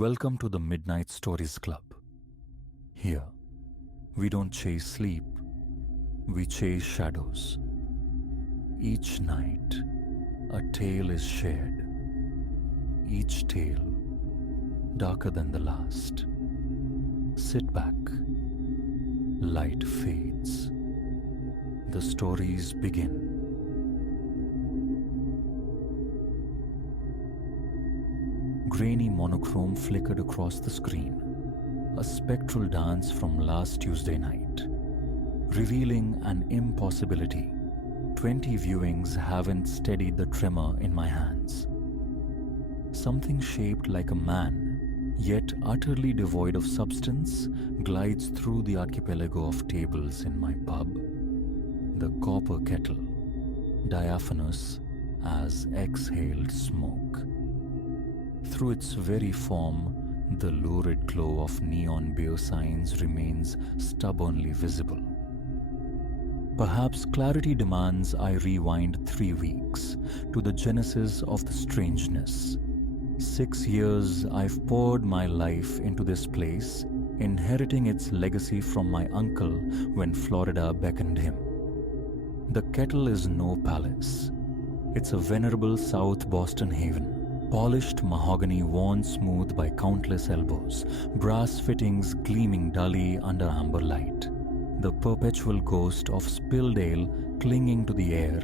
Welcome to the Midnight Stories Club. Here, we don't chase sleep, we chase shadows. Each night, a tale is shared. Each tale darker than the last. Sit back. Light fades. The stories begin. Grainy monochrome flickered across the screen, a spectral dance from last Tuesday night, revealing an impossibility. 20 viewings haven't steadied the tremor in my hands. Something shaped like a man, yet utterly devoid of substance, glides through the archipelago of tables in my pub. The copper kettle, diaphanous as exhaled smoke. Through its very form, the lurid glow of neon beer signs remains stubbornly visible. Perhaps clarity demands I rewind 3 weeks to the genesis of the strangeness. 6 years I've poured my life into this place, inheriting its legacy from my uncle when Florida beckoned him. The kettle is no palace. It's a venerable South Boston haven. Polished mahogany worn smooth by countless elbows, brass fittings gleaming dully under amber light. The perpetual ghost of spilled ale clinging to the air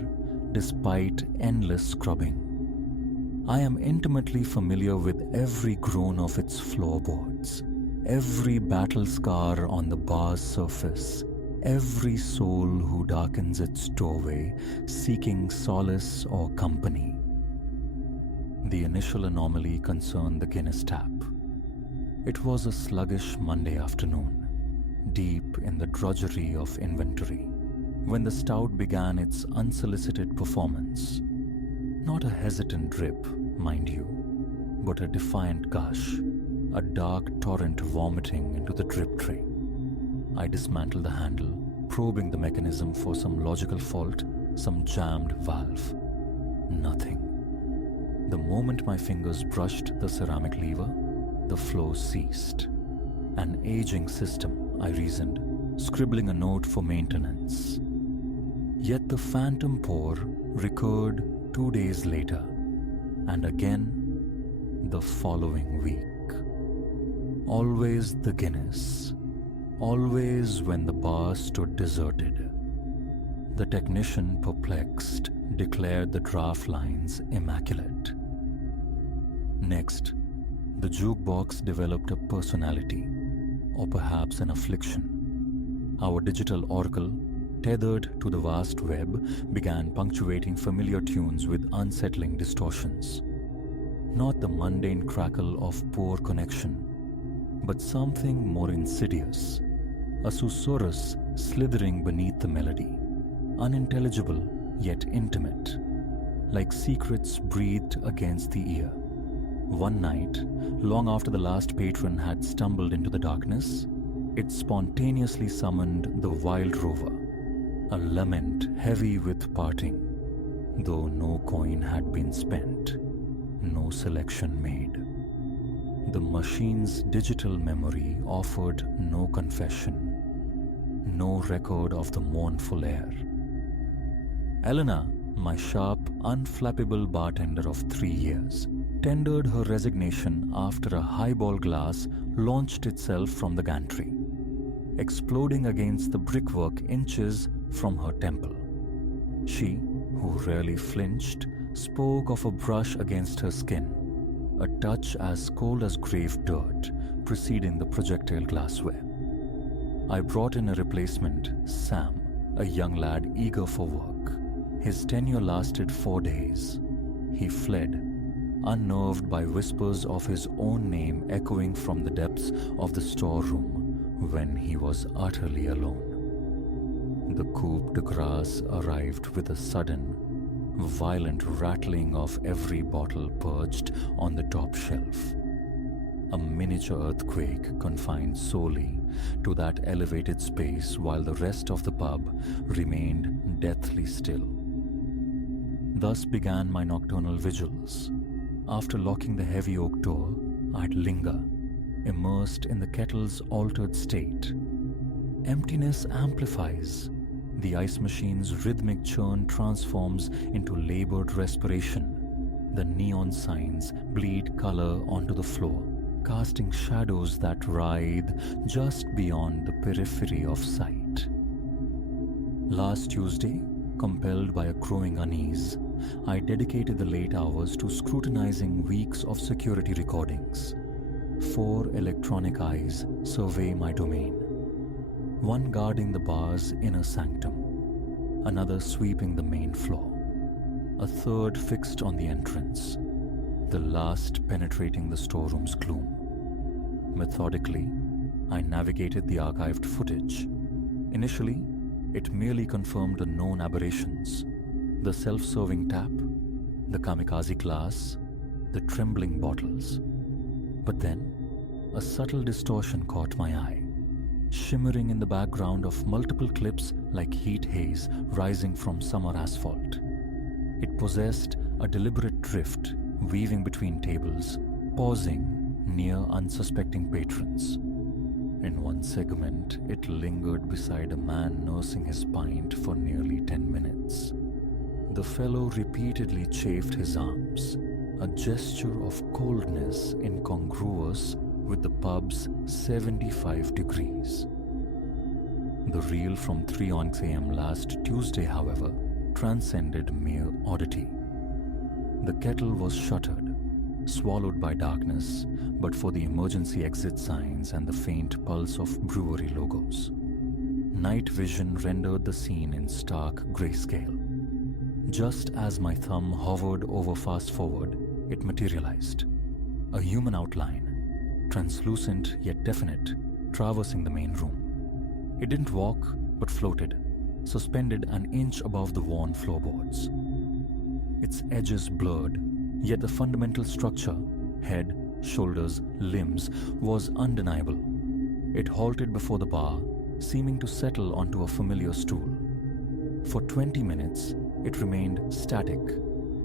despite endless scrubbing. I am intimately familiar with every groan of its floorboards, every battle scar on the bar's surface, every soul who darkens its doorway seeking solace or company. The initial anomaly concerned the Guinness tap. It was a sluggish Monday afternoon, deep in the drudgery of inventory, when the stout began its unsolicited performance. Not a hesitant drip, mind you, but a defiant gush, a dark torrent vomiting into the drip tray. I dismantled the handle, probing the mechanism for some logical fault, some jammed valve. Nothing. The moment my fingers brushed the ceramic lever, the flow ceased. An aging system, I reasoned, scribbling a note for maintenance. Yet the phantom pour recurred 2 days later, and again the following week. Always the Guinness, always when the bar stood deserted. The technician, perplexed, declared the draft lines immaculate. Next, the jukebox developed a personality, or perhaps an affliction. Our digital oracle, tethered to the vast web, began punctuating familiar tunes with unsettling distortions. Not the mundane crackle of poor connection, but something more insidious, a susurrus slithering beneath the melody, unintelligible yet intimate, like secrets breathed against the ear. One night, long after the last patron had stumbled into the darkness, it spontaneously summoned the wild rover, a lament heavy with parting, though no coin had been spent, no selection made. The machine's digital memory offered no confession, no record of the mournful air. Elena, my sharp, unflappable bartender of 3 years, tendered her resignation after a highball glass launched itself from the gantry, exploding against the brickwork inches from her temple. She, who rarely flinched, spoke of a brush against her skin, a touch as cold as grave dirt preceding the projectile glassware. I brought in a replacement, Sam, a young lad eager for work. His tenure lasted 4 days. He fled, unnerved by whispers of his own name echoing from the depths of the storeroom when he was utterly alone. The coup de grace arrived with a sudden, violent rattling of every bottle perched on the top shelf. A miniature earthquake confined solely to that elevated space while the rest of the pub remained deathly still. Thus began my nocturnal vigils. After locking the heavy oak door, I'd linger, immersed in the kettle's altered state. Emptiness amplifies. The ice machine's rhythmic churn transforms into labored respiration. The neon signs bleed color onto the floor, casting shadows that writhe just beyond the periphery of sight. Last Tuesday, compelled by a growing unease, I dedicated the late hours to scrutinizing weeks of security recordings. 4 electronic eyes survey my domain. One guarding the bar's inner sanctum, another sweeping the main floor, a third fixed on the entrance, the last penetrating the storeroom's gloom. Methodically, I navigated the archived footage. Initially, it merely confirmed the known aberrations: the self-serving tap, the kamikaze glass, the trembling bottles. But then, a subtle distortion caught my eye, shimmering in the background of multiple clips like heat haze rising from summer asphalt. It possessed a deliberate drift, weaving between tables, pausing near unsuspecting patrons. In one segment, it lingered beside a man nursing his pint for nearly 10 minutes. The fellow repeatedly chafed his arms, a gesture of coldness incongruous with the pub's 75 degrees. The reel from 3 a.m. last Tuesday, however, transcended mere oddity. The kettle was shuttered, swallowed by darkness, but for the emergency exit signs and the faint pulse of brewery logos. Night vision rendered the scene in stark grayscale. Just as my thumb hovered over fast forward, it materialized. A human outline, translucent yet definite, traversing the main room. It didn't walk, but floated, suspended an inch above the worn floorboards. Its edges blurred, yet the fundamental structure, head, shoulders, limbs, was undeniable. It halted before the bar, seeming to settle onto a familiar stool. For 20 minutes, it remained static,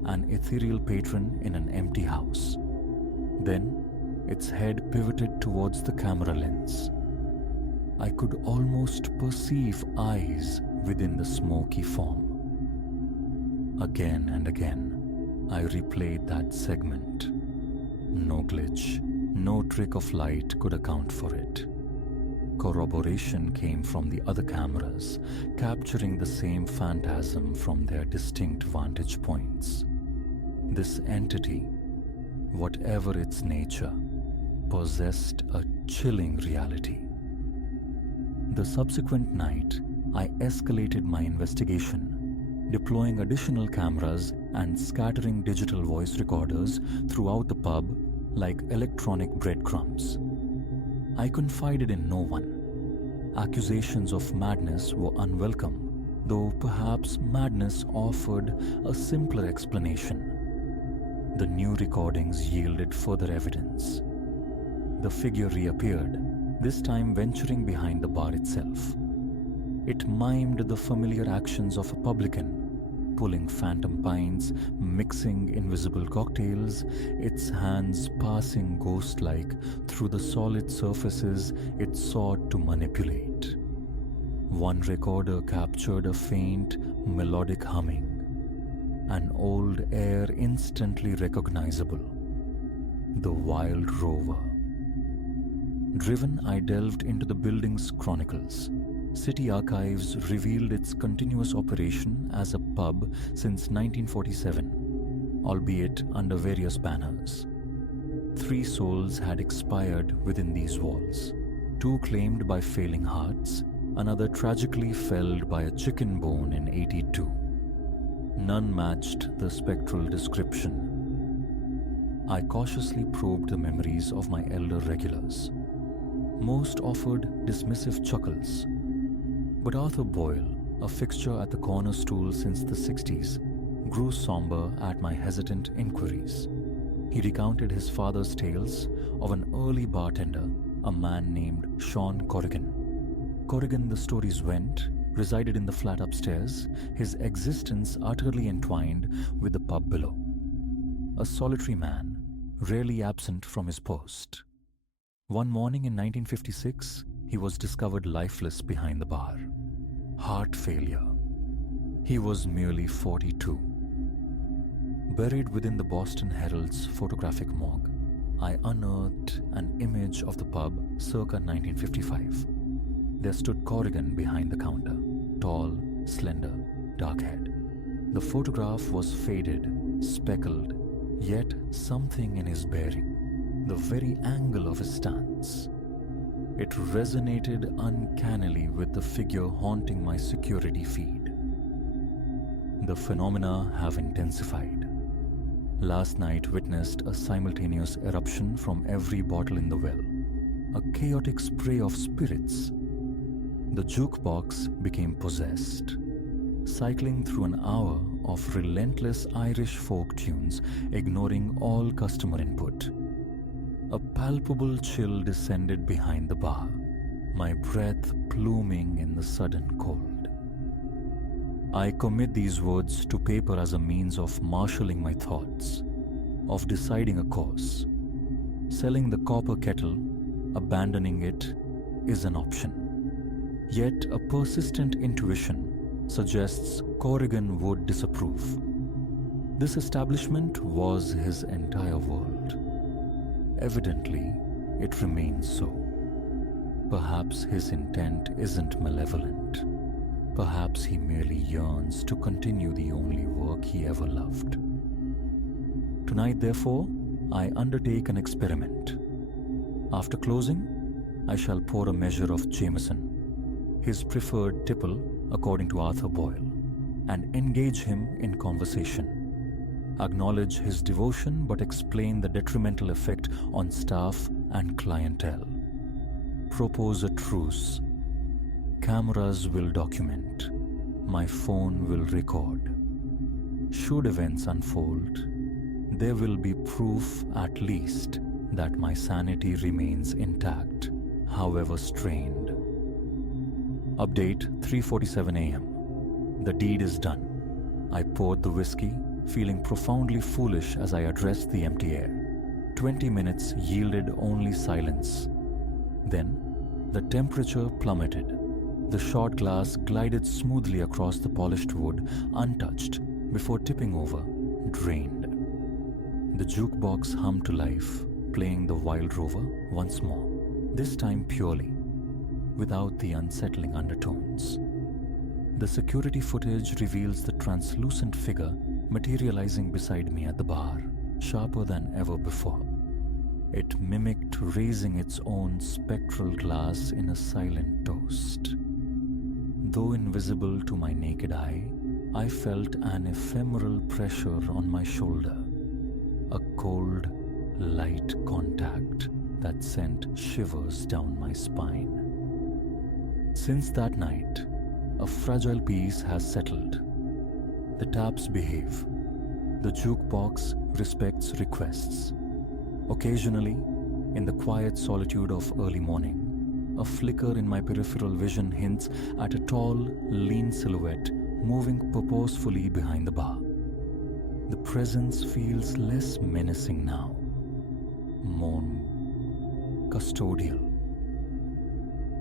an ethereal patron in an empty house. Then, its head pivoted towards the camera lens. I could almost perceive eyes within the smoky form. Again and again, I replayed that segment. No glitch, no trick of light could account for it. Corroboration came from the other cameras, capturing the same phantasm from their distinct vantage points. This entity, whatever its nature, possessed a chilling reality. The subsequent night, I escalated my investigation, deploying additional cameras and scattering digital voice recorders throughout the pub like electronic breadcrumbs. I confided in no one. Accusations of madness were unwelcome, though perhaps madness offered a simpler explanation. The new recordings yielded further evidence. The figure reappeared, this time venturing behind the bar itself. It mimed the familiar actions of a publican, pulling phantom pints, mixing invisible cocktails, its hands passing ghost-like through the solid surfaces it sought to manipulate. One recorder captured a faint, melodic humming, an old air instantly recognizable. The Wild Rover. Driven, I delved into the building's chronicles. City Archives revealed its continuous operation as a pub since 1947, albeit under various banners. 3 souls had expired within these walls, 2 claimed by failing hearts, another tragically felled by a chicken bone in '82. None matched the spectral description. I cautiously probed the memories of my elder regulars. Most offered dismissive chuckles. But Arthur Boyle, a fixture at the corner stool since the 60s, grew somber at my hesitant inquiries. He recounted his father's tales of an early bartender, a man named Sean Corrigan. Corrigan, the stories went, resided in the flat upstairs, his existence utterly entwined with the pub below. A solitary man, rarely absent from his post. One morning in 1956, he was discovered lifeless behind the bar. Heart failure. He was merely 42. Buried within the Boston Herald's photographic morgue, I unearthed an image of the pub circa 1955. There stood Corrigan behind the counter, tall, slender, dark-haired. The photograph was faded, speckled, yet something in his bearing, the very angle of his stance. It resonated uncannily with the figure haunting my security feed. The phenomena have intensified. Last night witnessed a simultaneous eruption from every bottle in the well, a chaotic spray of spirits. The jukebox became possessed, cycling through an hour of relentless Irish folk tunes, ignoring all customer input. A palpable chill descended behind the bar, my breath pluming in the sudden cold. I commit these words to paper as a means of marshalling my thoughts, of deciding a course. Selling the copper kettle, abandoning it, is an option. Yet a persistent intuition suggests Corrigan would disapprove. This establishment was his entire world. Evidently, it remains so. Perhaps his intent isn't malevolent. Perhaps he merely yearns to continue the only work he ever loved. Tonight, therefore, I undertake an experiment. After closing, I shall pour a measure of Jameson, his preferred tipple according to Arthur Boyle, and engage him in conversation. Acknowledge his devotion but explain the detrimental effect on staff and clientele. Propose a truce. Cameras will document. My phone will record. Should events unfold, there will be proof at least that my sanity remains intact, however strained. Update 3:47 a.m. The deed is done. I poured the whiskey, feeling profoundly foolish as I addressed the empty air. 20 minutes yielded only silence. Then, the temperature plummeted. The shot glass glided smoothly across the polished wood, untouched, before tipping over, drained. The jukebox hummed to life, playing The Wild Rover once more, this time purely, without the unsettling undertones. The security footage reveals the translucent figure materializing beside me at the bar, sharper than ever before. It mimicked raising its own spectral glass in a silent toast. Though invisible to my naked eye, I felt an ephemeral pressure on my shoulder, a cold, light contact that sent shivers down my spine. Since that night, a fragile peace has settled. The taps behave. The jukebox respects requests. Occasionally, in the quiet solitude of early morning, a flicker in my peripheral vision hints at a tall, lean silhouette moving purposefully behind the bar. The presence feels less menacing now, more custodial,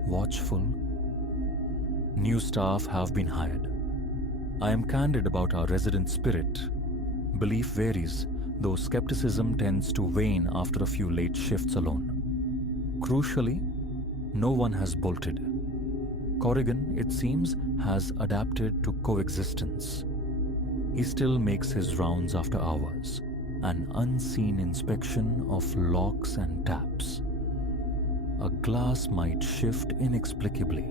watchful. New staff have been hired. I am candid about our resident spirit. Belief varies, though skepticism tends to wane after a few late shifts alone. Crucially, no one has bolted. Corrigan, it seems, has adapted to coexistence. He still makes his rounds after hours, an unseen inspection of locks and taps. A glass might shift inexplicably.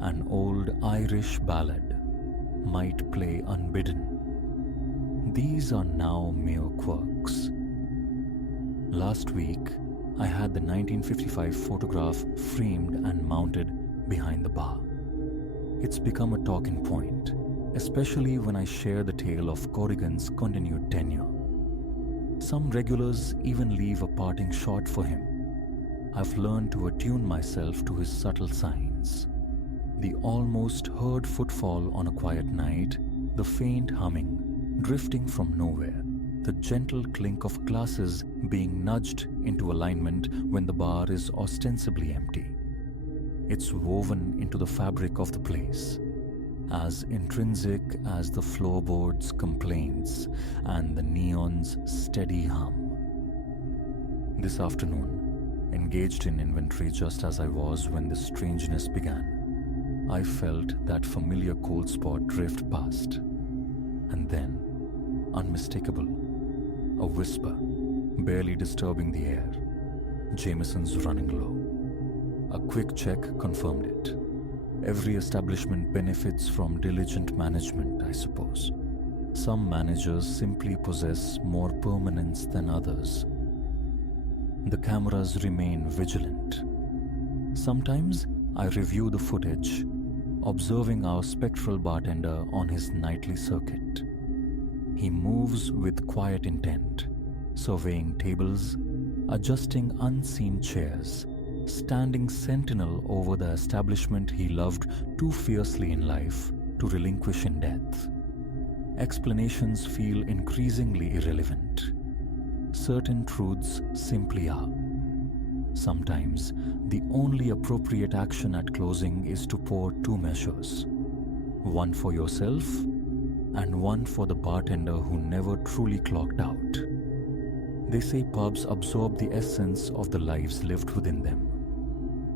An old Irish ballad might play unbidden. These are now mere quirks. Last week, I had the 1955 photograph framed and mounted behind the bar. It's become a talking point, especially when I share the tale of Corrigan's continued tenure. Some regulars even leave a parting shot for him. I've learned to attune myself to his subtle signs. The almost heard footfall on a quiet night, the faint humming, drifting from nowhere. the gentle clink of glasses being nudged into alignment when the bar is ostensibly empty. It's woven into the fabric of the place, as intrinsic as the floorboard's complaints and the neon's steady hum. This afternoon, engaged in inventory just as I was when this strangeness began, I felt that familiar cold spot drift past. And then, unmistakable, a whisper, barely disturbing the air. Jameson's running low. A quick check confirmed it. Every establishment benefits from diligent management, I suppose. Some managers simply possess more permanence than others. The cameras remain vigilant. Sometimes I review the footage, observing our spectral bartender on his nightly circuit. He moves with quiet intent, surveying tables, adjusting unseen chairs, standing sentinel over the establishment he loved too fiercely in life to relinquish in death. Explanations feel increasingly irrelevant. Certain truths simply are. Sometimes, the only appropriate action at closing is to pour two measures, one for yourself and one for the bartender who never truly clocked out. They say pubs absorb the essence of the lives lived within them,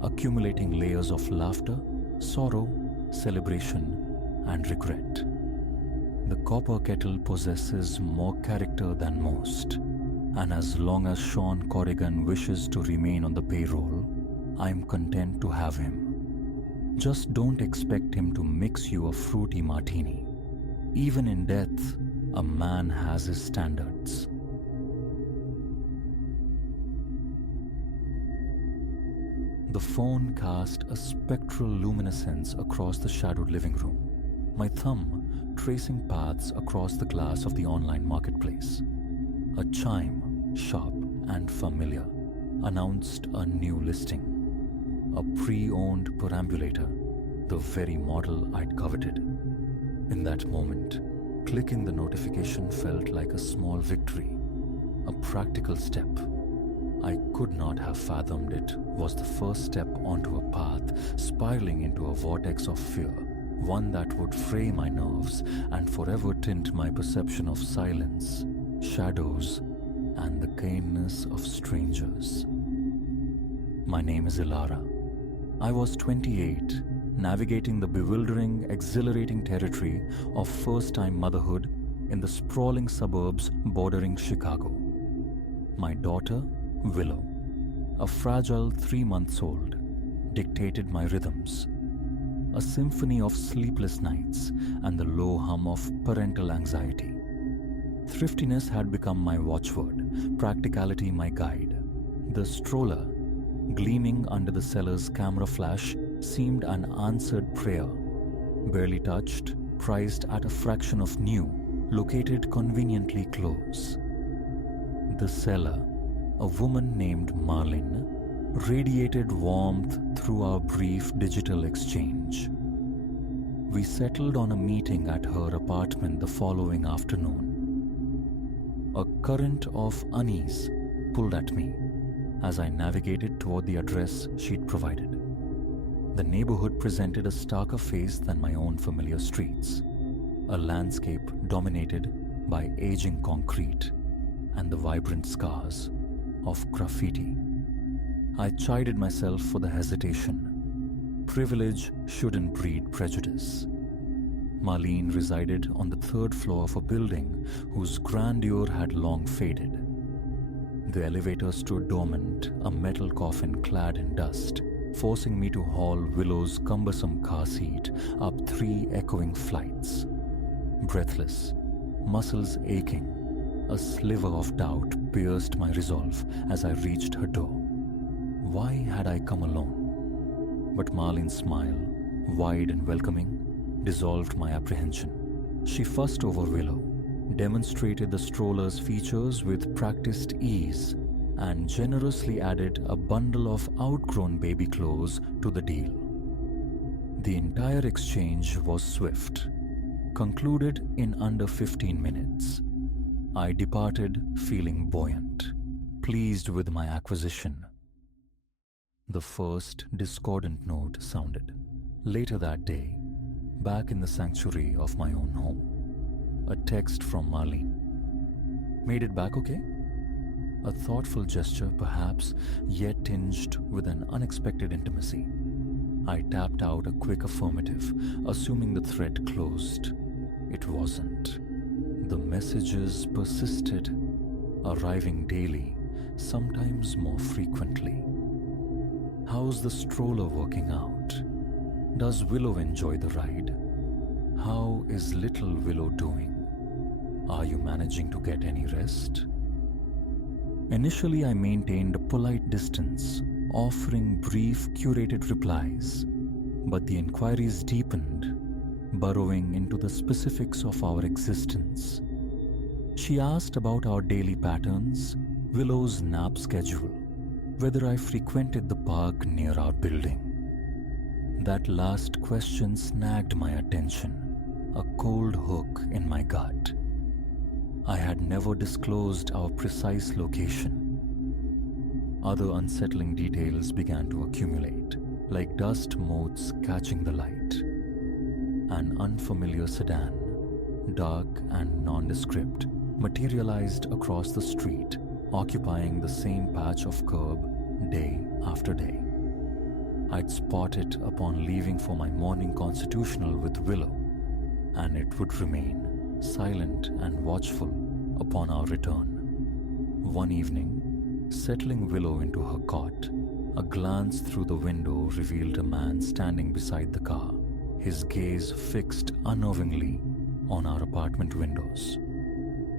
accumulating layers of laughter, sorrow, celebration, and regret. The copper kettle possesses more character than most, and as long as Sean Corrigan wishes to remain on the payroll, I'm content to have him. Just don't expect him to mix you a fruity martini. Even in death, a man has his standards. The phone cast a spectral luminescence across the shadowed living room, my thumb tracing paths across the glass of the online marketplace. A chime, sharp and familiar, announced a new listing. A pre-owned perambulator, the very model I'd coveted. In that moment, clicking the notification felt like a small victory, a practical step. I could not have fathomed it was the first step onto a path spiraling into a vortex of fear, one that would fray my nerves and forever tint my perception of silence, shadows, and the kindness of strangers. My name is Ilara. I was 28, navigating the bewildering, exhilarating territory of first-time motherhood in the sprawling suburbs bordering Chicago. My daughter, Willow, a fragile 3-month-old, dictated my rhythms. A symphony of sleepless nights and the low hum of parental anxiety. Thriftiness had become my watchword, practicality my guide. The stroller, gleaming under the seller's camera flash, seemed an answered prayer. Barely touched, priced at a fraction of new, located conveniently close. The seller, a woman named Marlene, radiated warmth through our brief digital exchange. We settled on a meeting at her apartment the following afternoon. A current of unease pulled at me as I navigated toward the address she'd provided. The neighborhood presented a starker face than my own familiar streets, a landscape dominated by aging concrete and the vibrant scars of graffiti. I chided myself for the hesitation. Privilege shouldn't breed prejudice. Marlene resided on the 3rd floor of a building whose grandeur had long faded. The elevator stood dormant, a metal coffin clad in dust, forcing me to haul Willow's cumbersome car seat up 3 echoing flights. Breathless, muscles aching, a sliver of doubt pierced my resolve as I reached her door. Why had I come alone? But Marlene's smile, wide and welcoming, dissolved my apprehension. She fussed over Willow, demonstrated the stroller's features with practiced ease, and generously added a bundle of outgrown baby clothes to the deal. The entire exchange was swift, concluded in under 15 minutes. I departed feeling buoyant, pleased with my acquisition. The first discordant note sounded. Later that day, back in the sanctuary of my own home, a text from Marlene. Made it back okay? A thoughtful gesture, perhaps, yet tinged with an unexpected intimacy. I tapped out a quick affirmative, assuming the thread closed. It wasn't. The messages persisted, arriving daily, sometimes more frequently. How's the stroller working out? Does Willow enjoy the ride? How is little Willow doing? Are you managing to get any rest? Initially, I maintained a polite distance, offering brief, curated replies, but the inquiries deepened, burrowing into the specifics of our existence. She asked about our daily patterns, Willow's nap schedule, whether I frequented the park near our building. That last question snagged my attention, a cold hook in my gut. I had never disclosed our precise location. Other unsettling details began to accumulate, like dust motes catching the light. An unfamiliar sedan, dark and nondescript, materialized across the street, occupying the same patch of curb day after day. I'd spot it upon leaving for my morning constitutional with Willow, and it would remain silent and watchful upon our return. One evening, settling Willow into her cot, a glance through the window revealed a man standing beside the car, his gaze fixed unnervingly on our apartment windows.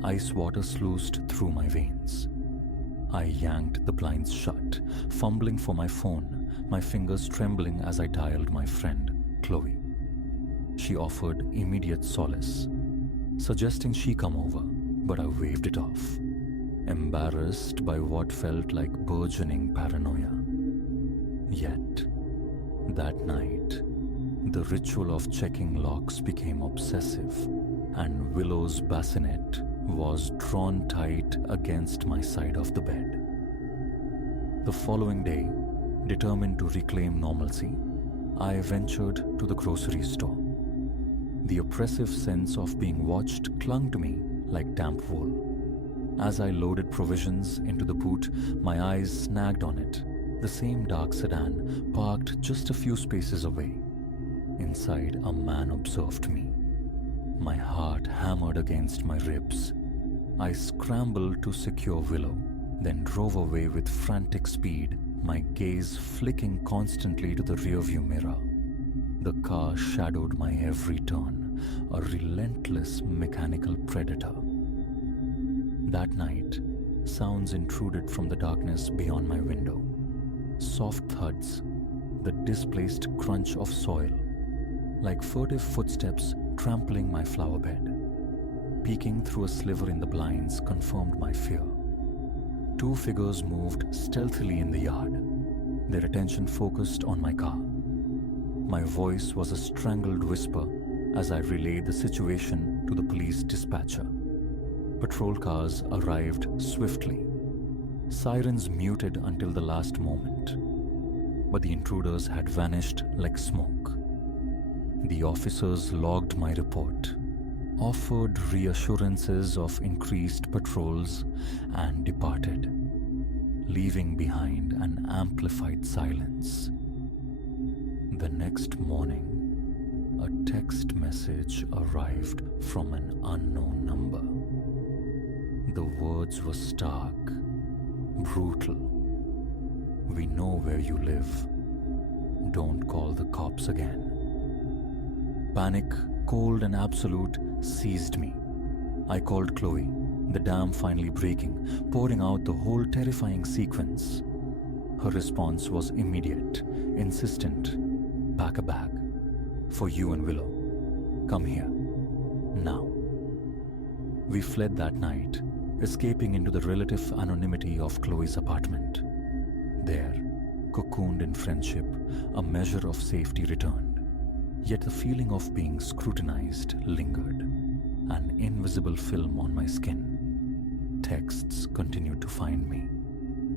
Ice water sluiced through my veins. I yanked the blinds shut, fumbling for my phone, my fingers trembling as I dialed my friend, Chloe. She offered immediate solace, suggesting she come over, but I waved it off, embarrassed by what felt like burgeoning paranoia. Yet, that night, the ritual of checking locks became obsessive, and Willow's bassinet was drawn tight against my side of the bed. The following day, determined to reclaim normalcy, I ventured to the grocery store. The oppressive sense of being watched clung to me like damp wool. As I loaded provisions into the boot, my eyes snagged on it, the same dark sedan parked just a few spaces away. Inside, a man observed me. My heart hammered against my ribs. I scrambled to secure Willow, then drove away with frantic speed, my gaze flicking constantly to the rearview mirror. The car shadowed my every turn, a relentless mechanical predator. That night, sounds intruded from the darkness beyond my window. Soft thuds, the displaced crunch of soil, like furtive footsteps trampling my flower bed. Peeking through a sliver in the blinds confirmed my fear. Two figures moved stealthily in the yard, their attention focused on my car. My voice was a strangled whisper as I relayed the situation to the police dispatcher. Patrol cars arrived swiftly. Sirens muted until the last moment, but the intruders had vanished like smoke. The officers logged my report, offered reassurances of increased patrols, and departed, leaving behind an amplified silence. The next morning, a text message arrived from an unknown number. The words were stark, brutal. "We know where you live. Don't call the cops again." Panic, cold and absolute, seized me. I called Chloe, the dam finally breaking, pouring out the whole terrifying sequence. Her response was immediate, insistent. "Pack a bag. For you and Willow. Come here. Now." We fled that night, escaping into the relative anonymity of Chloe's apartment. There, cocooned in friendship, a measure of safety returned. Yet the feeling of being scrutinized lingered, an invisible film on my skin. texts continued to find me,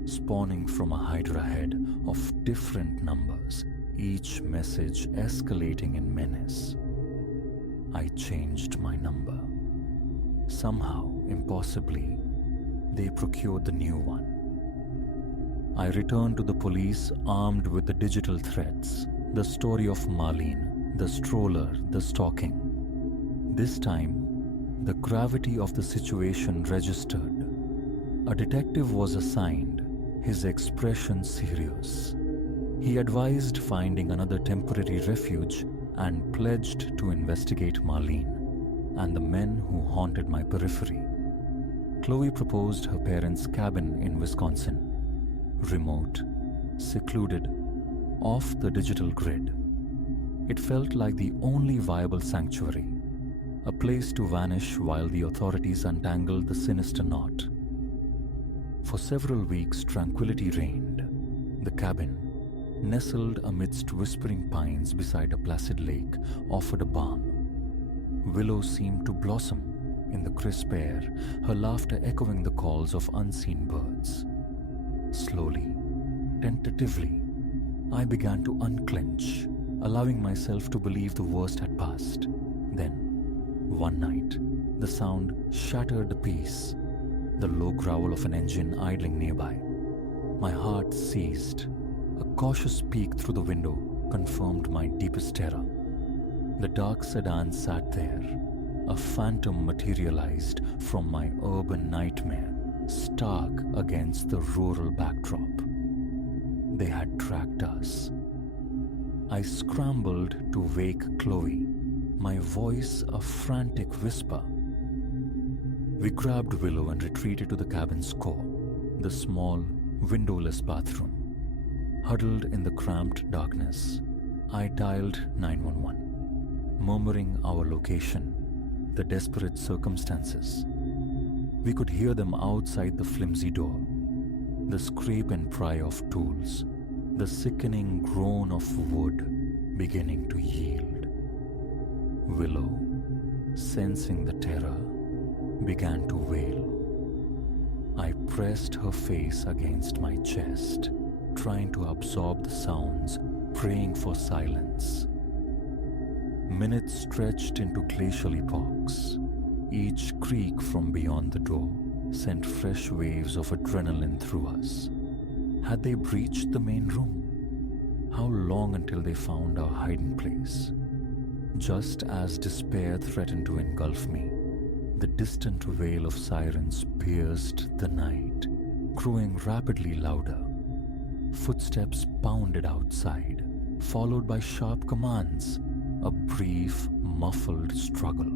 spawning from a hydra head of different numbers, each message escalating in menace. I changed my number. Somehow, impossibly, they procured the new one. I returned to the police armed with the digital threats, the story of Marlene, the stroller, the stalking. This time, the gravity of the situation registered. A detective was assigned, his expression serious. He advised finding another temporary refuge and pledged to investigate Marlene and the men who haunted my periphery. Chloe proposed her parents' cabin in Wisconsin. Remote, secluded, off the digital grid. It felt like the only viable sanctuary, a place to vanish while the authorities untangled the sinister knot. For several weeks, tranquility reigned. The cabin, nestled amidst whispering pines beside a placid lake, offered a balm. Willow seemed to blossom in the crisp air, her laughter echoing the calls of unseen birds. Slowly, tentatively, I began to unclench, allowing myself to believe the worst had passed. Then, one night, the sound shattered the peace, the low growl of an engine idling nearby. My heart seized. A cautious peek through the window confirmed my deepest terror. The dark sedan sat there, a phantom materialized from my urban nightmare, stark against the rural backdrop. They had tracked us. I scrambled to wake Chloe, my voice a frantic whisper. We grabbed Willow and retreated to the cabin's core, the small, windowless bathroom. Huddled in the cramped darkness, I dialed 911, murmuring our location, the desperate circumstances. We could hear them outside the flimsy door, the scrape and pry of tools, the sickening groan of wood beginning to yield. Willow, sensing the terror, began to wail. I pressed her face against my chest, trying to absorb the sounds, praying for silence. Minutes stretched into glacial epochs. Each creak from beyond the door sent fresh waves of adrenaline through us. Had they breached the main room? How long until they found our hiding place? Just as despair threatened to engulf me, the distant wail of sirens pierced the night, growing rapidly louder. Footsteps pounded outside, followed by sharp commands, a brief, muffled struggle.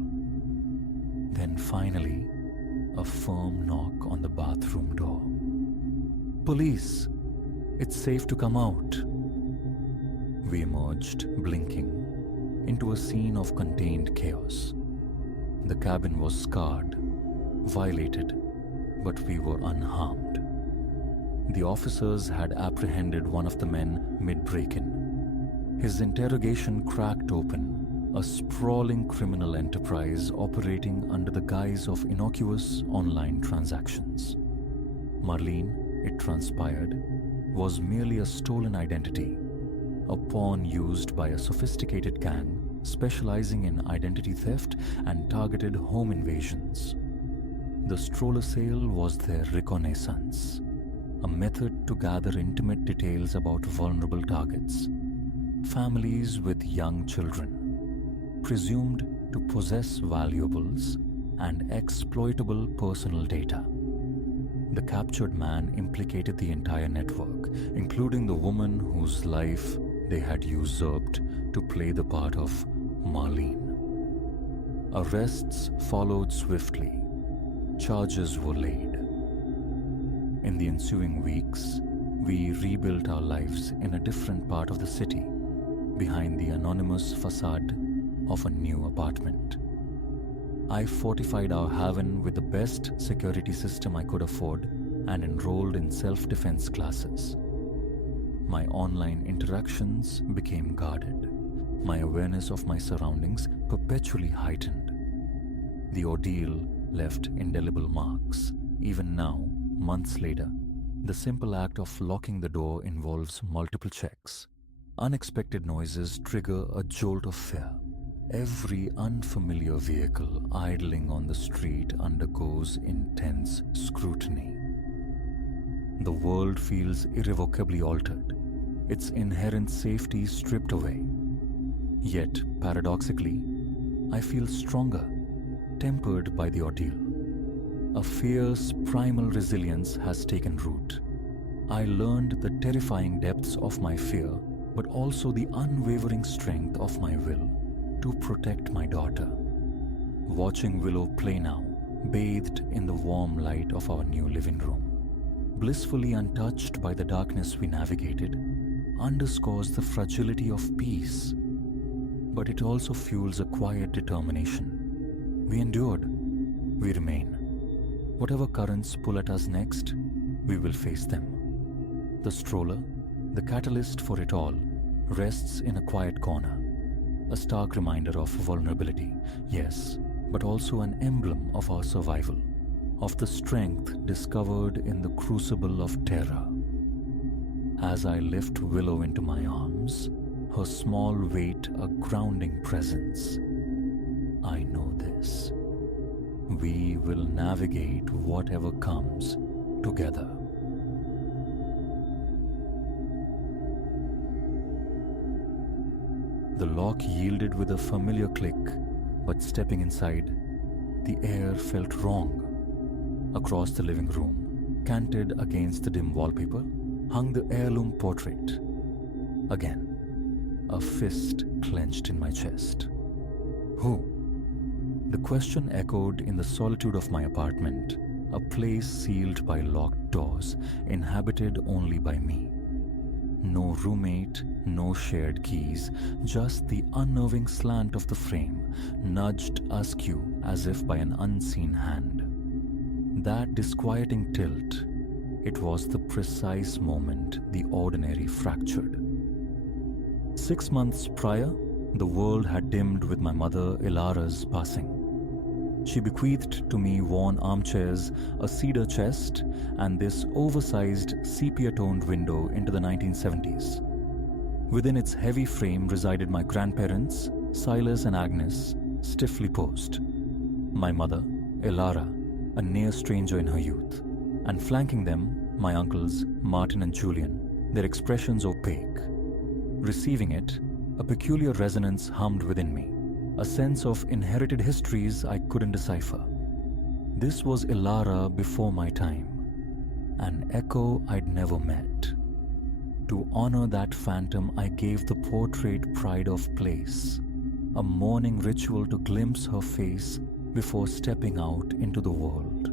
Then finally, a firm knock on the bathroom door. "Police! It's safe to come out." We emerged, blinking, into a scene of contained chaos. The cabin was scarred, violated, but we were unharmed. The officers had apprehended one of the men mid-break-in. His interrogation cracked open, a sprawling criminal enterprise operating under the guise of innocuous online transactions. Marlene, it transpired, was merely a stolen identity, a pawn used by a sophisticated gang specializing in identity theft and targeted home invasions. The stroller sale was their reconnaissance, a method to gather intimate details about vulnerable targets, families with young children, presumed to possess valuables and exploitable personal data. The captured man implicated the entire network, including the woman whose life they had usurped to play the part of Marlene. Arrests followed swiftly. Charges were laid. In the ensuing weeks, we rebuilt our lives in a different part of the city, behind the anonymous facade of a new apartment. I fortified our haven with the best security system I could afford and enrolled in self-defense classes. My online interactions became guarded, my awareness of my surroundings perpetually heightened. The ordeal left indelible marks, Even now, months later, the simple act of locking the door involves multiple checks. Unexpected noises trigger a jolt of fear. Every unfamiliar vehicle idling on the street undergoes intense scrutiny. The world feels irrevocably altered, its inherent safety stripped away. Yet, paradoxically, I feel stronger, tempered by the ordeal. A fierce, primal resilience has taken root. I learned the terrifying depths of my fear, but also the unwavering strength of my will to protect my daughter. Watching Willow play now, bathed in the warm light of our new living room, blissfully untouched by the darkness we navigated, underscores the fragility of peace. But it also fuels a quiet determination. We endured, we remain. Whatever currents pull at us next, we will face them. The stroller, the catalyst for it all, rests in a quiet corner. A stark reminder of vulnerability, yes, but also an emblem of our survival, of the strength discovered in the crucible of terror. As I lift Willow into my arms, her small weight a grounding presence, I know this. We will navigate whatever comes together. The lock yielded with a familiar click, but stepping inside, the air felt wrong. Across the living room, canted against the dim wallpaper, hung the heirloom portrait. Again, a fist clenched in my chest. Who? The question echoed in the solitude of my apartment, a place sealed by locked doors, inhabited only by me. No roommate, no shared keys, just the unnerving slant of the frame, nudged askew as if by an unseen hand. That disquieting tilt, it was the precise moment the ordinary fractured. 6 months prior, the world had dimmed with my mother Ilara's passing. She bequeathed to me worn armchairs, a cedar chest, and this oversized sepia-toned window into the 1970s. Within its heavy frame resided my grandparents, Silas and Agnes, stiffly posed. My mother, Ilara, a near stranger in her youth, and flanking them, my uncles, Martin and Julian, their expressions opaque. Receiving it, a peculiar resonance hummed within me, a sense of inherited histories I couldn't decipher. This was Ilara before my time, an echo I'd never met. To honor that phantom, I gave the portrait pride of place, a mourning ritual to glimpse her face before stepping out into the world.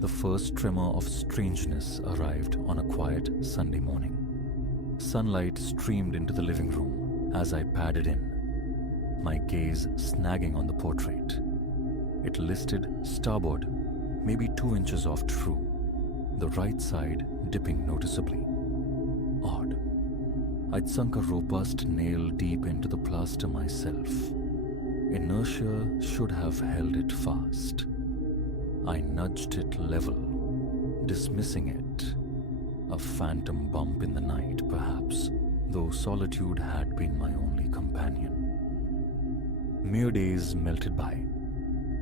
The first tremor of strangeness arrived on a quiet Sunday morning. Sunlight streamed into the living room as I padded in, my gaze snagging on the portrait. It listed starboard, maybe 2 inches off true, the right side dipping noticeably. Odd. I'd sunk a robust nail deep into the plaster myself. Inertia should have held it fast. I nudged it level, dismissing it. A phantom bump in the night, perhaps, though solitude had been my only companion. Mere days melted by.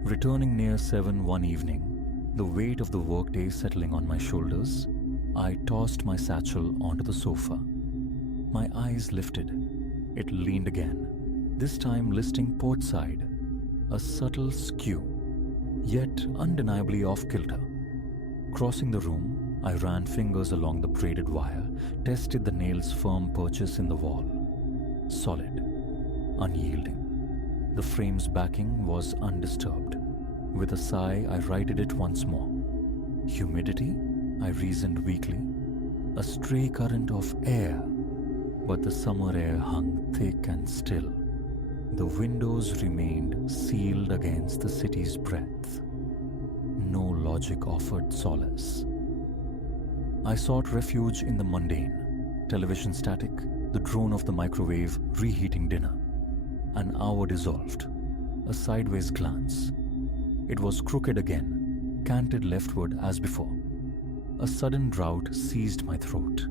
Returning near 7 one evening, the weight of the workday settling on my shoulders, I tossed my satchel onto the sofa. My eyes lifted. It leaned again, this time listing port side, a subtle skew, yet undeniably off-kilter. Crossing the room, I ran fingers along the braided wire, tested the nail's firm purchase in the wall. Solid, unyielding. The frame's backing was undisturbed. With a sigh, I righted it once more. Humidity? I reasoned weakly. A stray current of air. But the summer air hung thick and still. The windows remained sealed against the city's breath. No logic offered solace. I sought refuge in the mundane. Television static, the drone of the microwave reheating dinner. An hour dissolved. A sideways glance. It was crooked again, canted leftward as before. A sudden drought seized my throat.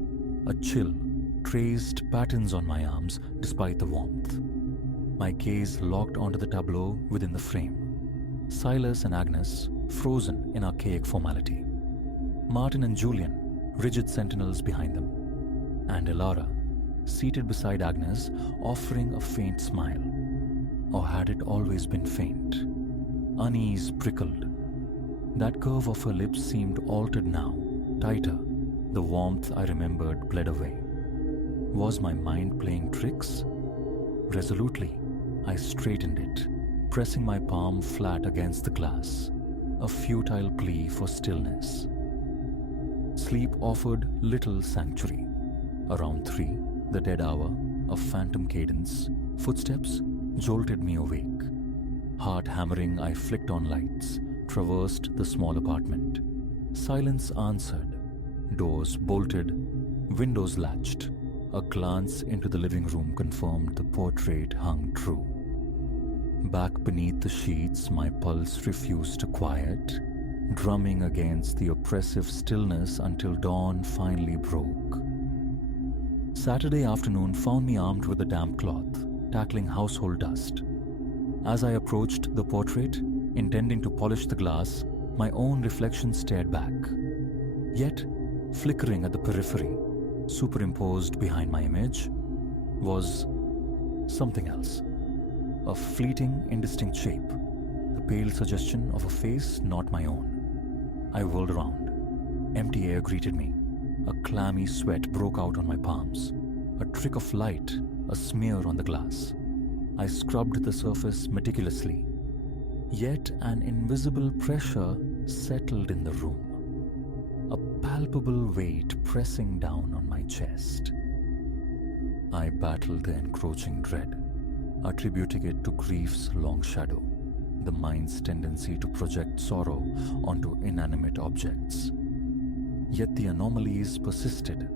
A chill traced patterns on my arms despite the warmth. My gaze locked onto the tableau within the frame. Silas and Agnes frozen in archaic formality. Martin and Julian, rigid sentinels behind them. And Elara, seated beside Agnes, offering a faint smile. Or had it always been faint? Unease prickled. That curve of her lips seemed altered now, tighter. The warmth I remembered bled away. Was my mind playing tricks? Resolutely, I straightened it, pressing my palm flat against the glass, a futile plea for stillness. Sleep offered little sanctuary. Around 3, the dead hour, a phantom cadence, footsteps jolted me awake. Heart hammering, I flicked on lights, traversed the small apartment. Silence answered. Doors bolted, windows latched. A glance into the living room confirmed the portrait hung true. Back beneath the sheets, my pulse refused to quiet, drumming against the oppressive stillness until dawn finally broke. Saturday afternoon found me armed with a damp cloth, tackling household dust. As I approached the portrait, intending to polish the glass, my own reflection stared back. Yet, flickering at the periphery, superimposed behind my image, was something else. A fleeting, indistinct shape, the pale suggestion of a face not my own. I whirled around. Empty air greeted me. A clammy sweat broke out on my palms. A trick of light, a smear on the glass. I scrubbed the surface meticulously. Yet an invisible pressure settled in the room. A palpable weight pressing down on my chest. I battled the encroaching dread, attributing it to grief's long shadow, the mind's tendency to project sorrow onto inanimate objects. Yet the anomalies persisted,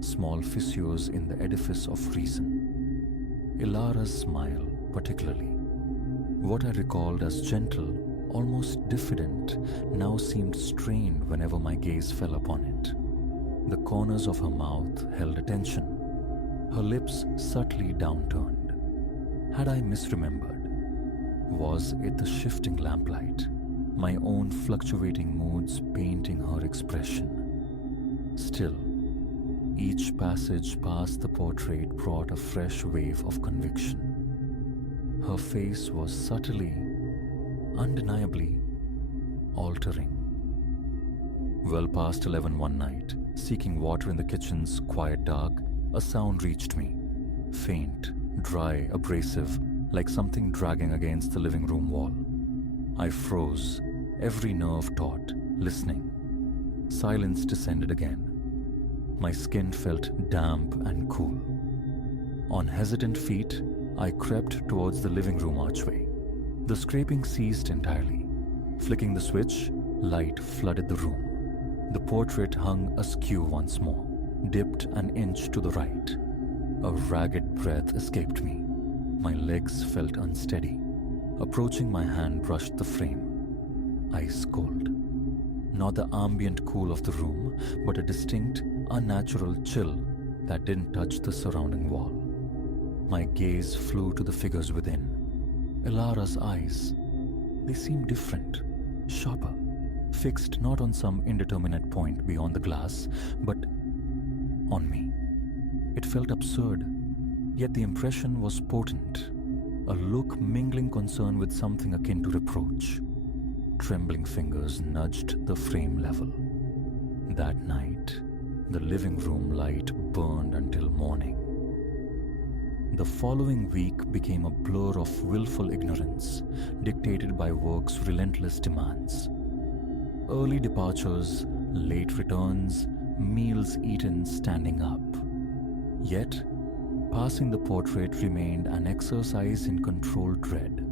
small fissures in the edifice of reason. Ilara's smile, particularly. What I recalled as gentle, almost diffident, now seemed strained whenever my gaze fell upon it. The corners of her mouth held attention, her lips subtly downturned. Had I misremembered? Was it the shifting lamplight, my own fluctuating moods painting her expression? Still, each passage past the portrait brought a fresh wave of conviction. Her face was subtly, undeniably altering. Well past 11 one night, seeking water in the kitchen's quiet dark, a sound reached me. Faint, dry, abrasive, like something dragging against the living room wall. I froze, every nerve taut, listening. Silence descended again. My skin felt damp and cool. On hesitant feet, I crept towards the living room archway. The scraping ceased entirely. Flicking the switch, light flooded the room. The portrait hung askew once more, dipped an inch to the right. A ragged breath escaped me. My legs felt unsteady. Approaching, my hand brushed the frame. Ice cold. Not the ambient cool of the room, but a distinct, unnatural chill that didn't touch the surrounding wall. My gaze flew to the figures within. Ilara's eyes. They seemed different, sharper, fixed not on some indeterminate point beyond the glass, but on me. It felt absurd, yet the impression was potent, a look mingling concern with something akin to reproach. Trembling fingers nudged the frame level. That night, the living room light burned until morning. The following week became a blur of willful ignorance, dictated by work's relentless demands. Early departures, late returns, meals eaten standing up. Yet, passing the portrait remained an exercise in controlled dread.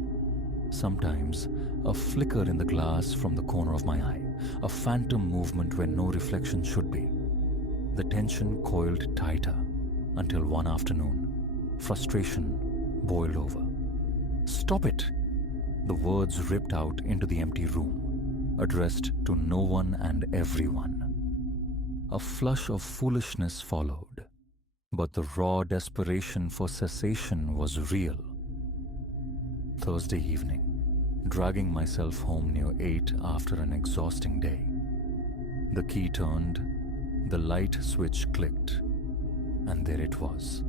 Sometimes, a flicker in the glass from the corner of my eye, a phantom movement where no reflection should be. The tension coiled tighter until one afternoon, frustration boiled over. "Stop it!" The words ripped out into the empty room. addressed to no one and everyone. A flush of foolishness followed, but the raw desperation for cessation was real. Thursday evening, dragging myself home near 8 after an exhausting day. The key turned, the light switch clicked, and there it was.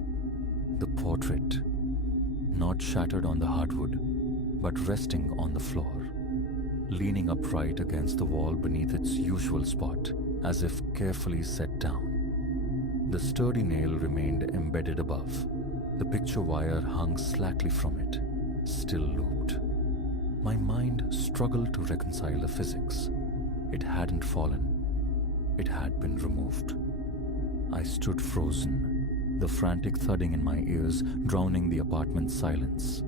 The portrait, not shattered on the hardwood, but resting on the floor, leaning upright against the wall beneath its usual spot, as if carefully set down. The sturdy nail remained embedded above. The picture wire hung slackly from it, still looped. My mind struggled to reconcile the physics. It hadn't fallen. It had been removed. I stood frozen, the frantic thudding in my ears drowning the apartment's silence.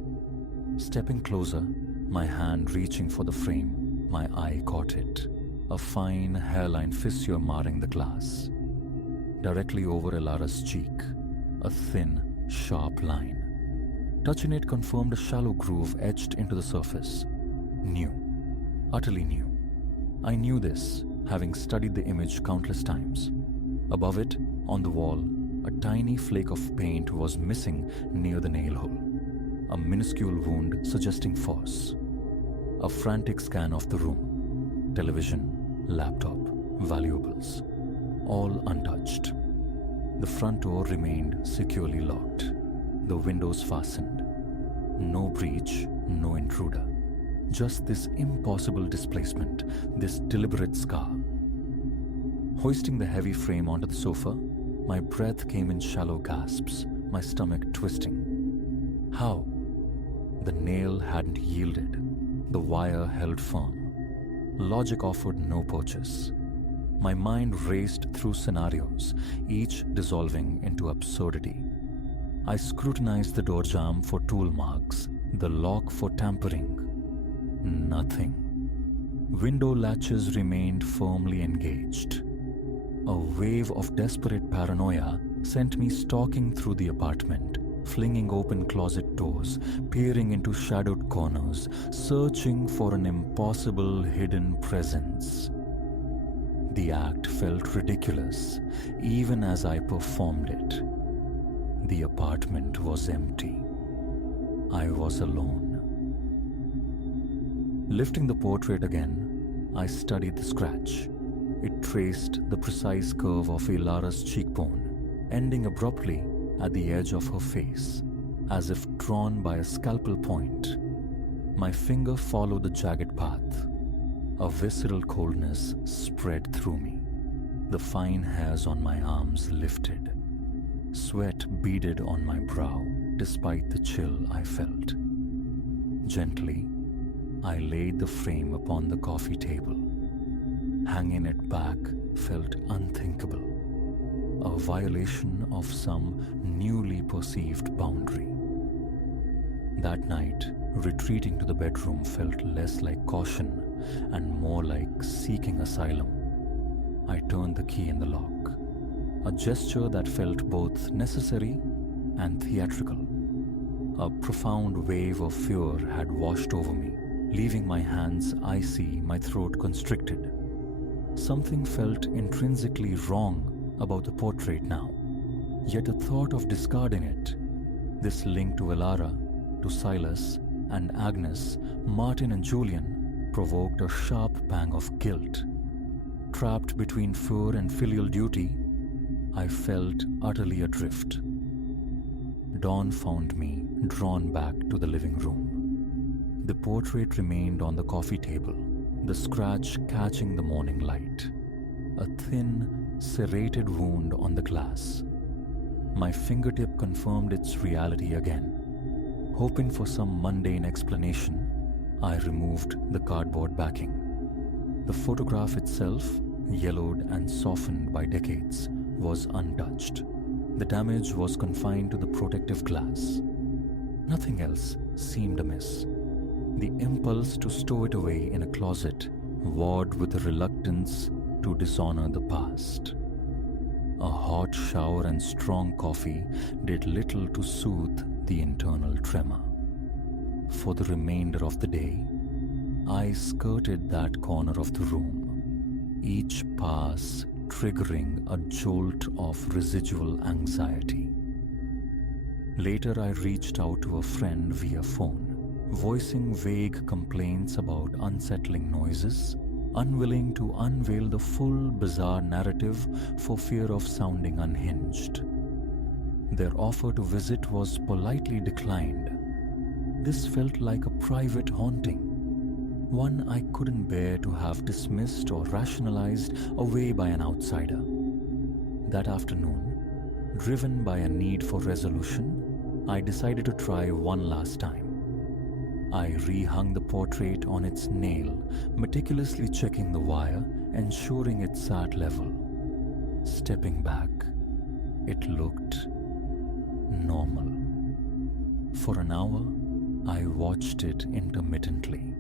Stepping closer, my hand reaching for the frame, my eye caught it. A fine hairline fissure marring the glass. Directly over Elara's cheek, a thin, sharp line. Touching it confirmed a shallow groove etched into the surface. New. Utterly new. I knew this, having studied the image countless times. Above it, on the wall, a tiny flake of paint was missing near the nail hole. A minuscule wound suggesting force. A frantic scan of the room. Television, laptop, valuables, all untouched. The front door remained securely locked. The windows fastened. No breach, no intruder. Just this impossible displacement, this deliberate scar. Hoisting the heavy frame onto the sofa, my breath came in shallow gasps, my stomach twisting. How? The nail hadn't yielded. The wire held firm. Logic offered no purchase. My mind raced through scenarios, each dissolving into absurdity. I scrutinized the door jamb for tool marks, the lock for tampering. Nothing. Window latches remained firmly engaged. A wave of desperate paranoia sent me stalking through the apartment, flinging open closet doors, peering into shadowed corners, searching for an impossible hidden presence. The act felt ridiculous, even as I performed it. The apartment was empty. I was alone. Lifting the portrait again, I studied the scratch. It traced the precise curve of Elara's cheekbone, ending abruptly at the edge of her face, as if drawn by a scalpel point. My finger followed the jagged path. A visceral coldness spread through me. The fine hairs on my arms lifted. Sweat beaded on my brow, despite the chill I felt. Gently, I laid the frame upon the coffee table. Hanging it back felt unthinkable. A violation of some newly perceived boundary. That night, retreating to the bedroom felt less like caution and more like seeking asylum. I turned the key in the lock, a gesture that felt both necessary and theatrical. A profound wave of fear had washed over me, leaving my hands icy, my throat constricted. Something felt intrinsically wrong about the portrait now, yet the thought of discarding it, this link to Elara, to Silas and Agnes, Martin and Julian, provoked a sharp pang of guilt. Trapped between fear and filial duty, I felt utterly adrift. Dawn found me drawn back to the living room. The portrait remained on the coffee table, the scratch catching the morning light. A thin, serrated wound on the glass. My fingertip confirmed its reality again. Hoping for some mundane explanation, I removed the cardboard backing. The photograph itself, yellowed and softened by decades, was untouched. The damage was confined to the protective glass. Nothing else seemed amiss. The impulse to stow it away in a closet warred with the reluctance to dishonor the past. A hot shower and strong coffee did little to soothe the internal tremor. For the remainder of the day, I skirted that corner of the room, each pass triggering a jolt of residual anxiety. Later, I reached out to a friend via phone, voicing vague complaints about unsettling noises, unwilling to unveil the full bizarre narrative for fear of sounding unhinged. Their offer to visit was politely declined. This felt like a private haunting, one I couldn't bear to have dismissed or rationalized away by an outsider. That afternoon, driven by a need for resolution, I decided to try one last time. I rehung the portrait on its nail, meticulously checking the wire, ensuring it sat level. Stepping back, it looked normal. For an hour, I watched it intermittently.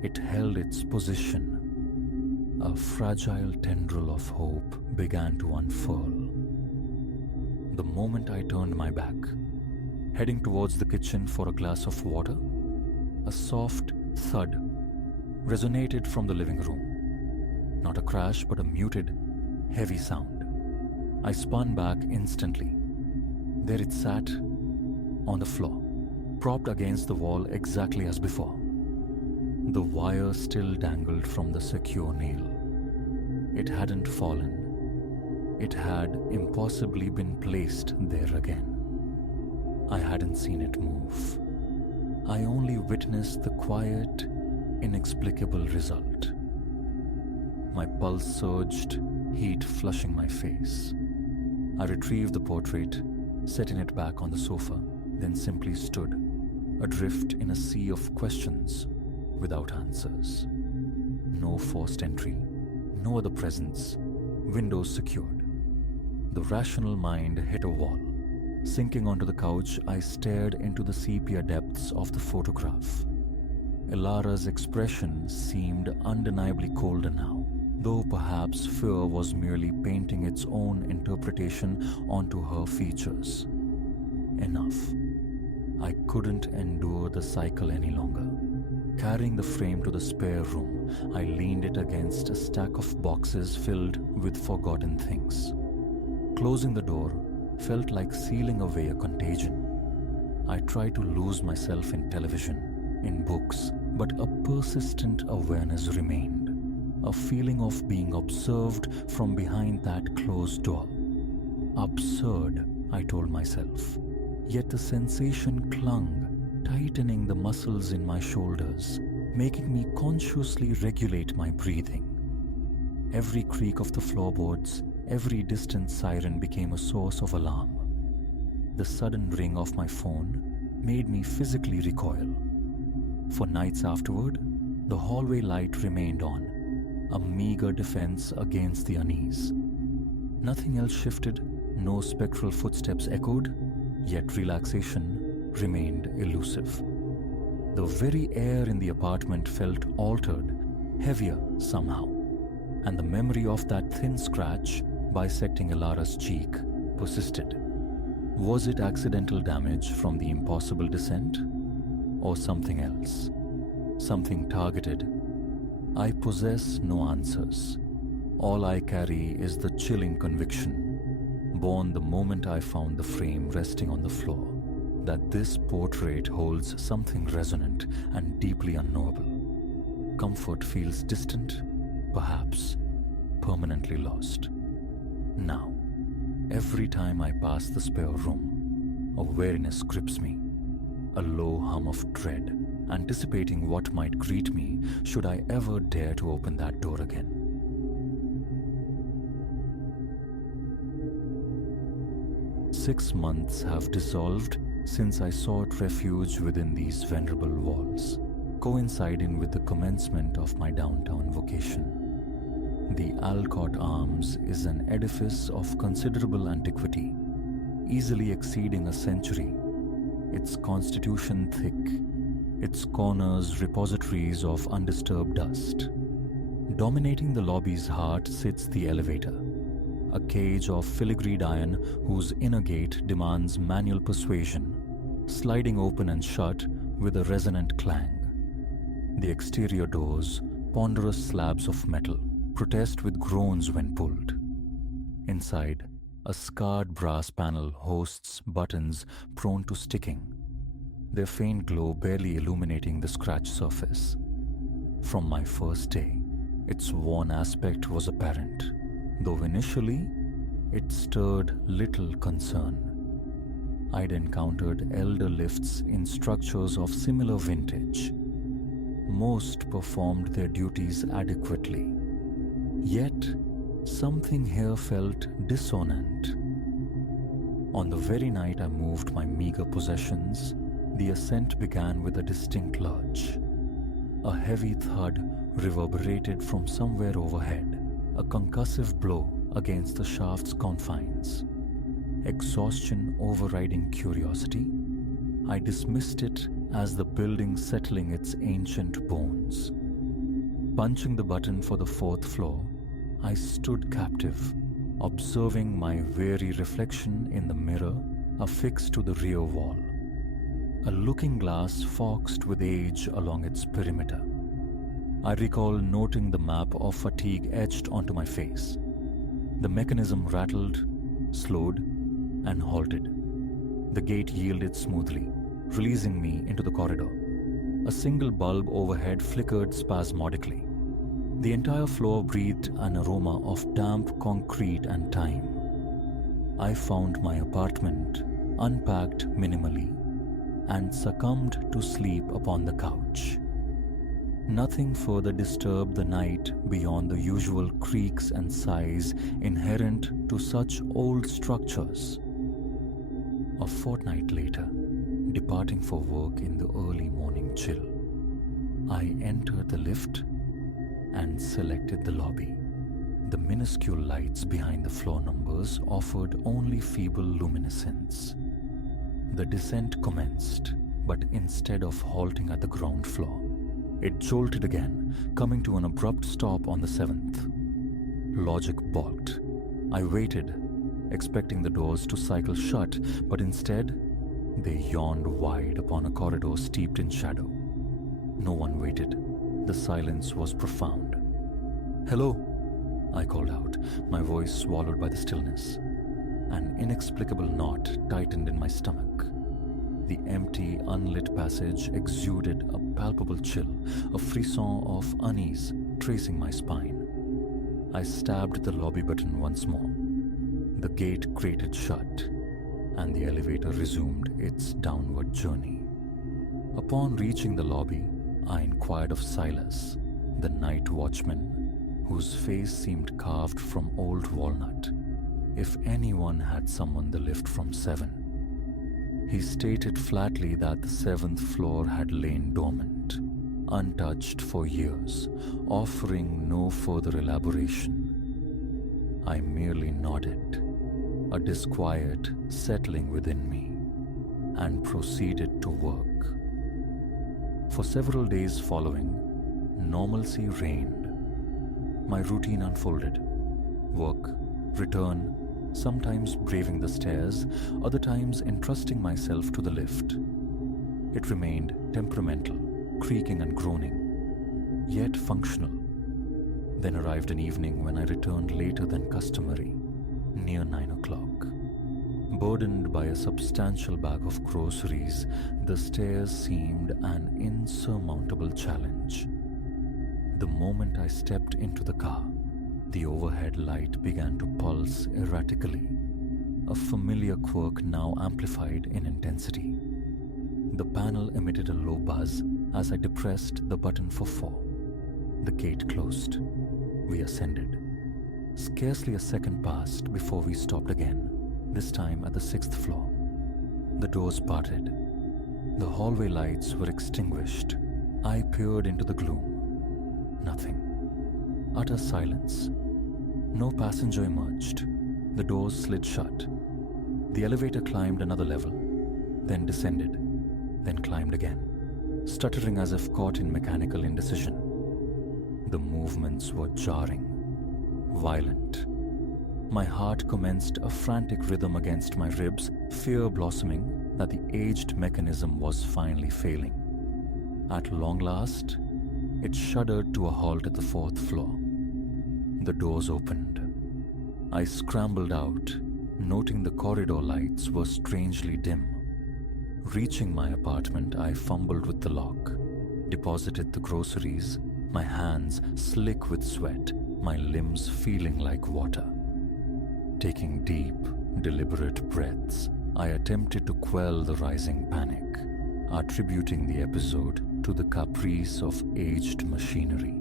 It held its position. A fragile tendril of hope began to unfurl. The moment I turned my back, heading towards the kitchen for a glass of water, a soft thud resonated from the living room. Not a crash, but a muted, heavy sound. I spun back instantly. There it sat, on the floor, propped against the wall exactly as before. The wire still dangled from the secure nail. It hadn't fallen. It had impossibly been placed there again. I hadn't seen it move. I only witnessed the quiet, inexplicable result. My pulse surged, heat flushing my face. I retrieved the portrait, setting it back on the sofa, then simply stood, adrift in a sea of questions without answers. No forced entry, no other presence, windows secured. The rational mind hit a wall. Sinking onto the couch, I stared into the sepia depths of the photograph. Elara's expression seemed undeniably colder now, though perhaps fear was merely painting its own interpretation onto her features. Enough. I couldn't endure the cycle any longer. Carrying the frame to the spare room, I leaned it against a stack of boxes filled with forgotten things. Closing the door felt like sealing away a contagion. I tried to lose myself in television, in books, but a persistent awareness remained. A feeling of being observed from behind that closed door. Absurd, I told myself. Yet the sensation clung, tightening the muscles in my shoulders, making me consciously regulate my breathing. Every creak of the floorboards, every distant siren became a source of alarm. The sudden ring of my phone made me physically recoil. For nights afterward, the hallway light remained on, a meager defense against the unease. Nothing else shifted, no spectral footsteps echoed, yet relaxation remained elusive. The very air in the apartment felt altered, heavier somehow, and the memory of that thin scratch bisecting Elara's cheek persisted. Was it accidental damage from the impossible descent? Or something else? Something targeted? I possess no answers. All I carry is the chilling conviction, born the moment I found the frame resting on the floor, that this portrait holds something resonant and deeply unknowable. Comfort feels distant, perhaps permanently lost. Now, every time I pass the spare room, a weariness grips me, a low hum of dread, anticipating what might greet me should I ever dare to open that door again. "6 months have dissolved since I sought refuge within these venerable walls, coinciding with the commencement of my downtown vocation. The Alcott Arms is an edifice of considerable antiquity, easily exceeding a century, its constitution thick, its corners repositories of undisturbed dust. Dominating the lobby's heart sits the elevator, a cage of filigreed iron whose inner gate demands manual persuasion, sliding open and shut with a resonant clang. The exterior doors, ponderous slabs of metal, protest with groans when pulled. Inside, a scarred brass panel hosts buttons prone to sticking, their faint glow barely illuminating the scratched surface. From my first day, its worn aspect was apparent, though initially it stirred little concern. I'd encountered elder lifts in structures of similar vintage. Most performed their duties adequately. Yet, something here felt dissonant. On the very night I moved my meager possessions, the ascent began with a distinct lurch. A heavy thud reverberated from somewhere overhead, a concussive blow against the shaft's confines. Exhaustion overriding curiosity, I dismissed it as the building settling its ancient bones. Punching the button for the 4th floor, I stood captive, observing my weary reflection in the mirror affixed to the rear wall. A looking glass foxed with age along its perimeter. I recall noting the map of fatigue etched onto my face. The mechanism rattled, slowed, and halted. The gate yielded smoothly, releasing me into the corridor. A single bulb overhead flickered spasmodically. The entire floor breathed an aroma of damp concrete and time. I found my apartment, unpacked minimally, and succumbed to sleep upon the couch. Nothing further disturbed the night beyond the usual creaks and sighs inherent to such old structures. A fortnight later, departing for work in the early morning chill, I entered the lift and selected the lobby. The minuscule lights behind the floor numbers offered only feeble luminescence. The descent commenced, but instead of halting at the ground floor, it jolted again, coming to an abrupt stop on the 7th. Logic balked. I waited, expecting the doors to cycle shut, but instead, they yawned wide upon a corridor steeped in shadow. No one waited. The silence was profound. "Hello," I called out, my voice swallowed by the stillness. An inexplicable knot tightened in my stomach. The empty, unlit passage exuded a palpable chill, a frisson of unease tracing my spine. I stabbed the lobby button once more. The gate grated shut, and the elevator resumed its downward journey. Upon reaching the lobby, I inquired of Silas, the night watchman, whose face seemed carved from old walnut, if anyone had summoned the lift from 7. He stated flatly that the 7th floor had lain dormant, untouched for years, offering no further elaboration. I merely nodded, a disquiet settling within me, and proceeded to work. For several days following, normalcy reigned. My routine unfolded. Work, return, sometimes braving the stairs, other times entrusting myself to the lift. It remained temperamental, creaking and groaning, yet functional. Then arrived an evening when I returned later than customary, near 9 o'clock. Burdened by a substantial bag of groceries, the stairs seemed an insurmountable challenge. The moment I stepped into the car, the overhead light began to pulse erratically, a familiar quirk now amplified in intensity. The panel emitted a low buzz as I depressed the button for 4. The gate closed. We ascended. Scarcely a second passed before we stopped again, this time at the 6th floor. The doors parted. The hallway lights were extinguished. I peered into the gloom. Nothing. Utter silence. No passenger emerged. The doors slid shut. The elevator climbed another level, then descended, then climbed again, stuttering as if caught in mechanical indecision. The movements were jarring, violent. My heart commenced a frantic rhythm against my ribs, fear blossoming that the aged mechanism was finally failing. At long last, It shuddered to a halt at the fourth floor. The doors opened. I scrambled out, noting the corridor lights were strangely dim. Reaching my apartment, I fumbled with the lock, deposited the groceries, my hands slick with sweat, my limbs feeling like water. Taking deep, deliberate breaths, I attempted to quell the rising panic, attributing the episode to the caprice of aged machinery.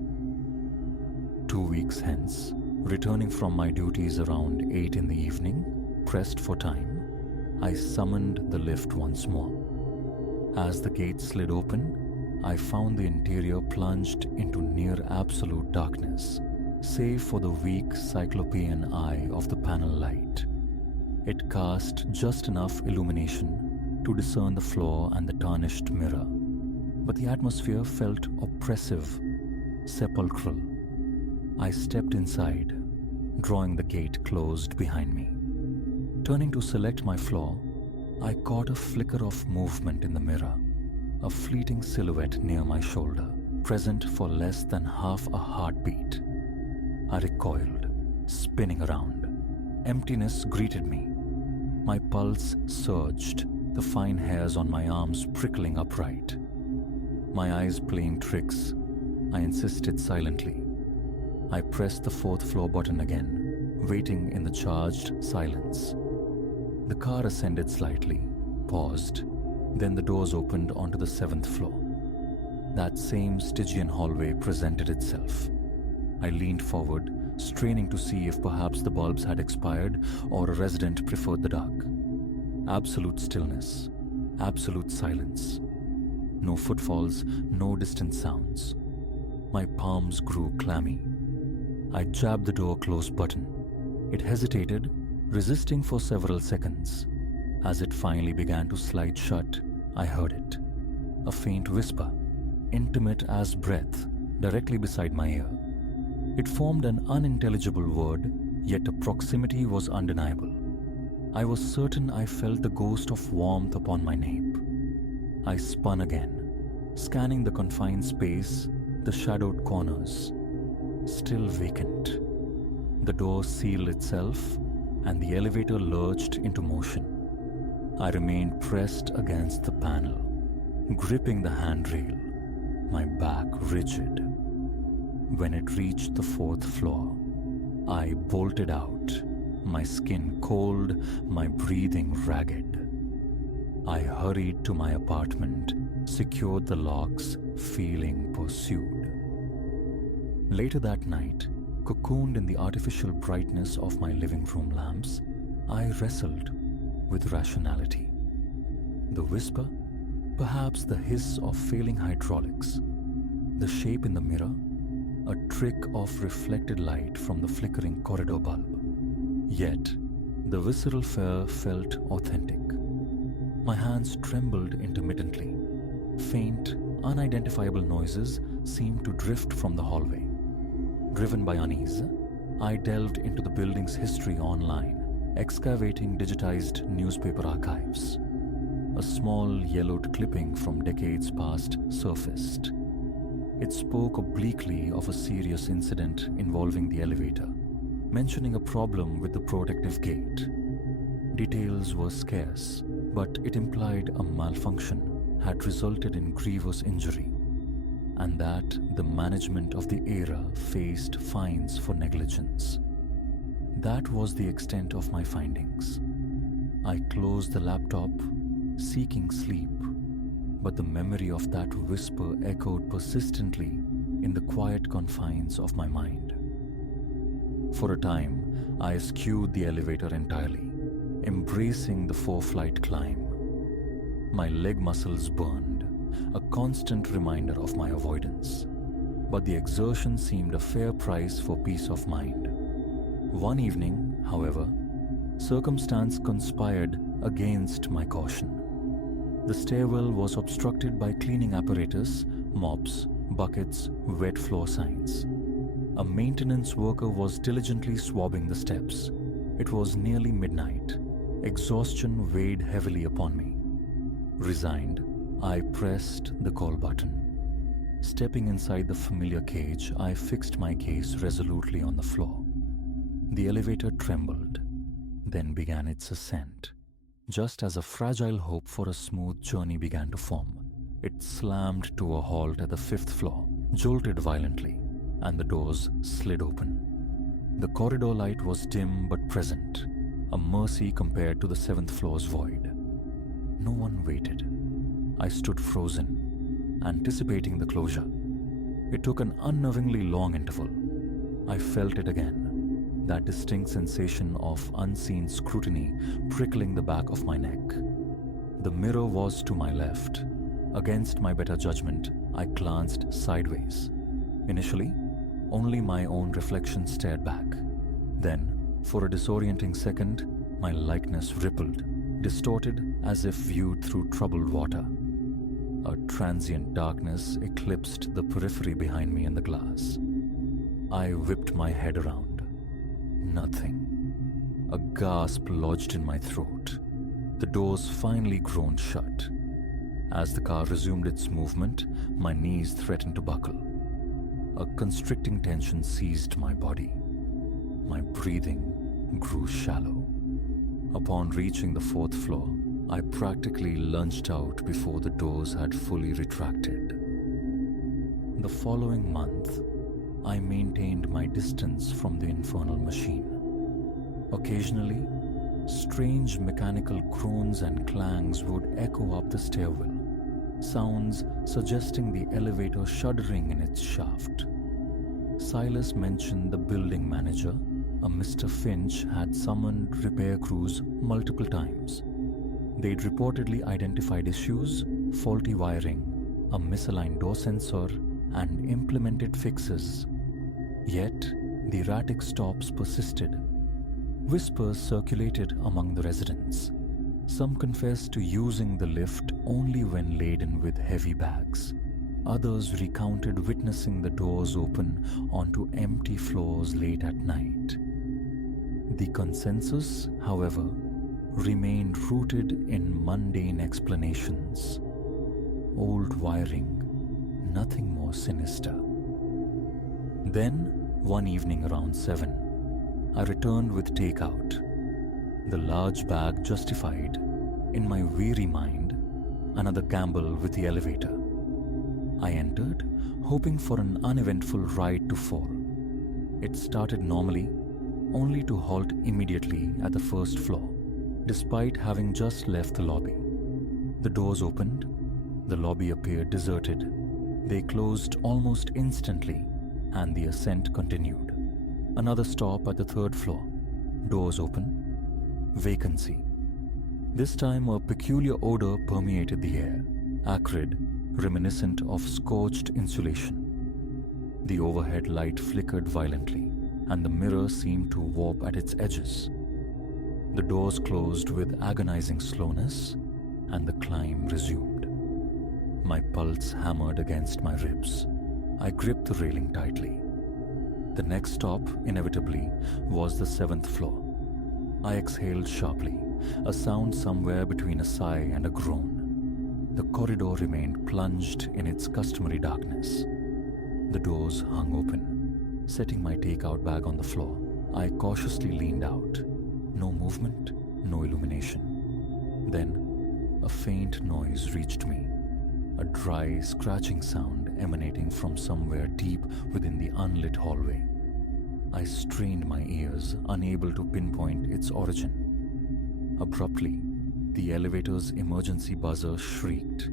2 weeks hence, returning from my duties around 8 in the evening, pressed for time, I summoned the lift once more. As the gate slid open, I found the interior plunged into near absolute darkness, save for the weak cyclopean eye of the panel light. It cast just enough illumination to discern the floor and the tarnished mirror, but the atmosphere felt oppressive, sepulchral. I stepped inside, drawing the gate closed behind me. Turning to select my floor, I caught a flicker of movement in the mirror, a fleeting silhouette near my shoulder, present for less than half a heartbeat. I recoiled, spinning around. Emptiness greeted me. My pulse surged, the fine hairs on my arms prickling upright. My eyes playing tricks, I insisted silently. I pressed the fourth floor button again, waiting in the charged silence. The car ascended slightly, paused, then the doors opened onto the seventh floor. That same Stygian hallway presented itself. I leaned forward, straining to see if perhaps the bulbs had expired or a resident preferred the dark. Absolute stillness, absolute silence. No footfalls, no distant sounds. My palms grew clammy. I jabbed the door close button. It hesitated, resisting for several seconds. As it finally began to slide shut, I heard it. A faint whisper, intimate as breath, directly beside my ear. It formed an unintelligible word, yet the proximity was undeniable. I was certain I felt the ghost of warmth upon my nape. I spun again, scanning the confined space, the shadowed corners. Still vacant. The door sealed itself, and the elevator lurched into motion. I remained pressed against the panel, gripping the handrail, my back rigid. When it reached the fourth floor, I bolted out, my skin cold, my breathing ragged. I hurried to my apartment, secured the locks, feeling pursued. Later that night, cocooned in the artificial brightness of my living room lamps, I wrestled with rationality. The whisper? Perhaps the hiss of failing hydraulics. The shape in the mirror? A trick of reflected light from the flickering corridor bulb. Yet, the visceral fear felt authentic. My hands trembled intermittently. Faint, unidentifiable noises seemed to drift from the hallway. Driven by unease, I delved into the building's history online, excavating digitized newspaper archives. A small yellowed clipping from decades past surfaced. It spoke obliquely of a serious incident involving the elevator, mentioning a problem with the protective gate. Details were scarce, but it implied a malfunction had resulted in grievous injury, and that the management of the era faced fines for negligence. That was the extent of my findings. I closed the laptop, seeking sleep, but the memory of that whisper echoed persistently in the quiet confines of my mind. For a time, I eschewed the elevator entirely, embracing the 4-flight climb. My leg muscles burned, a constant reminder of my avoidance. But the exertion seemed a fair price for peace of mind. One evening, however, circumstance conspired against my caution. The stairwell was obstructed by cleaning apparatus, mops, buckets, wet floor signs. A maintenance worker was diligently swabbing the steps. It was nearly midnight. Exhaustion weighed heavily upon me. Resigned, I pressed the call button. Stepping inside the familiar cage, I fixed my gaze resolutely on the floor. The elevator trembled, then began its ascent. Just as a fragile hope for a smooth journey began to form, it slammed to a halt at the 5th floor, jolted violently, and the doors slid open. The corridor light was dim but present, a mercy compared to the 7th floor's void. No one waited. I stood frozen, anticipating the closure. It took an unnervingly long interval. I felt it again, that distinct sensation of unseen scrutiny prickling the back of my neck. The mirror was to my left. Against my better judgment, I glanced sideways. Initially, only my own reflection stared back. Then, for a disorienting second, my likeness rippled, distorted as if viewed through troubled water. A transient darkness eclipsed the periphery behind me in the glass. I whipped my head around. Nothing. A gasp lodged in my throat. The doors finally groaned shut. As the car resumed its movement, my knees threatened to buckle. A constricting tension seized my body. My breathing grew shallow. Upon reaching the 4th floor, I practically lunged out before the doors had fully retracted. The following month, I maintained my distance from the infernal machine. Occasionally, strange mechanical groans and clangs would echo up the stairwell, sounds suggesting the elevator shuddering in its shaft. Silas mentioned the building manager, a Mr. Finch, had summoned repair crews multiple times. They'd reportedly identified issues, faulty wiring, a misaligned door sensor, and implemented fixes. Yet, the erratic stops persisted. Whispers circulated among the residents. Some confessed to using the lift only when laden with heavy bags. Others recounted witnessing the doors open onto empty floors late at night. The consensus, however, remained rooted in mundane explanations. Old wiring, nothing more sinister. Then, one evening around 7, I returned with takeout. The large bag justified, in my weary mind, another gamble with the elevator. I entered, hoping for an uneventful ride to 4. It started normally, only to halt immediately at the 1st floor, despite having just left the lobby. The doors opened. The lobby appeared deserted. They closed almost instantly, and the ascent continued. Another stop at the 3rd floor. Doors open. Vacancy. This time a peculiar odor permeated the air, acrid, reminiscent of scorched insulation. The overhead light flickered violently, and the mirror seemed to warp at its edges. The doors closed with agonizing slowness, and the climb resumed. My pulse hammered against my ribs. I gripped the railing tightly. The next stop, inevitably, was the 7th floor. I exhaled sharply, a sound somewhere between a sigh and a groan. The corridor remained plunged in its customary darkness. The doors hung open. Setting my takeout bag on the floor, I cautiously leaned out. No movement, no illumination. Then, a faint noise reached me, a dry, scratching sound emanating from somewhere deep within the unlit hallway. I strained my ears, unable to pinpoint its origin. Abruptly, the elevator's emergency buzzer shrieked,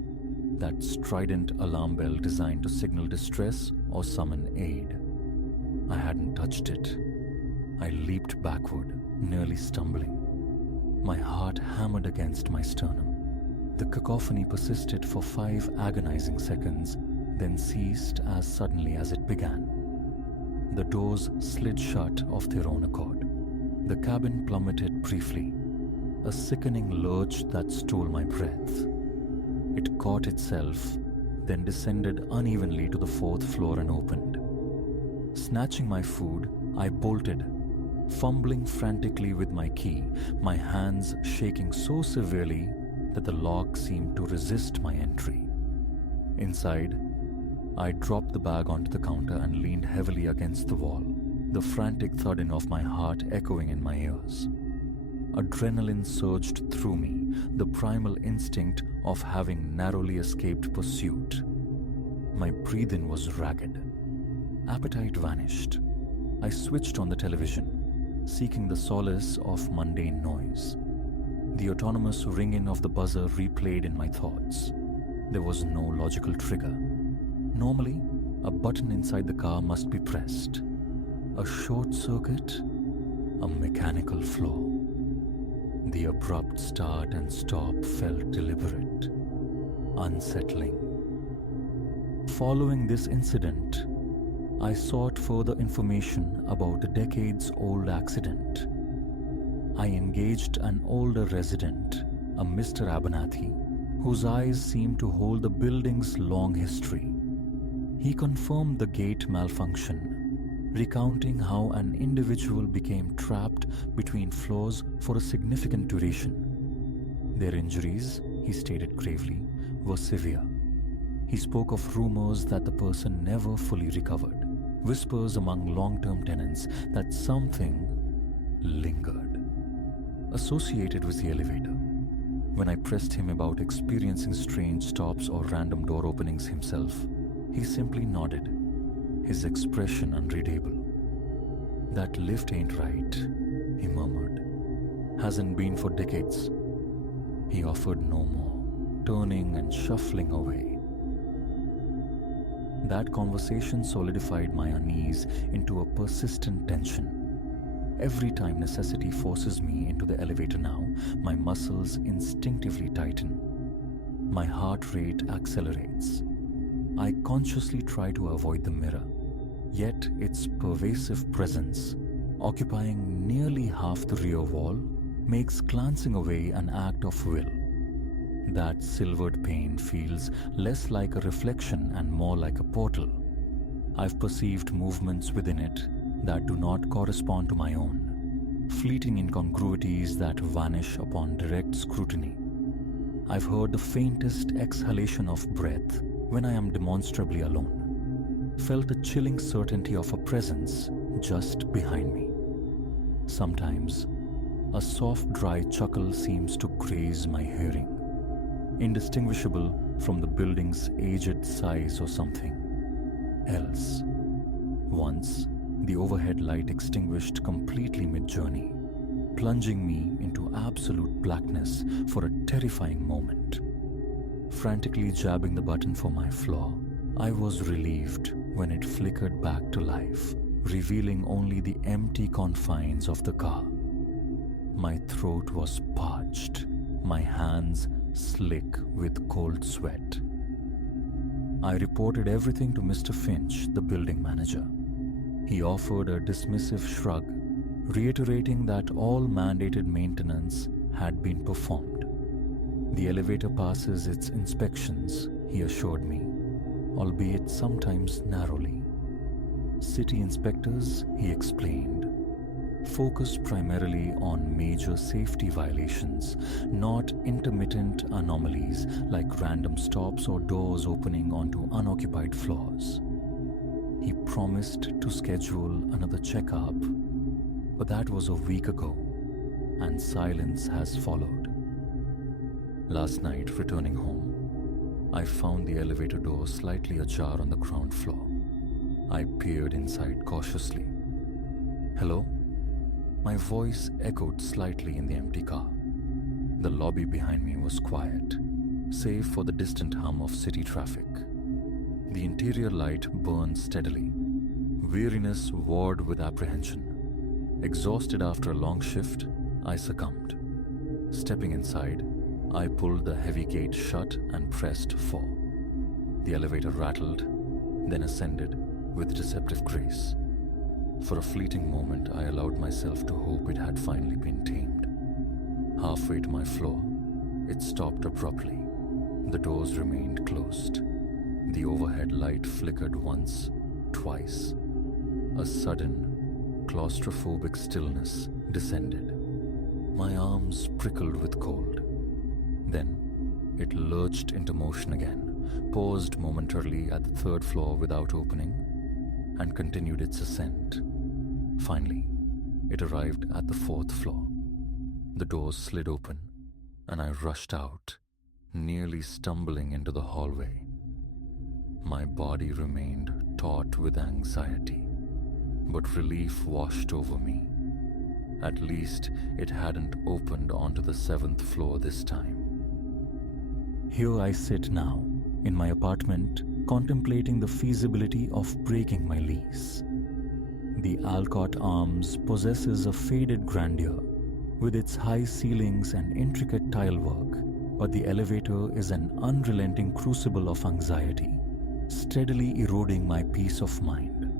that strident alarm bell designed to signal distress or summon aid. I hadn't touched it. I leaped backward, nearly stumbling. My heart hammered against my sternum. The cacophony persisted for 5 agonizing seconds, then ceased as suddenly as it began. The doors slid shut of their own accord. The cabin plummeted briefly, a sickening lurch that stole my breath. It caught itself, then descended unevenly to the 4th floor and opened. Snatching my food, I bolted, fumbling frantically with my key, my hands shaking so severely that the lock seemed to resist my entry. Inside, I dropped the bag onto the counter and leaned heavily against the wall, the frantic thudding of my heart echoing in my ears. Adrenaline surged through me, the primal instinct of having narrowly escaped pursuit. My breathing was ragged. Appetite vanished. I switched on the television, seeking the solace of mundane noise. The autonomous ringing of the buzzer replayed in my thoughts. There was no logical trigger. Normally, a button inside the car must be pressed. A short circuit, a mechanical flaw. The abrupt start and stop felt deliberate, unsettling. Following this incident, I sought further information about a decades-old accident. I engaged an older resident, a Mr. Abernathy, whose eyes seemed to hold the building's long history. He confirmed the gate malfunction, recounting how an individual became trapped between floors for a significant duration. Their injuries, he stated gravely, were severe. He spoke of rumors that the person never fully recovered, whispers among long-term tenants that something lingered associated with the elevator. When I pressed him about experiencing strange stops or random door openings himself, he simply nodded, his expression unreadable. "That lift ain't right," he murmured. "Hasn't been for decades." He offered no more, turning and shuffling away. That conversation solidified my unease into a persistent tension. Every time necessity forces me into the elevator now, my muscles instinctively tighten. My heart rate accelerates. I consciously try to avoid the mirror, yet its pervasive presence, occupying nearly half the rear wall, makes glancing away an act of will. That silvered pane feels less like a reflection and more like a portal. I've perceived movements within it that do not correspond to my own, fleeting incongruities that vanish upon direct scrutiny. I've heard the faintest exhalation of breath when I am demonstrably alone, felt a chilling certainty of a presence just behind me. Sometimes, a soft, dry chuckle seems to graze my hearing, indistinguishable from the building's aged size or something else. Once, the overhead light extinguished completely mid-journey, plunging me into absolute blackness for a terrifying moment. Frantically jabbing the button for my floor, I was relieved when it flickered back to life, revealing only the empty confines of the car. My throat was parched, my hands slick with cold sweat. I reported everything to Mr. Finch, the building manager. He offered a dismissive shrug, reiterating that all mandated maintenance had been performed. The elevator passes its inspections, he assured me, albeit sometimes narrowly. City inspectors, he explained, focus primarily on major safety violations, not intermittent anomalies like random stops or doors opening onto unoccupied floors. He promised to schedule another checkup, but that was a week ago, and silence has followed. Last night, returning home, I found the elevator door slightly ajar on the ground floor. I peered inside cautiously. "Hello?" My voice echoed slightly in the empty car. The lobby behind me was quiet, save for the distant hum of city traffic. The interior light burned steadily. Weariness warred with apprehension. Exhausted after a long shift, I succumbed. Stepping inside, I pulled the heavy gate shut and pressed 4. The elevator rattled, then ascended with deceptive grace. For a fleeting moment, I allowed myself to hope it had finally been tamed. Halfway to my floor, it stopped abruptly. The doors remained closed. The overhead light flickered once, twice. A sudden, claustrophobic stillness descended. My arms prickled with cold. Then, it lurched into motion again, paused momentarily at the third floor without opening, and continued its ascent. Finally, it arrived at the fourth floor. The doors slid open, and I rushed out, nearly stumbling into the hallway. My body remained taut with anxiety, but relief washed over me. At least it hadn't opened onto the seventh floor this time. Here I sit now, in my apartment, contemplating the feasibility of breaking my lease. The Alcott Arms possesses a faded grandeur, with its high ceilings and intricate tile work, but the elevator is an unrelenting crucible of anxiety, steadily eroding my peace of mind.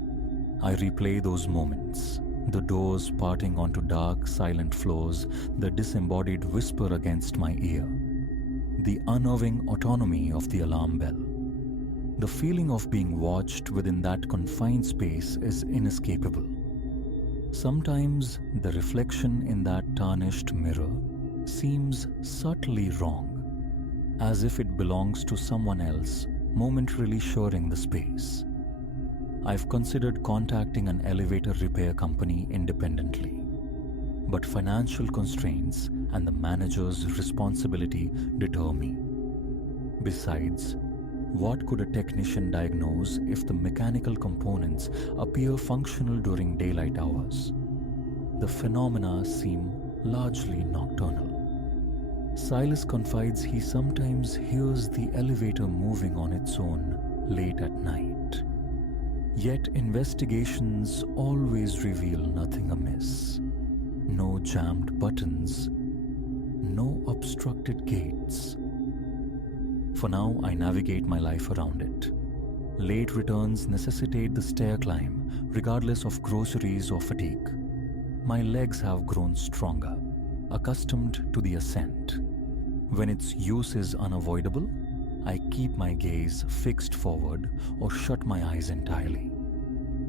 I replay those moments, the doors parting onto dark, silent floors, the disembodied whisper against my ear, the unnerving autonomy of the alarm bell. The feeling of being watched within that confined space is inescapable. Sometimes the reflection in that tarnished mirror seems subtly wrong, as if it belongs to someone else, momentarily sharing the space. I've considered contacting an elevator repair company independently, but financial constraints and the manager's responsibility deter me. Besides, what could a technician diagnose if the mechanical components appear functional during daylight hours? The phenomena seem largely nocturnal. Silas confides he sometimes hears the elevator moving on its own late at night. Yet investigations always reveal nothing amiss. No jammed buttons, no obstructed gates. For now, I navigate my life around it. Late returns necessitate the stair climb, regardless of groceries or fatigue. My legs have grown stronger, accustomed to the ascent. When its use is unavoidable, I keep my gaze fixed forward or shut my eyes entirely.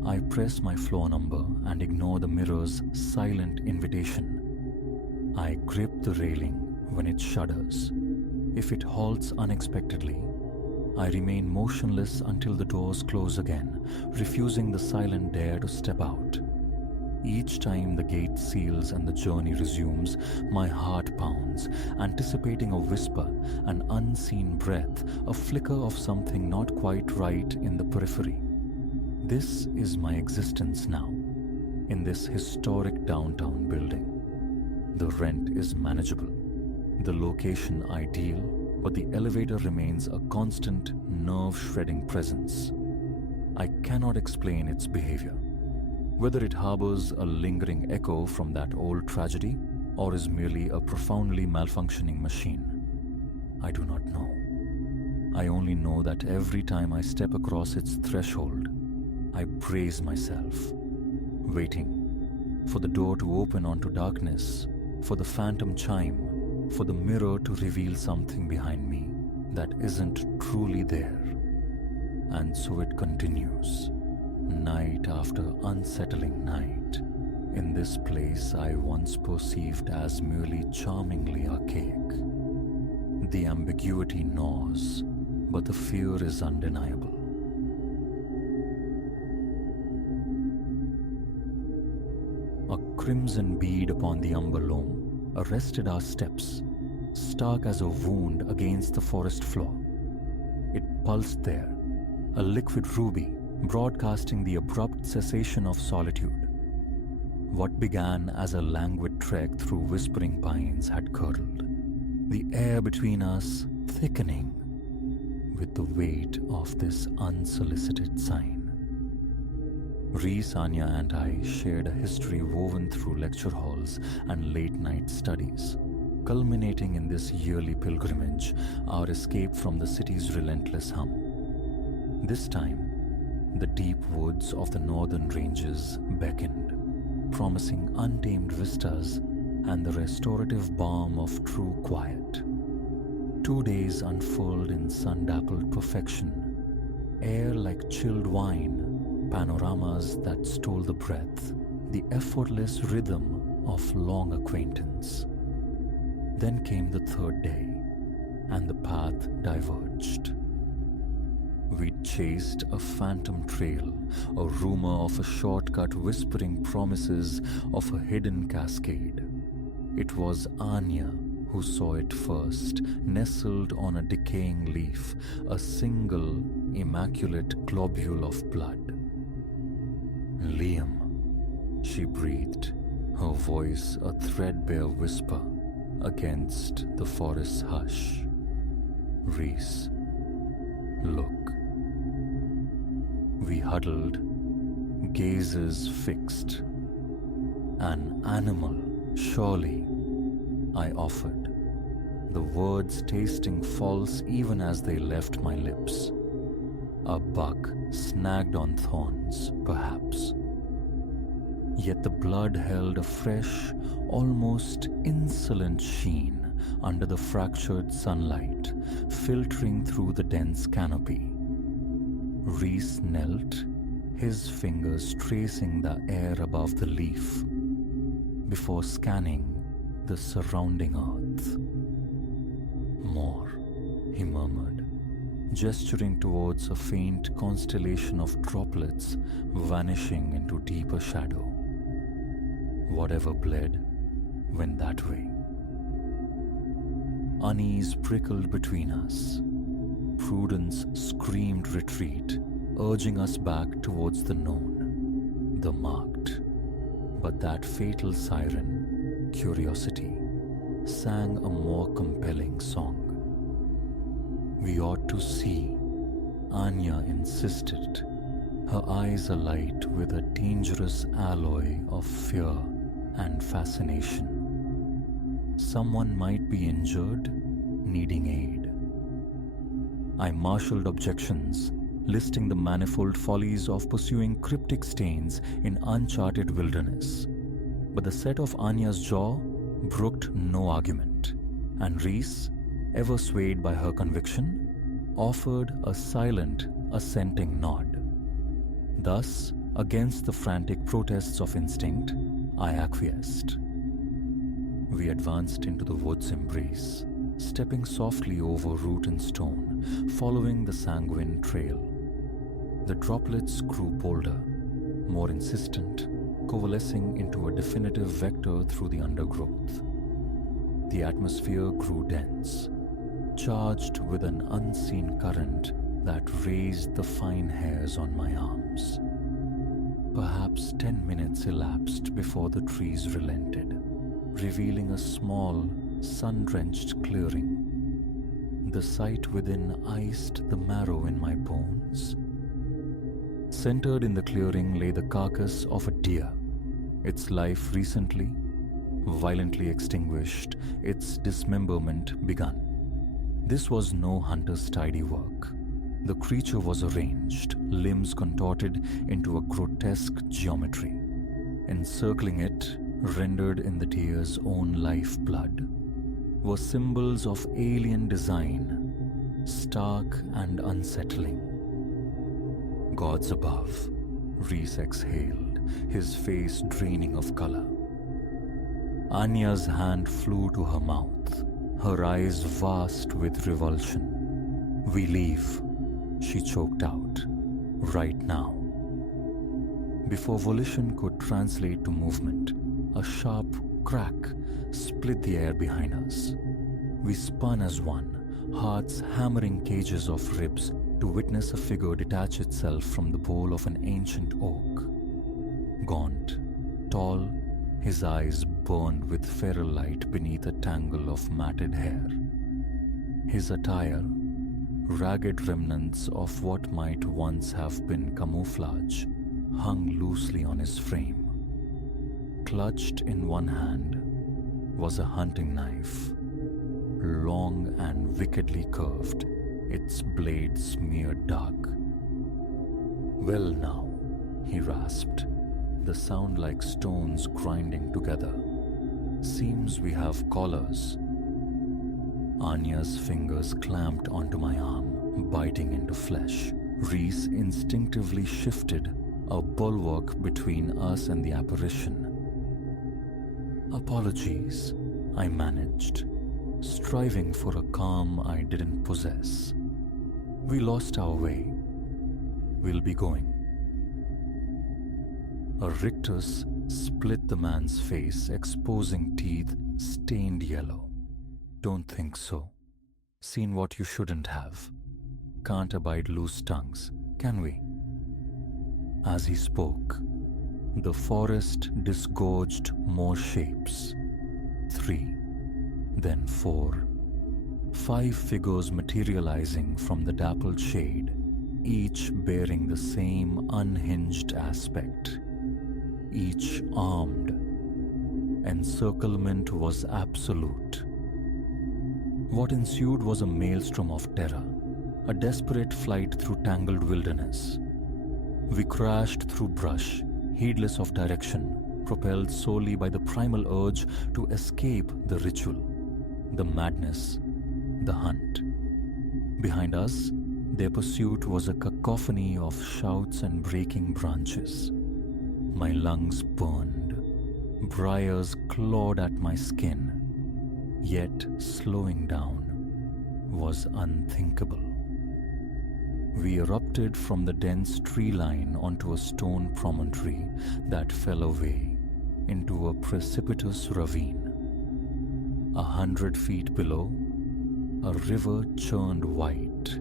I press my floor number and ignore the mirror's silent invitation. I grip the railing when it shudders. If it halts unexpectedly, I remain motionless until the doors close again, refusing the silent dare to step out. Each time the gate seals and the journey resumes, my heart pounds, anticipating a whisper, an unseen breath, a flicker of something not quite right in the periphery. This is my existence now, in this historic downtown building. The rent is manageable, the location ideal, but the elevator remains a constant, nerve-shredding presence. I cannot explain its behavior. Whether it harbors a lingering echo from that old tragedy or is merely a profoundly malfunctioning machine, I do not know. I only know that every time I step across its threshold, I brace myself, waiting for the door to open onto darkness, for the phantom chime, for the mirror to reveal something behind me that isn't truly there. And so it continues, night after unsettling night, in this place I once perceived as merely charmingly archaic. The ambiguity gnaws, but the fear is undeniable. A crimson bead upon the umber loam arrested our steps, stark as a wound against the forest floor. It pulsed there, a liquid ruby, broadcasting the abrupt cessation of solitude. What began as a languid trek through whispering pines had curdled, the air between us thickening with the weight of this unsolicited sign. Reese, Anya, and I shared a history woven through lecture halls and late-night studies, culminating in this yearly pilgrimage, our escape from the city's relentless hum. This time, the deep woods of the northern ranges beckoned, promising untamed vistas and the restorative balm of true quiet. 2 days unfurled in sun-dappled perfection, air like chilled wine, panoramas that stole the breath, the effortless rhythm of long acquaintance. Then came the third day, and the path diverged. We'd chased a phantom trail, a rumor of a shortcut whispering promises of a hidden cascade. It was Anya who saw it first, nestled on a decaying leaf, a single, immaculate globule of blood. Liam, she breathed, her voice a threadbare whisper against the forest's hush. Reese, look. We huddled, gazes fixed. An animal, surely, I offered, the words tasting false even as they left my lips. A buck snagged on thorns, perhaps. Yet the blood held a fresh, almost insolent sheen under the fractured sunlight, filtering through the dense canopy. Reese knelt, his fingers tracing the air above the leaf, before scanning the surrounding earth. More, he murmured, gesturing towards a faint constellation of droplets vanishing into deeper shadow. Whatever bled went that way. Unease prickled between us. Prudence screamed retreat, urging us back towards the known, the marked. But that fatal siren, curiosity, sang a more compelling song. We ought to see, Anya insisted, her eyes alight with a dangerous alloy of fear and fascination. Someone might be injured, needing aid. I marshaled objections, listing the manifold follies of pursuing cryptic stains in uncharted wilderness. But the set of Anya's jaw brooked no argument, and Reese, ever swayed by her conviction, offered a silent, assenting nod. Thus, against the frantic protests of instinct, I acquiesced. We advanced into the wood's embrace, stepping softly over root and stone, following the sanguine trail. The droplets grew bolder, more insistent, coalescing into a definitive vector through the undergrowth. The atmosphere grew dense, charged with an unseen current that raised the fine hairs on my arms. Perhaps 10 minutes elapsed before the trees relented, revealing a small, sun-drenched clearing. The sight within iced the marrow in my bones. Centered in the clearing lay the carcass of a deer, its life recently, violently extinguished, its dismemberment begun. This was no hunter's tidy work. The creature was arranged, limbs contorted into a grotesque geometry. Encircling it, rendered in the deer's own lifeblood, were symbols of alien design, stark and unsettling. Gods above, Reese exhaled, his face draining of color. Anya's hand flew to her mouth, her eyes vast with revulsion. We leave, she choked out, right now. Before volition could translate to movement, a sharp crack split the air behind us. We spun as one, hearts hammering cages of ribs to witness a figure detach itself from the bole of an ancient oak. Gaunt, tall, his eyes burned with feral light beneath a tangle of matted hair. His attire, ragged remnants of what might once have been camouflage, hung loosely on his frame. Clutched in one hand was a hunting knife, long and wickedly curved, its blade smeared dark. Well now, he rasped, the sound like stones grinding together. Seems we have collars. Anya's fingers clamped onto my arm, biting into flesh. Reese instinctively shifted, a bulwark between us and the apparition. Apologies, I managed, striving for a calm I didn't possess. We lost our way, We'll be going. A rictus split the man's face, exposing teeth stained yellow. Don't think so. Seen what you shouldn't have. Can't abide loose tongues, can we? As he spoke, the forest disgorged more shapes. 3, then 4, 5 figures materializing from the dappled shade, each bearing the same unhinged aspect, each armed. Encirclement was absolute. What ensued was a maelstrom of terror, a desperate flight through tangled wilderness. We crashed through brush, heedless of direction, propelled solely by the primal urge to escape the ritual, the madness, the hunt. Behind us, their pursuit was a cacophony of shouts and breaking branches. My lungs burned. Briars clawed at my skin. Yet slowing down was unthinkable. We erupted from the dense tree line onto a stone promontory that fell away into a precipitous ravine. 100 feet below, a river churned white.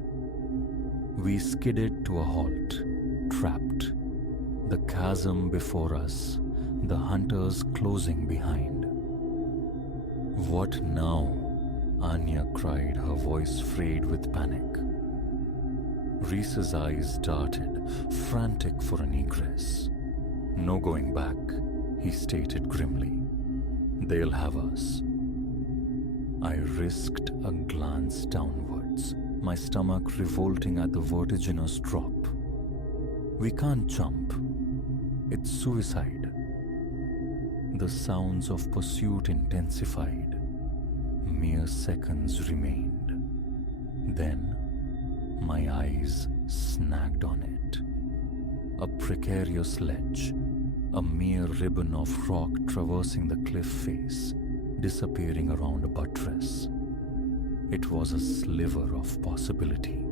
We skidded to a halt, trapped. The chasm before us, the hunters closing behind. What now? Anya cried, her voice frayed with panic. Reese's eyes darted, frantic for an egress. No going back, he stated grimly. They'll have us. I risked a glance downwards, my stomach revolting at the vertiginous drop. We can't jump. It's suicide. The sounds of pursuit intensified. Mere seconds remained. Then my eyes snagged on it. A precarious ledge, a mere ribbon of rock traversing the cliff face, disappearing around a buttress. It was a sliver of possibility.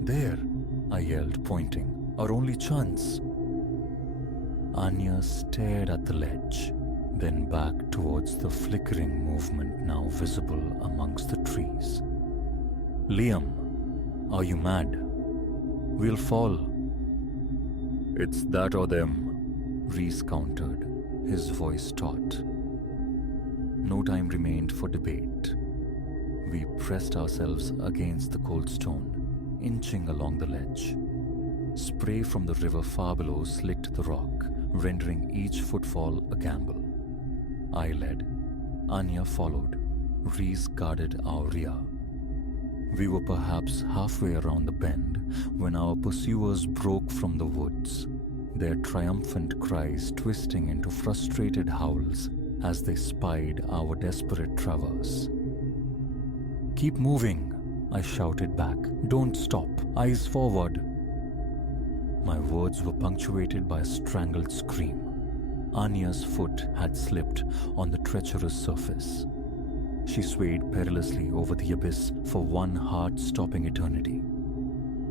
There, I yelled, pointing. Our only chance. Anya stared at the ledge, then back towards the flickering movement now visible amongst the trees. Liam, are you mad? We'll fall. It's that or them, Reese countered, his voice taut. No time remained for debate. We pressed ourselves against the cold stone, inching along the ledge. Spray from the river far below slicked the rock, rendering each footfall a gamble. I led. Anya followed. Reese guarded our rear. We were perhaps halfway around the bend when our pursuers broke from the woods, their triumphant cries twisting into frustrated howls as they spied our desperate traverse. Keep moving, I shouted back. Don't stop. Eyes forward. My words were punctuated by a strangled scream. Anya's foot had slipped on the treacherous surface. She swayed perilously over the abyss for one heart-stopping eternity,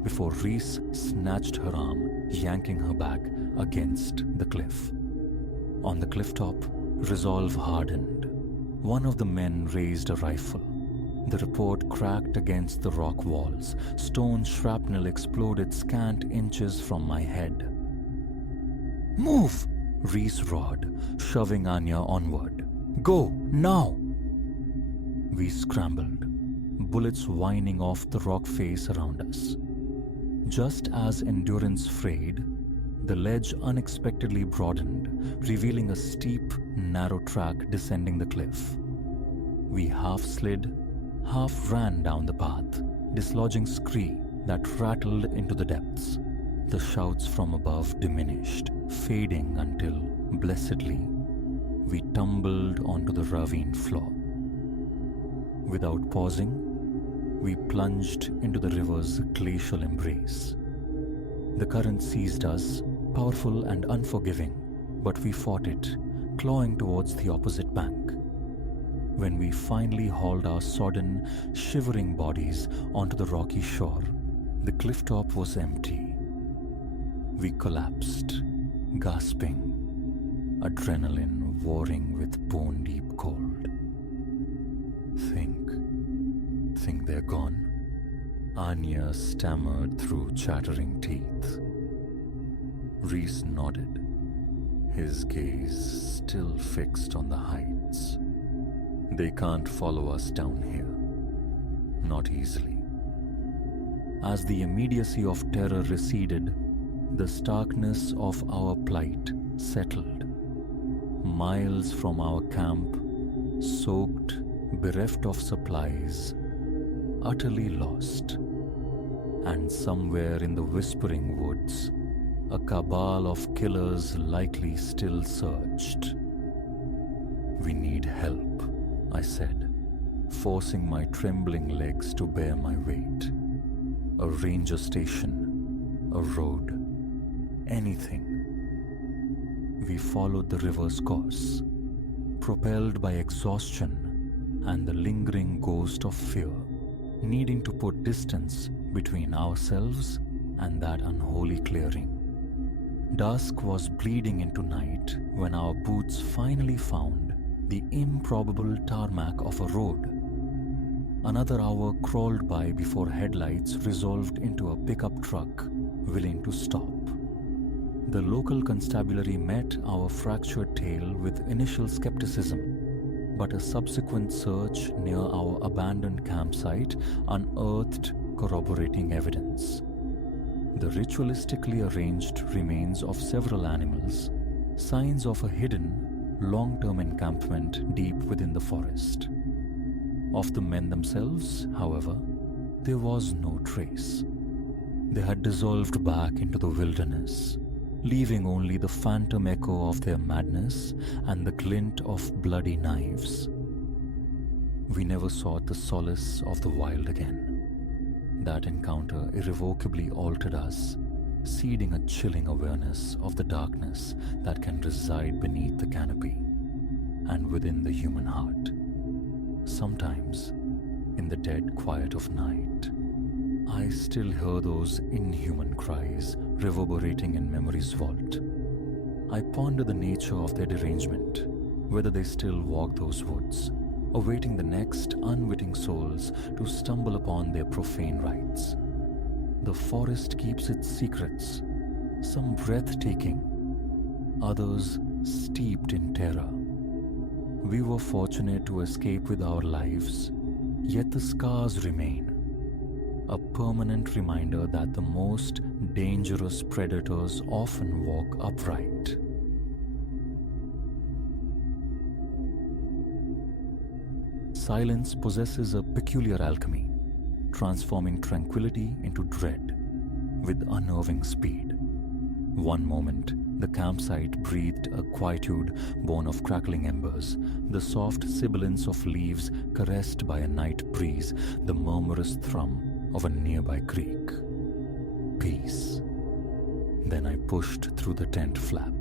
before Reese snatched her arm, yanking her back against the cliff. On the clifftop, resolve hardened. One of the men raised a rifle. The report cracked against the rock walls. Stone shrapnel exploded scant inches from my head. Move! Reese roared, shoving Anya onward. Go, now! We scrambled, bullets whining off the rock face around us. Just as endurance frayed, the ledge unexpectedly broadened, revealing a steep, narrow track descending the cliff. We half slid, half ran down the path, dislodging scree that rattled into the depths. The shouts from above diminished, fading until, blessedly, we tumbled onto the ravine floor. Without pausing, we plunged into the river's glacial embrace. The current seized us, powerful and unforgiving, but we fought it, clawing towards the opposite bank. When we finally hauled our sodden, shivering bodies onto the rocky shore, The cliff top was empty. We collapsed, gasping, adrenaline warring with bone-deep cold. Think they're gone? Anya stammered through chattering teeth. Reese nodded, his gaze still fixed on the heights. They can't follow us down here. Not easily. As the immediacy of terror receded, the starkness of our plight settled. Miles from our camp, soaked, bereft of supplies, utterly lost. And somewhere in the whispering woods, a cabal of killers likely still searched. We need help, I said, forcing my trembling legs to bear my weight. A ranger station, a road, anything. We followed the river's course, propelled by exhaustion and the lingering ghost of fear, needing to put distance between ourselves and that unholy clearing. Dusk was bleeding into night when our boots finally found the improbable tarmac of a road. Another hour crawled by before headlights resolved into a pickup truck willing to stop. The local constabulary met our fractured tale with initial skepticism, but a subsequent search near our abandoned campsite unearthed corroborating evidence. The ritualistically arranged remains of several animals, signs of a hidden, long-term encampment deep within the forest. Of the men themselves, however, there was no trace. They had dissolved back into the wilderness, leaving only the phantom echo of their madness and the glint of bloody knives. We never sought the solace of the wild again. That encounter irrevocably altered us, seeding a chilling awareness of the darkness that can reside beneath the canopy and within the human heart. Sometimes, in the dead quiet of night, I still hear those inhuman cries reverberating in memory's vault. I ponder the nature of their derangement, whether they still walk those woods, awaiting the next unwitting souls to stumble upon their profane rites. The forest keeps its secrets, some breathtaking, others steeped in terror. We were fortunate to escape with our lives, yet the scars remain, a permanent reminder that the most dangerous predators often walk upright. Silence possesses a peculiar alchemy, transforming tranquility into dread with unnerving speed. One moment, the campsite breathed a quietude born of crackling embers, the soft sibilance of leaves caressed by a night breeze, the murmurous thrum of a nearby creek. Peace. Then I pushed through the tent flap,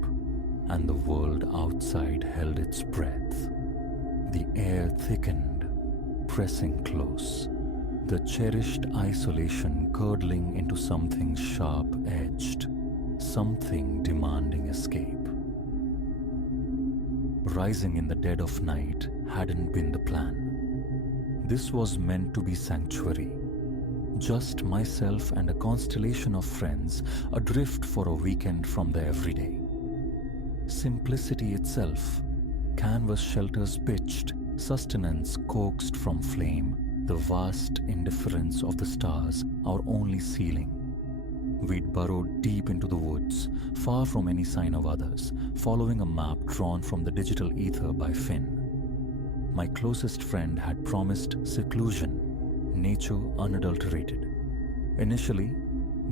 and the world outside held its breath. The air thickened, pressing close, the cherished isolation curdling into something sharp-edged, something demanding escape. Rising in the dead of night hadn't been the plan. This was meant to be sanctuary. Just myself and a constellation of friends adrift for a weekend from the everyday. Simplicity itself, canvas shelters pitched, sustenance coaxed from flame, the vast indifference of the stars our only ceiling. We'd burrowed deep into the woods, far from any sign of others, following a map drawn from the digital ether by Finn. My closest friend had promised seclusion, nature unadulterated. Initially,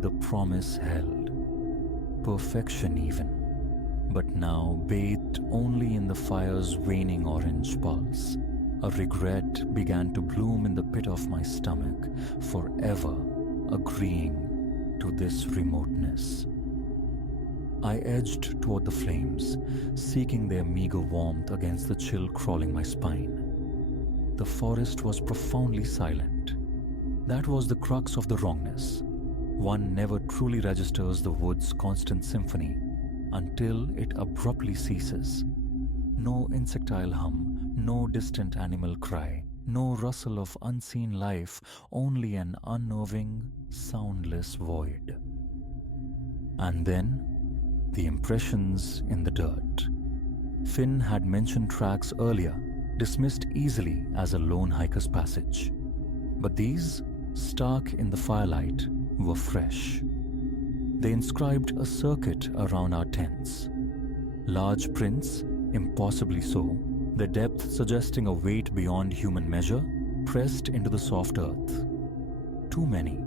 the promise held. Perfection even. But now, bathed only in the fire's waning orange pulse, a regret began to bloom in the pit of my stomach, forever agreeing to this remoteness. I edged toward the flames, seeking their meager warmth against the chill crawling my spine. The forest was profoundly silent. That was the crux of the wrongness. One never truly registers the wood's constant symphony until it abruptly ceases. No insectile hum, no distant animal cry, no rustle of unseen life, only an unnerving, soundless void. And then, the impressions in the dirt. Finn had mentioned tracks earlier, dismissed easily as a lone hiker's passage. But these, stark in the firelight, were fresh. They inscribed a circuit around our tents. Large prints, impossibly so, their depth suggesting a weight beyond human measure, pressed into the soft earth. Too many,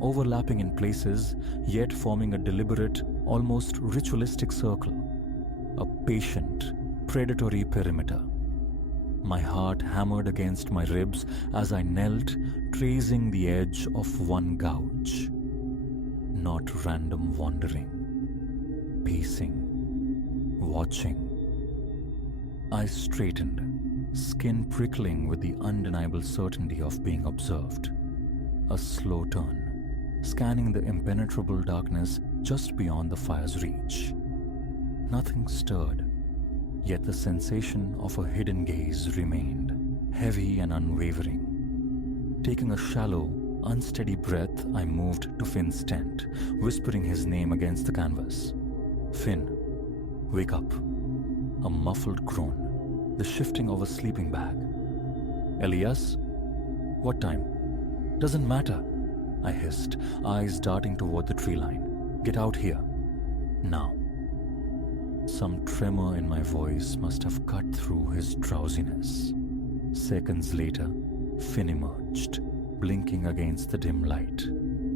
overlapping in places, yet forming a deliberate, almost ritualistic circle. A patient, predatory perimeter. My heart hammered against my ribs as I knelt, tracing the edge of one gouge. Not random wandering. Pacing. Watching. I straightened, skin prickling with the undeniable certainty of being observed. A slow turn, scanning the impenetrable darkness just beyond the fire's reach. Nothing stirred, yet the sensation of a hidden gaze remained, heavy and unwavering. Taking a shallow, unsteady breath, I moved to Finn's tent, whispering his name against the canvas. Finn, wake up. A muffled groan, the shifting of a sleeping bag. Elias? What time? Doesn't matter, I hissed, eyes darting toward the tree line. Get out here. Now. Some tremor in my voice must have cut through his drowsiness. Seconds later, Finn emerged, blinking against the dim light,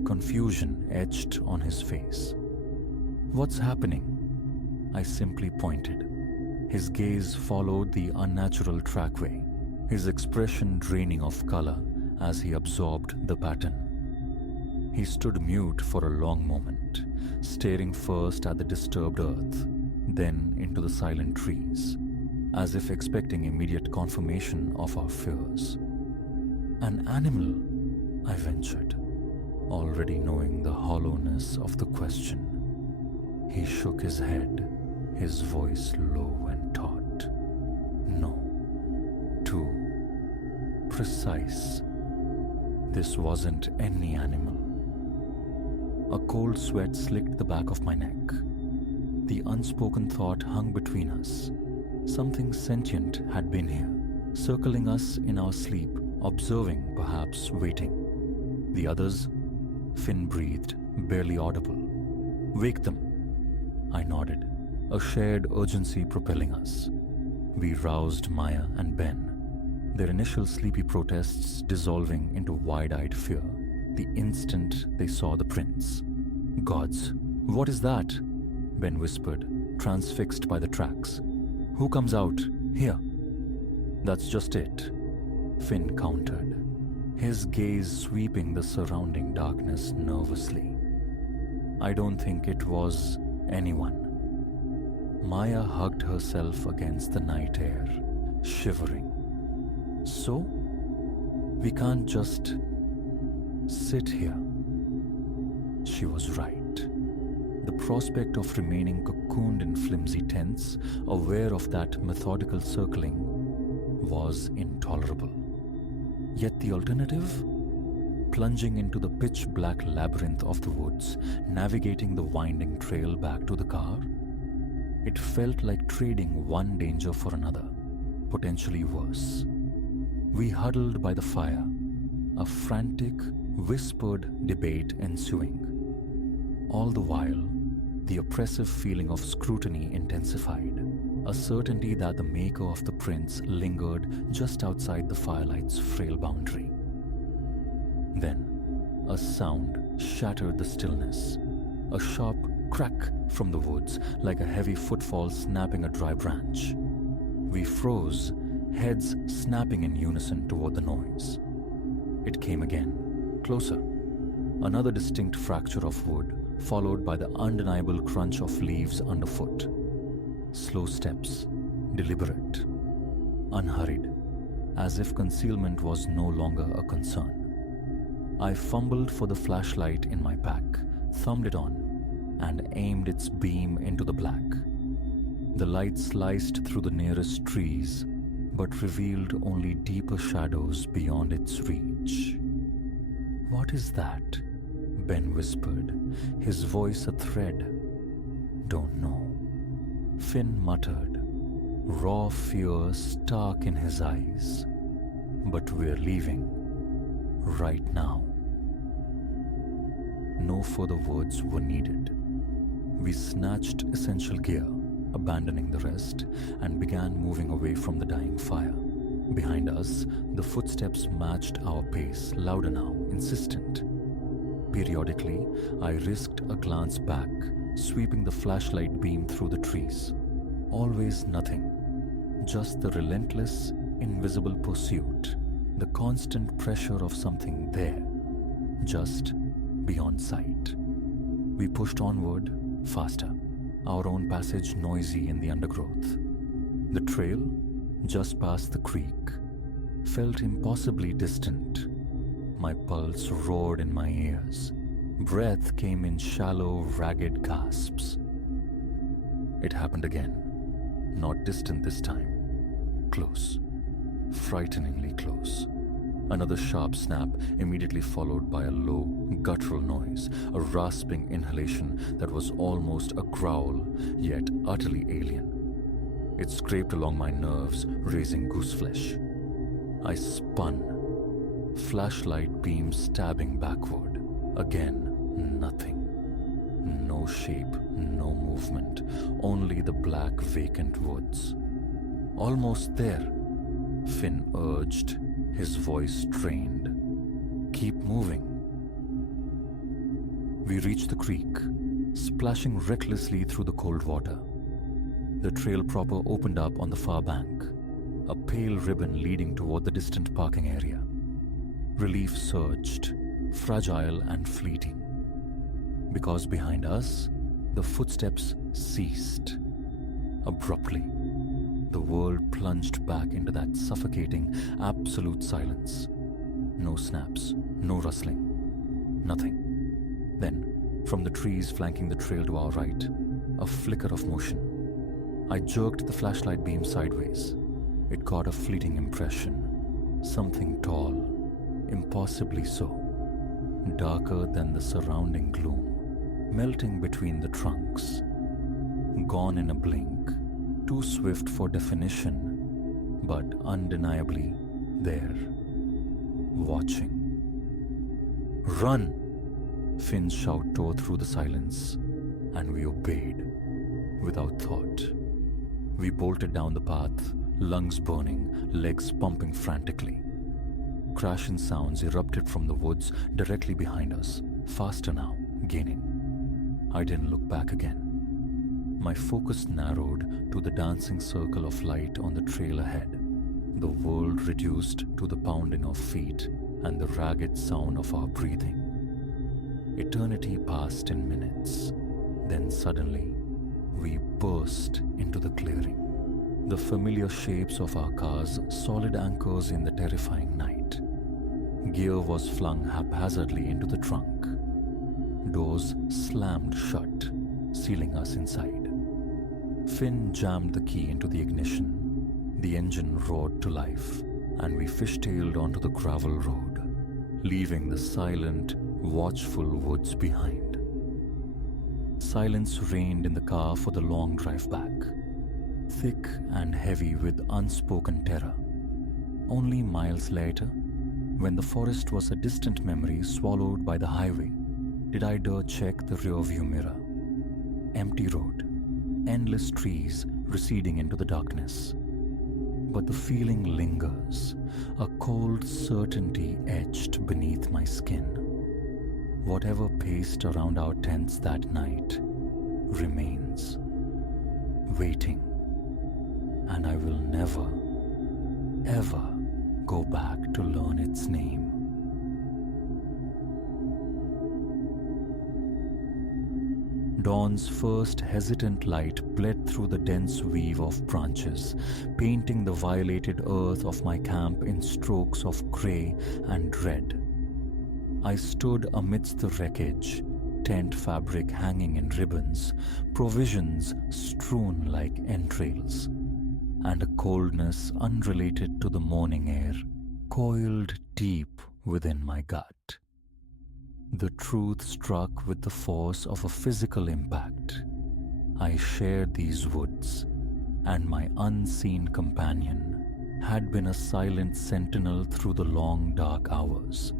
confusion etched on his face. What's happening? I simply pointed. His gaze followed the unnatural trackway, his expression draining of color as he absorbed the pattern. He stood mute for a long moment, staring first at the disturbed earth, then into the silent trees, as if expecting immediate confirmation of our fears. An animal, I ventured, already knowing the hollowness of the question. He shook his head, his voice low and taut. No. Too precise. This wasn't any animal. A cold sweat slicked the back of my neck. The unspoken thought hung between us. Something sentient had been here, circling us in our sleep, observing, perhaps waiting. The others? Finn breathed, barely audible. Wake them. I nodded, a shared urgency propelling us. We roused Maya and Ben, their initial sleepy protests dissolving into wide-eyed fear the instant they saw the prints. Gods, what is that? Ben whispered, transfixed by the tracks. Who comes out? Here. That's just it, Finn countered, his gaze sweeping the surrounding darkness nervously. I don't think it was anyone. Maya hugged herself against the night air, shivering. So? We can't just sit here. She was right. The prospect of remaining cocooned in flimsy tents, aware of that methodical circling, was intolerable. Yet the alternative? Plunging into the pitch-black labyrinth of the woods, navigating the winding trail back to the car? It felt like trading one danger for another, potentially worse. We huddled by the fire, a frantic, whispered debate ensuing. All the while, the oppressive feeling of scrutiny intensified, a certainty that the maker of the prints lingered just outside the firelight's frail boundary. Then, a sound shattered the stillness, a sharp crack from the woods like a heavy footfall snapping a dry branch. We froze, heads snapping in unison toward the noise. It came again, closer. Another distinct fracture of wood, followed by the undeniable crunch of leaves underfoot. Slow steps, deliberate, unhurried, as if concealment was no longer a concern. I fumbled for the flashlight in my pack, thumbed it on, and aimed its beam into the black. The light sliced through the nearest trees, but revealed only deeper shadows beyond its reach. "What is that?" Ben whispered, his voice a thread. "Don't know," Finn muttered, raw fear stark in his eyes. "But we're leaving. Right now." No further words were needed. We snatched essential gear, abandoning the rest, and began moving away from the dying fire. Behind us, the footsteps matched our pace, louder now, insistent. Periodically, I risked a glance back, sweeping the flashlight beam through the trees. Always nothing. Just the relentless, invisible pursuit, the constant pressure of something there, just beyond sight. We pushed onward, faster, our own passage noisy in the undergrowth. The trail, just past the creek, felt impossibly distant. My pulse roared in my ears. Breath came in shallow, ragged gasps. It happened again. Not distant this time. Close. Frighteningly close. Another sharp snap, immediately followed by a low, guttural noise, a rasping inhalation that was almost a growl, yet utterly alien. It scraped along my nerves, raising gooseflesh. I spun, flashlight beam stabbing backward. Again, nothing. No shape, no movement, only the black, vacant woods. "Almost there," Finn urged, his voice strained. "Keep moving." We reached the creek, splashing recklessly through the cold water. The trail proper opened up on the far bank, a pale ribbon leading toward the distant parking area. Relief surged, fragile and fleeting. Because behind us, the footsteps ceased. Abruptly, the world plunged back into that suffocating, absolute silence. No snaps, no rustling, nothing. Then, from the trees flanking the trail to our right, a flicker of motion. I jerked the flashlight beam sideways. It caught a fleeting impression. Something tall, impossibly so, darker than the surrounding gloom, melting between the trunks. Gone in a blink, too swift for definition, but undeniably there, watching. "Run!" Finn's shout tore through the silence, and we obeyed, without thought. We bolted down the path, lungs burning, legs pumping frantically. Crashing sounds erupted from the woods directly behind us, faster now, gaining. I didn't look back again. My focus narrowed to the dancing circle of light on the trail ahead. The world reduced to the pounding of feet and the ragged sound of our breathing. Eternity passed in minutes. Then suddenly, we burst into the clearing. The familiar shapes of our cars, solid anchors in the terrifying night. Gear was flung haphazardly into the trunk. Doors slammed shut, sealing us inside. Finn jammed the key into the ignition. The engine roared to life, and we fishtailed onto the gravel road, leaving the silent, watchful woods behind. Silence reigned in the car for the long drive back, thick and heavy with unspoken terror. Only miles later, when the forest was a distant memory swallowed by the highway, did I dare check the rearview mirror. Empty road, endless trees receding into the darkness. But the feeling lingers, a cold certainty etched beneath my skin. Whatever paced around our tents that night remains, waiting, and I will never, ever go back to learn its name. Dawn's first hesitant light bled through the dense weave of branches, painting the violated earth of my camp in strokes of grey and red. I stood amidst the wreckage, tent fabric hanging in ribbons, provisions strewn like entrails, and a coldness unrelated to the morning air coiled deep within my gut. The truth struck with the force of a physical impact. I shared these woods, and my unseen companion had been a silent sentinel through the long dark hours.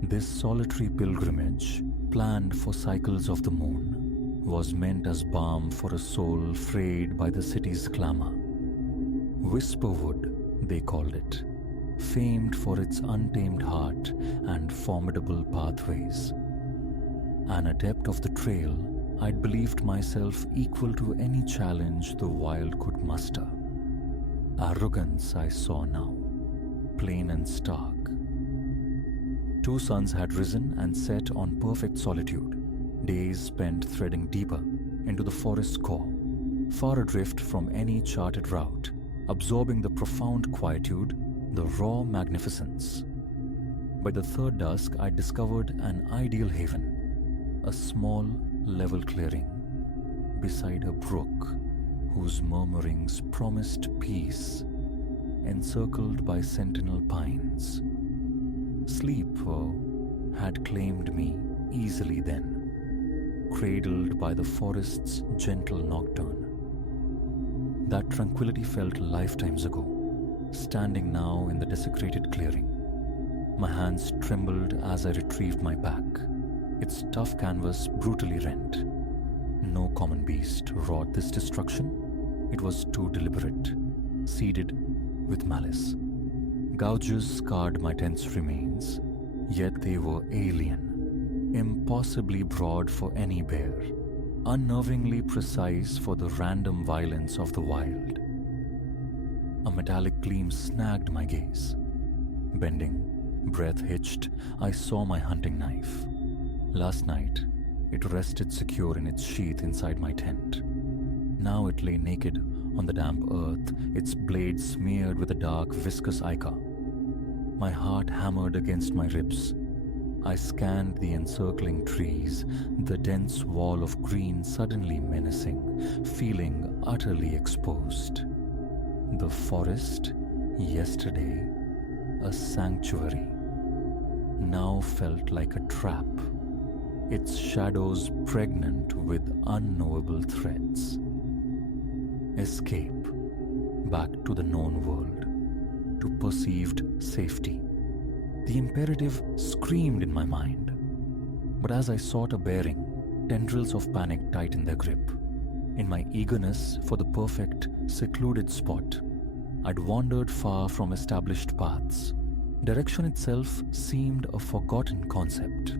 This solitary pilgrimage, planned for cycles of the moon, was meant as balm for a soul frayed by the city's clamor. Whisperwood, they called it, famed for its untamed heart and formidable pathways. An adept of the trail, I'd believed myself equal to any challenge the wild could muster. Arrogance I saw now, plain and stark. 2 suns had risen and set on perfect solitude, days spent threading deeper into the forest's core, far adrift from any charted route, absorbing the profound quietude, the raw magnificence. By the third dusk, I discovered an ideal haven, a small, level clearing beside a brook whose murmurings promised peace, encircled by sentinel pines. Sleep had claimed me easily then, cradled by the forest's gentle nocturne. That tranquility felt lifetimes ago, standing now in the desecrated clearing. My hands trembled as I retrieved my pack, its tough canvas brutally rent. No common beast wrought this destruction. It was too deliberate, seeded with malice. Gouges scarred my tent's remains, yet they were alien, impossibly broad for any bear, unnervingly precise for the random violence of the wild. A metallic gleam snagged my gaze. Bending, breath hitched, I saw my hunting knife. Last night, it rested secure in its sheath inside my tent. Now it lay naked on the damp earth, its blade smeared with a dark, viscous ichor. My heart hammered against my ribs. I scanned the encircling trees, the dense wall of green suddenly menacing, feeling utterly exposed. The forest, yesterday a sanctuary, now felt like a trap, its shadows pregnant with unknowable threats. Escape, back to the known world, to perceived safety. The imperative screamed in my mind. But as I sought a bearing, tendrils of panic tightened their grip. In my eagerness for the perfect, secluded spot, I'd wandered far from established paths. Direction itself seemed a forgotten concept.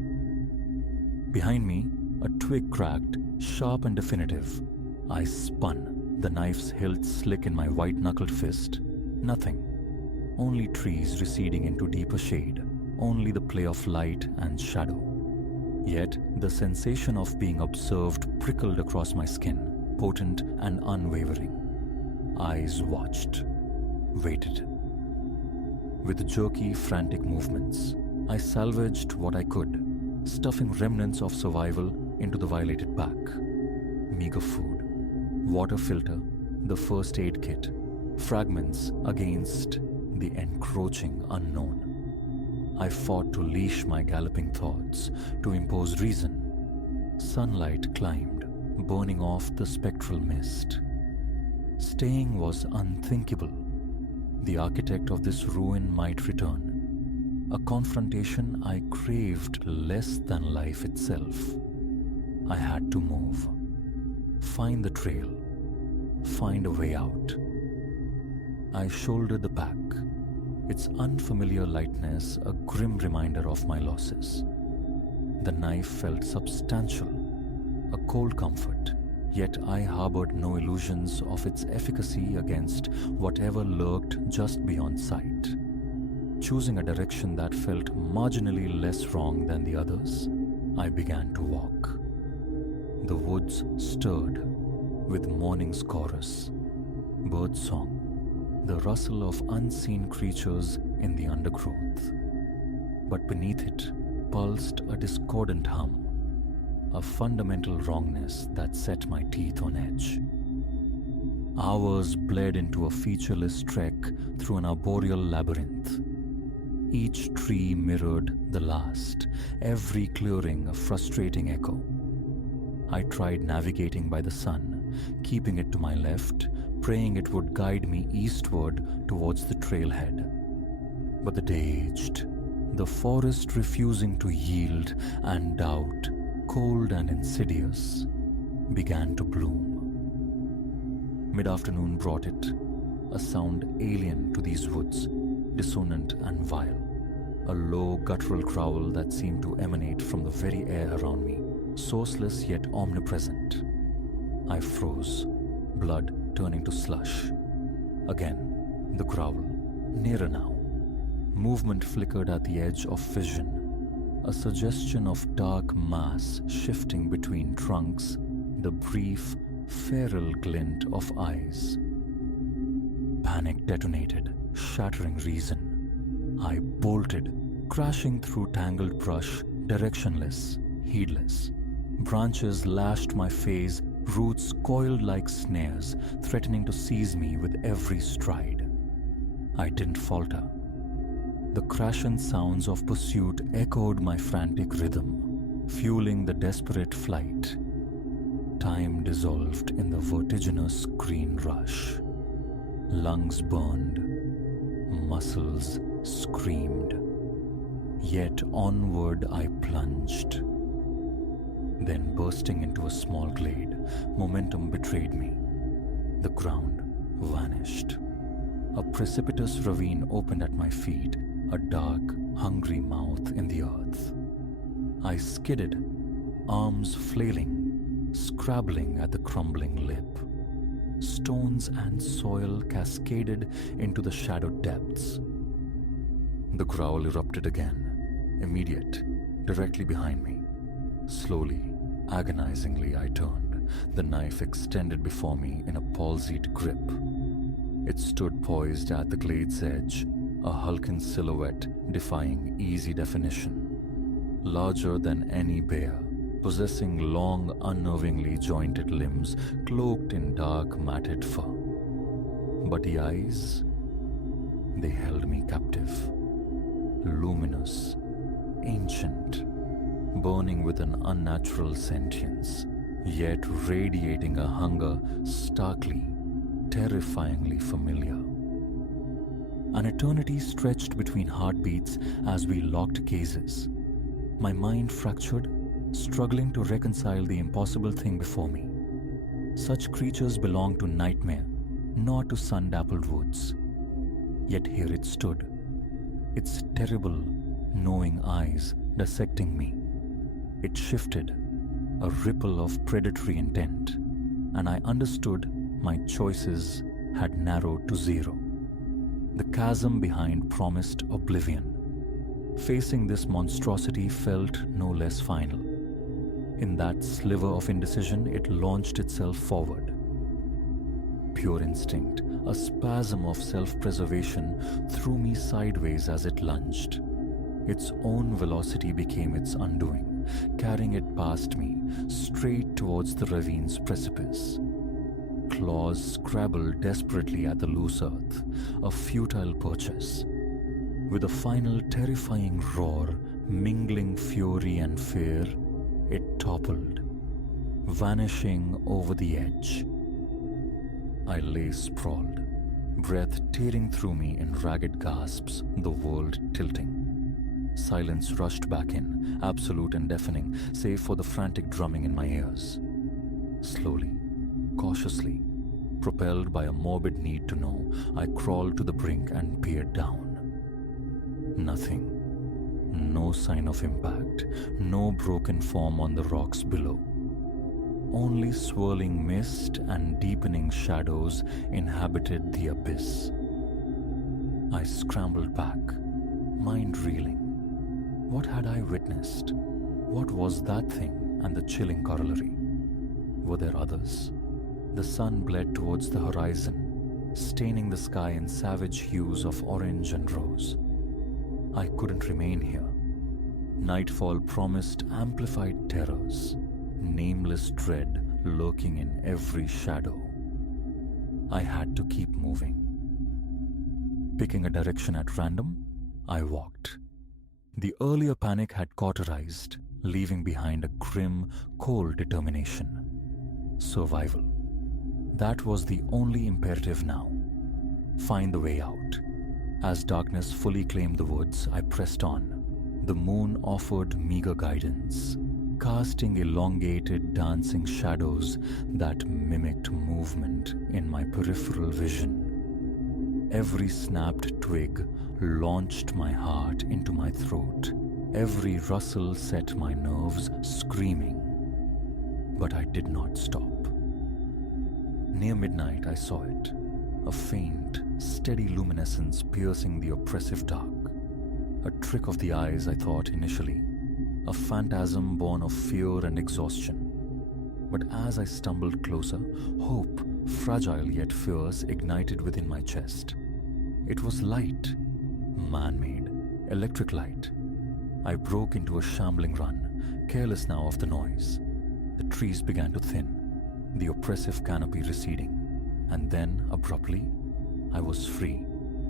Behind me, a twig cracked, sharp and definitive. I spun, the knife's hilt slick in my white-knuckled fist. Nothing. Only trees receding into deeper shade, only the play of light and shadow. Yet the sensation of being observed prickled across my skin, potent and unwavering. Eyes watched, waited. With jerky, frantic movements, I salvaged what I could, stuffing remnants of survival into the violated pack. Meager food, water filter, the first aid kit, fragments against the encroaching unknown. I fought to leash my galloping thoughts, to impose reason. Sunlight climbed, burning off the spectral mist. Staying was unthinkable. The architect of this ruin might return. A confrontation I craved less than life itself. I had to move. Find the trail. Find a way out. I shouldered the pack, its unfamiliar lightness a grim reminder of my losses. The knife felt substantial, a cold comfort, yet I harbored no illusions of its efficacy against whatever lurked just beyond sight. Choosing a direction that felt marginally less wrong than the others, I began to walk. The woods stirred with morning's chorus, birdsong, the rustle of unseen creatures in the undergrowth. but beneath it pulsed a discordant hum, a fundamental wrongness that set my teeth on edge. Hours bled into a featureless trek through an arboreal labyrinth. Each tree mirrored the last, every clearing a frustrating echo. I tried navigating by the sun, keeping it to my left, praying it would guide me eastward towards the trailhead. But the day aged, the forest refusing to yield, and doubt, cold and insidious, began to bloom. Mid-afternoon brought it, a sound alien to these woods, dissonant and vile, a low guttural growl that seemed to emanate from the very air around me, sourceless yet omnipresent. I froze, blood turning to slush. Again, the growl, nearer now. Movement flickered at the edge of vision, a suggestion of dark mass shifting between trunks, the brief, feral glint of eyes. Panic detonated, shattering reason. I bolted, crashing through tangled brush, directionless, heedless. Branches lashed my face, roots coiled like snares, threatening to seize me with every stride. I didn't falter. The crashing sounds of pursuit echoed my frantic rhythm, fueling the desperate flight. Time dissolved in the vertiginous green rush. Lungs burned, muscles screamed. Yet onward I plunged. Then, bursting into a small glade, momentum betrayed me. The ground vanished. A precipitous ravine opened at my feet, a dark, hungry mouth in the earth. I skidded, arms flailing, scrabbling at the crumbling lip. Stones and soil cascaded into the shadowed depths. The growl erupted again, immediate, directly behind me. Slowly, agonizingly, I turned, the knife extended before me in a palsied grip. It stood poised at the glade's edge, a hulking silhouette defying easy definition. Larger than any bear, possessing long, unnervingly jointed limbs cloaked in dark, matted fur. But the eyes, they held me captive. Luminous, ancient, burning with an unnatural sentience, yet radiating a hunger starkly, terrifyingly familiar. An eternity stretched between heartbeats as we locked gazes. My mind fractured, struggling to reconcile the impossible thing before me. Such creatures belong to nightmare, not to sun-dappled woods. Yet here it stood, its terrible, knowing eyes dissecting me. It shifted, a ripple of predatory intent, and I understood my choices had narrowed to zero. The chasm behind promised oblivion. Facing this monstrosity felt no less final. In that sliver of indecision, it launched itself forward. Pure instinct, a spasm of self-preservation, threw me sideways as it lunged. Its own velocity became its undoing, carrying it past me, straight towards the ravine's precipice. Claws scrabbled desperately at the loose earth, a futile purchase. With a final terrifying roar, mingling fury and fear, it toppled, vanishing over the edge. I lay sprawled, breath tearing through me in ragged gasps, the world tilting. Silence rushed back in, absolute and deafening, save for the frantic drumming in my ears. Slowly, cautiously, propelled by a morbid need to know, I crawled to the brink and peered down. Nothing. No sign of impact, no broken form on the rocks below. Only swirling mist and deepening shadows inhabited the abyss. I scrambled back, mind reeling. What had I witnessed? What was that thing and the chilling corollary? Were there others? The sun bled towards the horizon, staining the sky in savage hues of orange and rose. I couldn't remain here. Nightfall promised amplified terrors, nameless dread lurking in every shadow. I had to keep moving. Picking a direction at random, I walked. The earlier panic had cauterized, leaving behind a grim, cold determination. Survival. That was the only imperative now. Find the way out. As darkness fully claimed the woods, I pressed on. The moon offered meager guidance, casting elongated, dancing shadows that mimicked movement in my peripheral vision. Every snapped twig launched my heart into my throat. Every rustle set my nerves screaming. But I did not stop. Near midnight, I saw it, a faint, steady luminescence piercing the oppressive dark. A trick of the eyes, I thought initially, a phantasm born of fear and exhaustion. But as I stumbled closer, hope, fragile yet fierce, ignited within my chest. It was light, man-made, electric light. I broke into a shambling run, careless now of the noise. The trees began to thin, the oppressive canopy receding, and then, abruptly, I was free,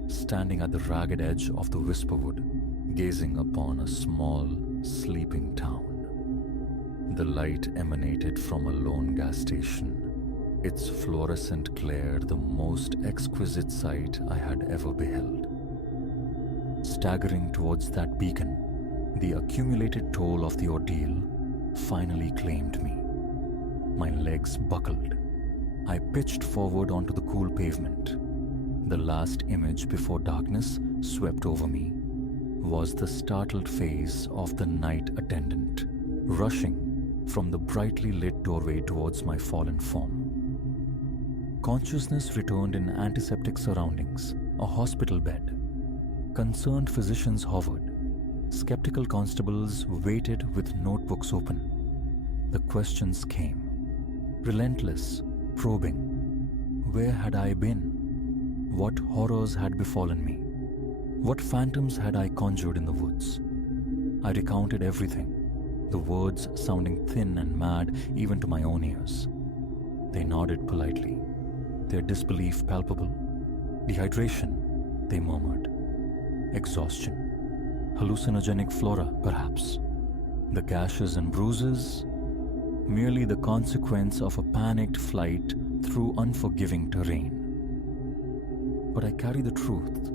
standing at the ragged edge of the Whisperwood, gazing upon a small, sleeping town. The light emanated from a lone gas station, its fluorescent glare the most exquisite sight I had ever beheld. Staggering towards that beacon, the accumulated toll of the ordeal finally claimed me. My legs buckled. I pitched forward onto the cool pavement. The last image before darkness swept over me was the startled face of the night attendant, rushing from the brightly lit doorway towards my fallen form. Consciousness returned in antiseptic surroundings, a hospital bed. Concerned physicians hovered. Skeptical constables waited with notebooks open. The questions came. Relentless, probing. Where had I been? What horrors had befallen me? What phantoms had I conjured in the woods? I recounted everything, the words sounding thin and mad even to my own ears. They nodded politely, their disbelief palpable. Dehydration, they murmured. Exhaustion. Hallucinogenic flora, perhaps. The gashes and bruises, merely the consequence of a panicked flight through unforgiving terrain. But I carry the truth,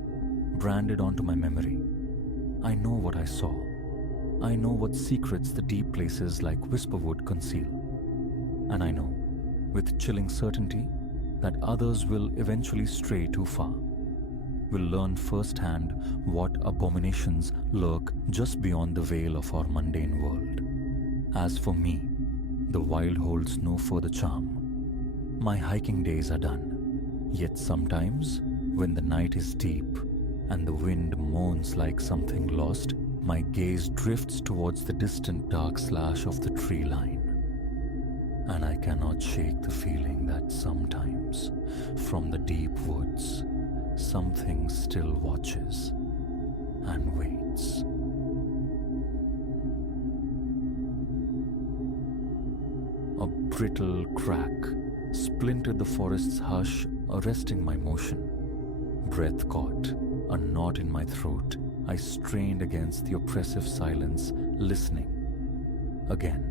branded onto my memory. I know what I saw. I know what secrets the deep places like Whisperwood conceal. And I know, with chilling certainty, that others will eventually stray too far. Will learn firsthand what abominations lurk just beyond the veil of our mundane world. As for me, the wild holds no further charm. My hiking days are done. Yet sometimes, when the night is deep and the wind moans like something lost, my gaze drifts towards the distant dark slash of the tree line. And I cannot shake the feeling that sometimes, from the deep woods, something still watches and waits. A brittle crack splintered the forest's hush, arresting my motion. Breath caught, a knot in my throat. I strained against the oppressive silence, listening. Again,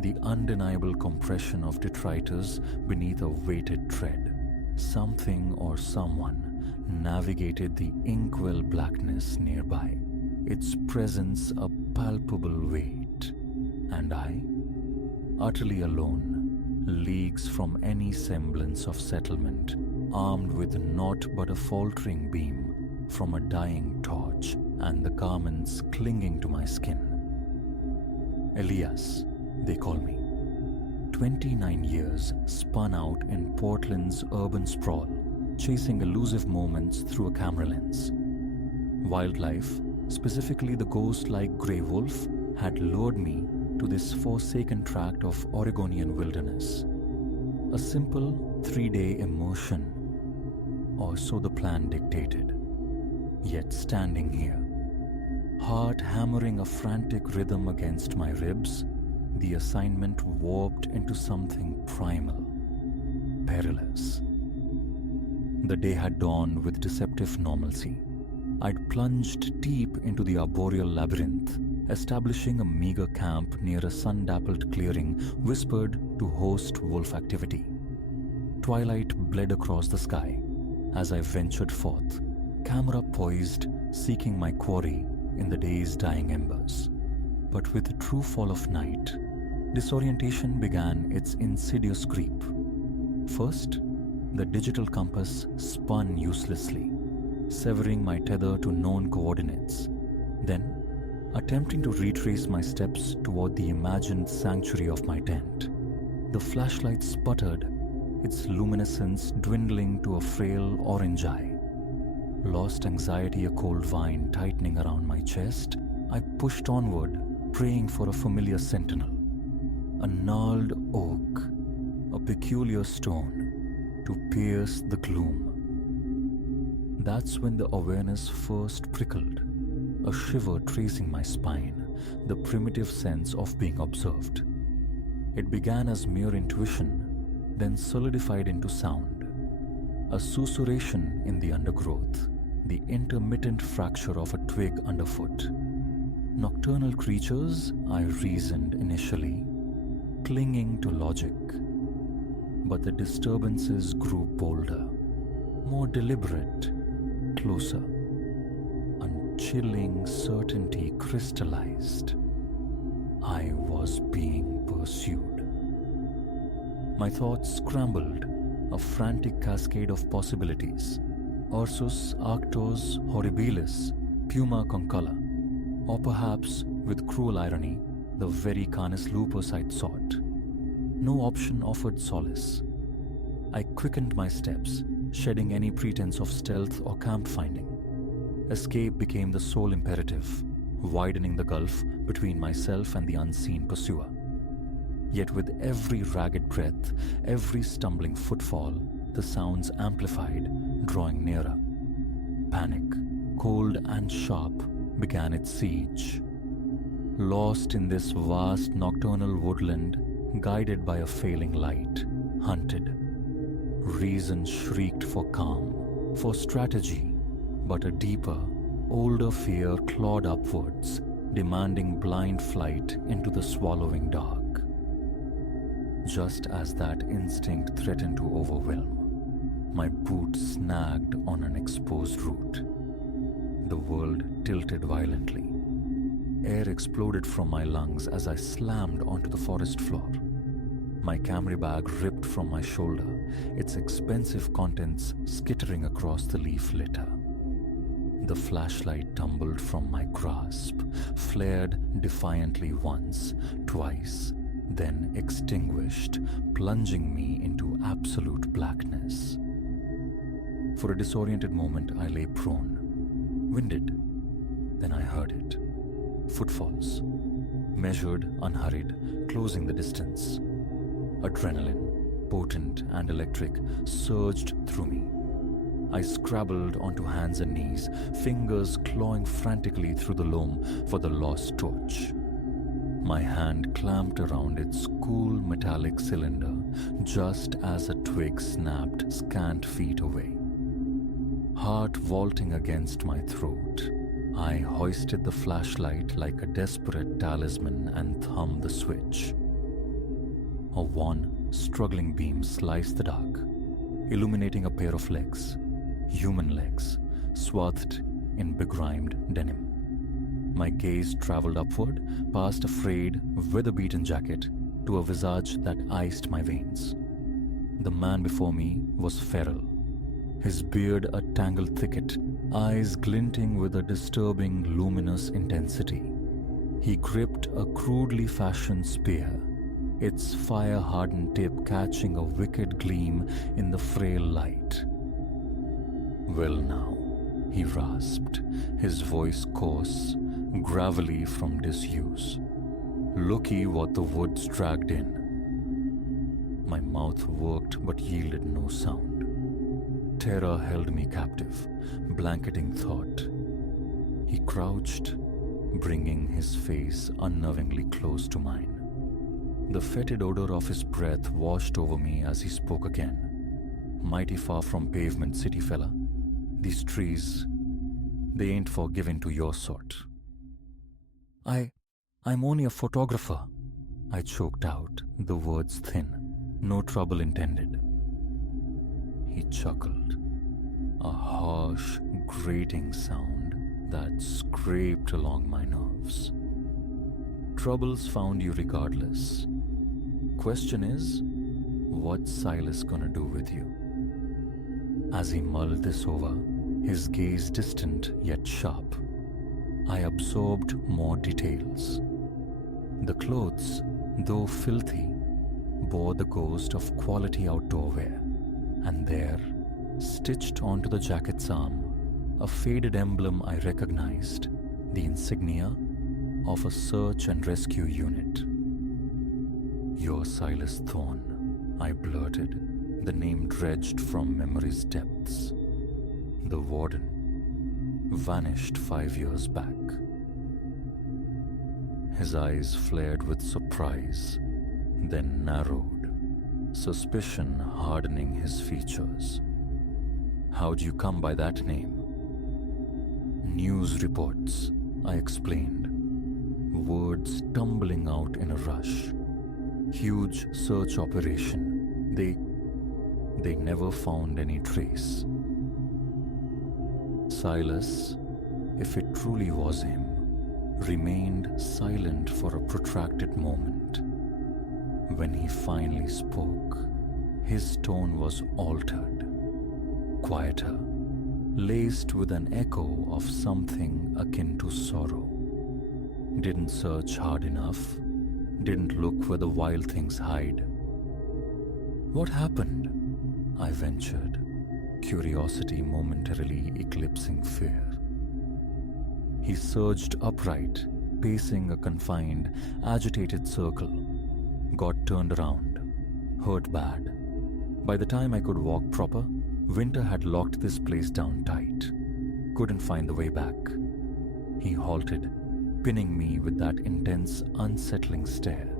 the undeniable compression of detritus beneath a weighted tread. Something or someone navigated the inkwell blackness nearby, its presence a palpable weight. And I, utterly alone, leagues from any semblance of settlement, armed with naught but a faltering beam from a dying torch and the garments clinging to my skin. Elias, they call me. 29 years spun out in Portland's urban sprawl, chasing elusive moments through a camera lens. Wildlife, specifically the ghost-like grey wolf, had lured me to this forsaken tract of Oregonian wilderness. A simple 3-day immersion, or so the plan dictated. Yet standing here, Heart hammering a frantic rhythm against my ribs, the assignment warped into something primal, perilous. The day had dawned with deceptive normalcy. I'd plunged deep into the arboreal labyrinth, establishing a meager camp near a sun-dappled clearing whispered to host wolf activity. Twilight bled across the sky as I ventured forth, camera poised, seeking my quarry in the day's dying embers. But with the true fall of night, disorientation began its insidious creep. First, the digital compass spun uselessly, severing my tether to known coordinates. Then, attempting to retrace my steps toward the imagined sanctuary of my tent, the flashlight sputtered, its luminescence dwindling to a frail orange eye. Lost anxiety a cold vine tightening around my chest, I pushed onward, praying for a familiar sentinel. A gnarled oak, a peculiar stone, to pierce the gloom. That's when the awareness first prickled, a shiver tracing my spine, the primitive sense of being observed. It began as mere intuition, then solidified into sound. A susurration in the undergrowth, the intermittent fracture of a twig underfoot. Nocturnal creatures, I reasoned initially, clinging to logic. But the disturbances grew bolder, more deliberate, closer. A chilling certainty crystallized. I was being pursued. My thoughts scrambled, a frantic cascade of possibilities. Ursus arctos horribilis, puma concolor. Or perhaps, with cruel irony, the very canis lupus I'd sought. No option offered solace. I quickened my steps, shedding any pretense of stealth or camp finding. Escape became the sole imperative, widening the gulf between myself and the unseen pursuer. Yet with every ragged breath, every stumbling footfall, the sounds amplified, drawing nearer. Panic, cold and sharp, began its siege. Lost in this vast nocturnal woodland, guided by a failing light, hunted. Reason shrieked for calm, for strategy, but a deeper, older fear clawed upwards, demanding blind flight into the swallowing dark. Just as that instinct threatened to overwhelm, my boot snagged on an exposed root. The world tilted violently. Air exploded from my lungs as I slammed onto the forest floor. My camera bag ripped from my shoulder, its expensive contents skittering across the leaf litter. The flashlight tumbled from my grasp, flared defiantly once, twice, then extinguished, plunging me into absolute blackness. For a disoriented moment, I lay prone, winded. Then I heard it. Footfalls, measured, unhurried, closing the distance. Adrenaline, potent and electric, surged through me. I scrabbled onto hands and knees, fingers clawing frantically through the loam for the lost torch. My hand clamped around its cool metallic cylinder just as a twig snapped scant feet away. Heart vaulting against my throat, I hoisted the flashlight like a desperate talisman and thumbed the switch. A wan, struggling beam sliced the dark, illuminating a pair of legs, human legs, swathed in begrimed denim. My gaze traveled upward, past a frayed, weather-beaten jacket, to a visage that iced my veins. The man before me was feral, his beard a tangled thicket, eyes glinting with a disturbing luminous intensity. He gripped a crudely fashioned spear, its fire-hardened tip catching a wicked gleam in the frail light. "Well now," he rasped, his voice coarse, gravelly from disuse. "Looky what the woods dragged in." My mouth worked but yielded no sound. Terror held me captive, blanketing thought. He crouched, bringing his face unnervingly close to mine. The fetid odor of his breath washed over me as he spoke again. Mighty far from pavement, city fella. These trees, they ain't for giving to your sort. I'm only a photographer. I choked out, the words thin. No trouble intended. He chuckled. A harsh, grating sound that scraped along my nerves. Troubles found you regardless. Question is, what's Silas gonna do with you? As he mulled this over, his gaze distant yet sharp, I absorbed more details. The clothes, though filthy, bore the ghost of quality outdoor wear, and there, stitched onto the jacket's arm, a faded emblem I recognized, the insignia of a search and rescue unit. "You're Silas Thorne," I blurted, the name dredged from memory's depths. The warden, vanished 5 years back. His eyes flared with surprise, then narrowed, suspicion hardening his features. "How'd you come by that name?" "News reports," I explained, words tumbling out in a rush. "Huge search operation. They never found any trace." Silas, if it truly was him, remained silent for a protracted moment. When he finally spoke, his tone was altered, quieter, laced with an echo of something akin to sorrow. "Didn't search hard enough, didn't look where the wild things hide." "What happened?" I ventured, curiosity momentarily eclipsing fear. He surged upright, pacing a confined, agitated circle. Got turned around, hurt bad. By the time I could walk proper, winter had locked this place down tight. Couldn't find the way back. He halted, pinning me with that intense, unsettling stare.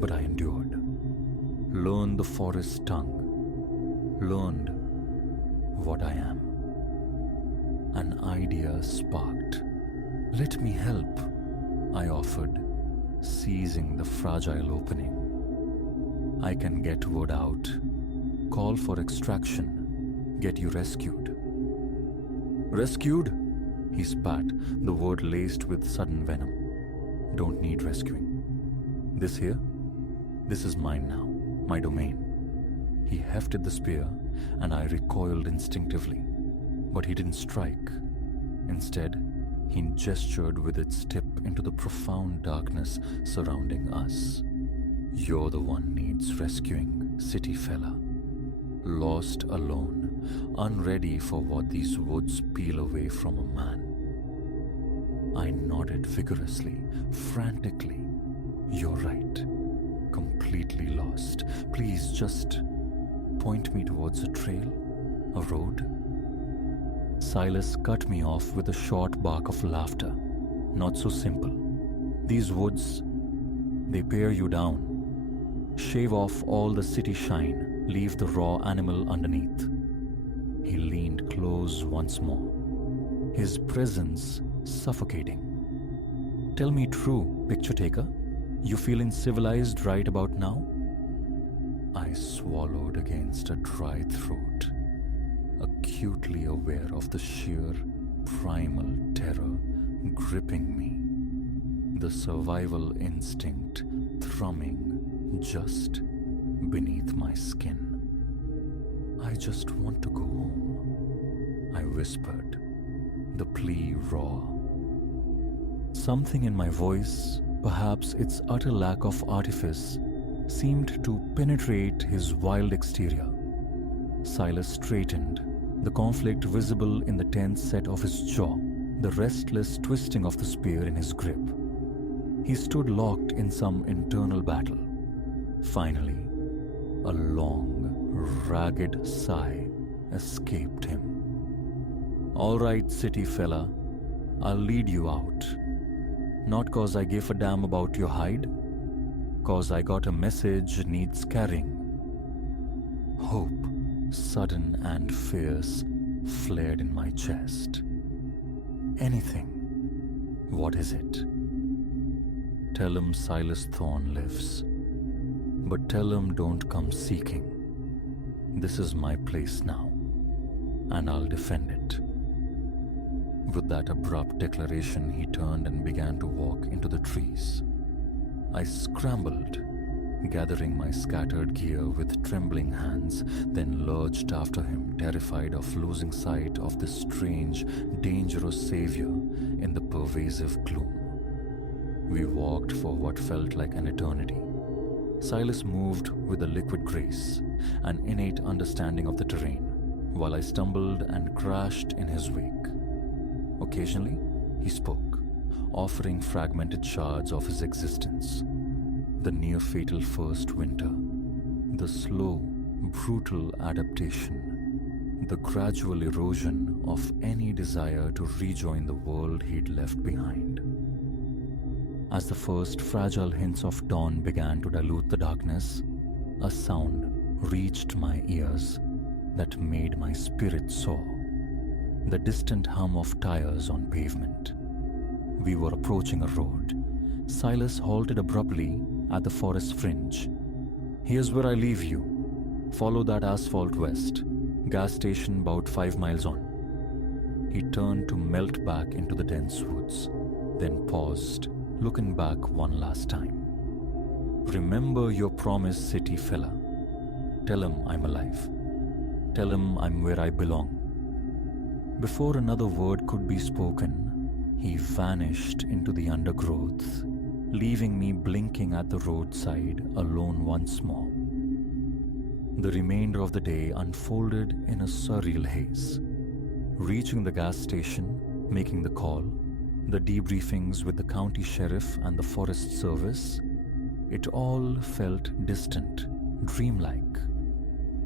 But I endured. Learned the forest's tongue. Learned what I am. An idea sparked. "Let me help," I offered, seizing the fragile opening. "I can get word out, call for extraction, get you rescued." "Rescued?" he spat, the word laced with sudden venom. "Don't need rescuing. This here? This is mine now, my domain." He hefted the spear, and I recoiled instinctively. But he didn't strike. Instead, he gestured with its tip into the profound darkness surrounding us. "You're the one needs rescuing, city fella. Lost alone, unready for what these woods peel away from a man." I nodded vigorously, frantically. "You're right. Completely lost. Please just point me towards a trail, a road." Silas cut me off with a short bark of laughter. "Not so simple. These woods, they pare you down. Shave off all the city shine, leave the raw animal underneath." He leaned close once more, his presence suffocating. "Tell me true, picture taker. You feeling civilized right about now?" I swallowed against a dry throat, acutely aware of the sheer, primal terror gripping me, the survival instinct thrumming just beneath my skin. "I just want to go home," I whispered, the plea raw. Something in my voice, perhaps its utter lack of artifice, seemed to penetrate his wild exterior. Silas straightened, the conflict visible in the tense set of his jaw, the restless twisting of the spear in his grip. He stood locked in some internal battle. Finally, a long, ragged sigh escaped him. "All right, city fella, I'll lead you out. Not 'cause I gave a damn about your hide, 'cause I got a message needs carrying. Hope, sudden and fierce, flared in my chest. Anything. What is it? Tell him Silas Thorne lives. But tell him don't come seeking. This is my place now, and I'll defend it. With that abrupt declaration, he turned and began to walk into the trees. I scrambled, gathering my scattered gear with trembling hands, then lurched after him, terrified of losing sight of this strange, dangerous savior in the pervasive gloom. We walked for what felt like an eternity. Silas moved with a liquid grace, an innate understanding of the terrain, while I stumbled and crashed in his wake. Occasionally, he spoke, offering fragmented shards of his existence. The near-fatal first winter, the slow, brutal adaptation, the gradual erosion of any desire to rejoin the world he'd left behind. As the first fragile hints of dawn began to dilute the darkness, a sound reached my ears that made my spirit soar. The distant hum of tires on pavement. We were approaching a road. Silas halted abruptly at the forest fringe. Here's where I leave you. Follow that asphalt west. Gas station about 5 miles on. He turned to melt back into the dense woods, then paused, looking back one last time. Remember your promise, city fella. Tell him I'm alive. Tell him I'm where I belong. Before another word could be spoken, he vanished into the undergrowth, leaving me blinking at the roadside alone once more. The remainder of the day unfolded in a surreal haze. Reaching the gas station, making the call, the debriefings with the county sheriff and the forest service, it all felt distant, dreamlike.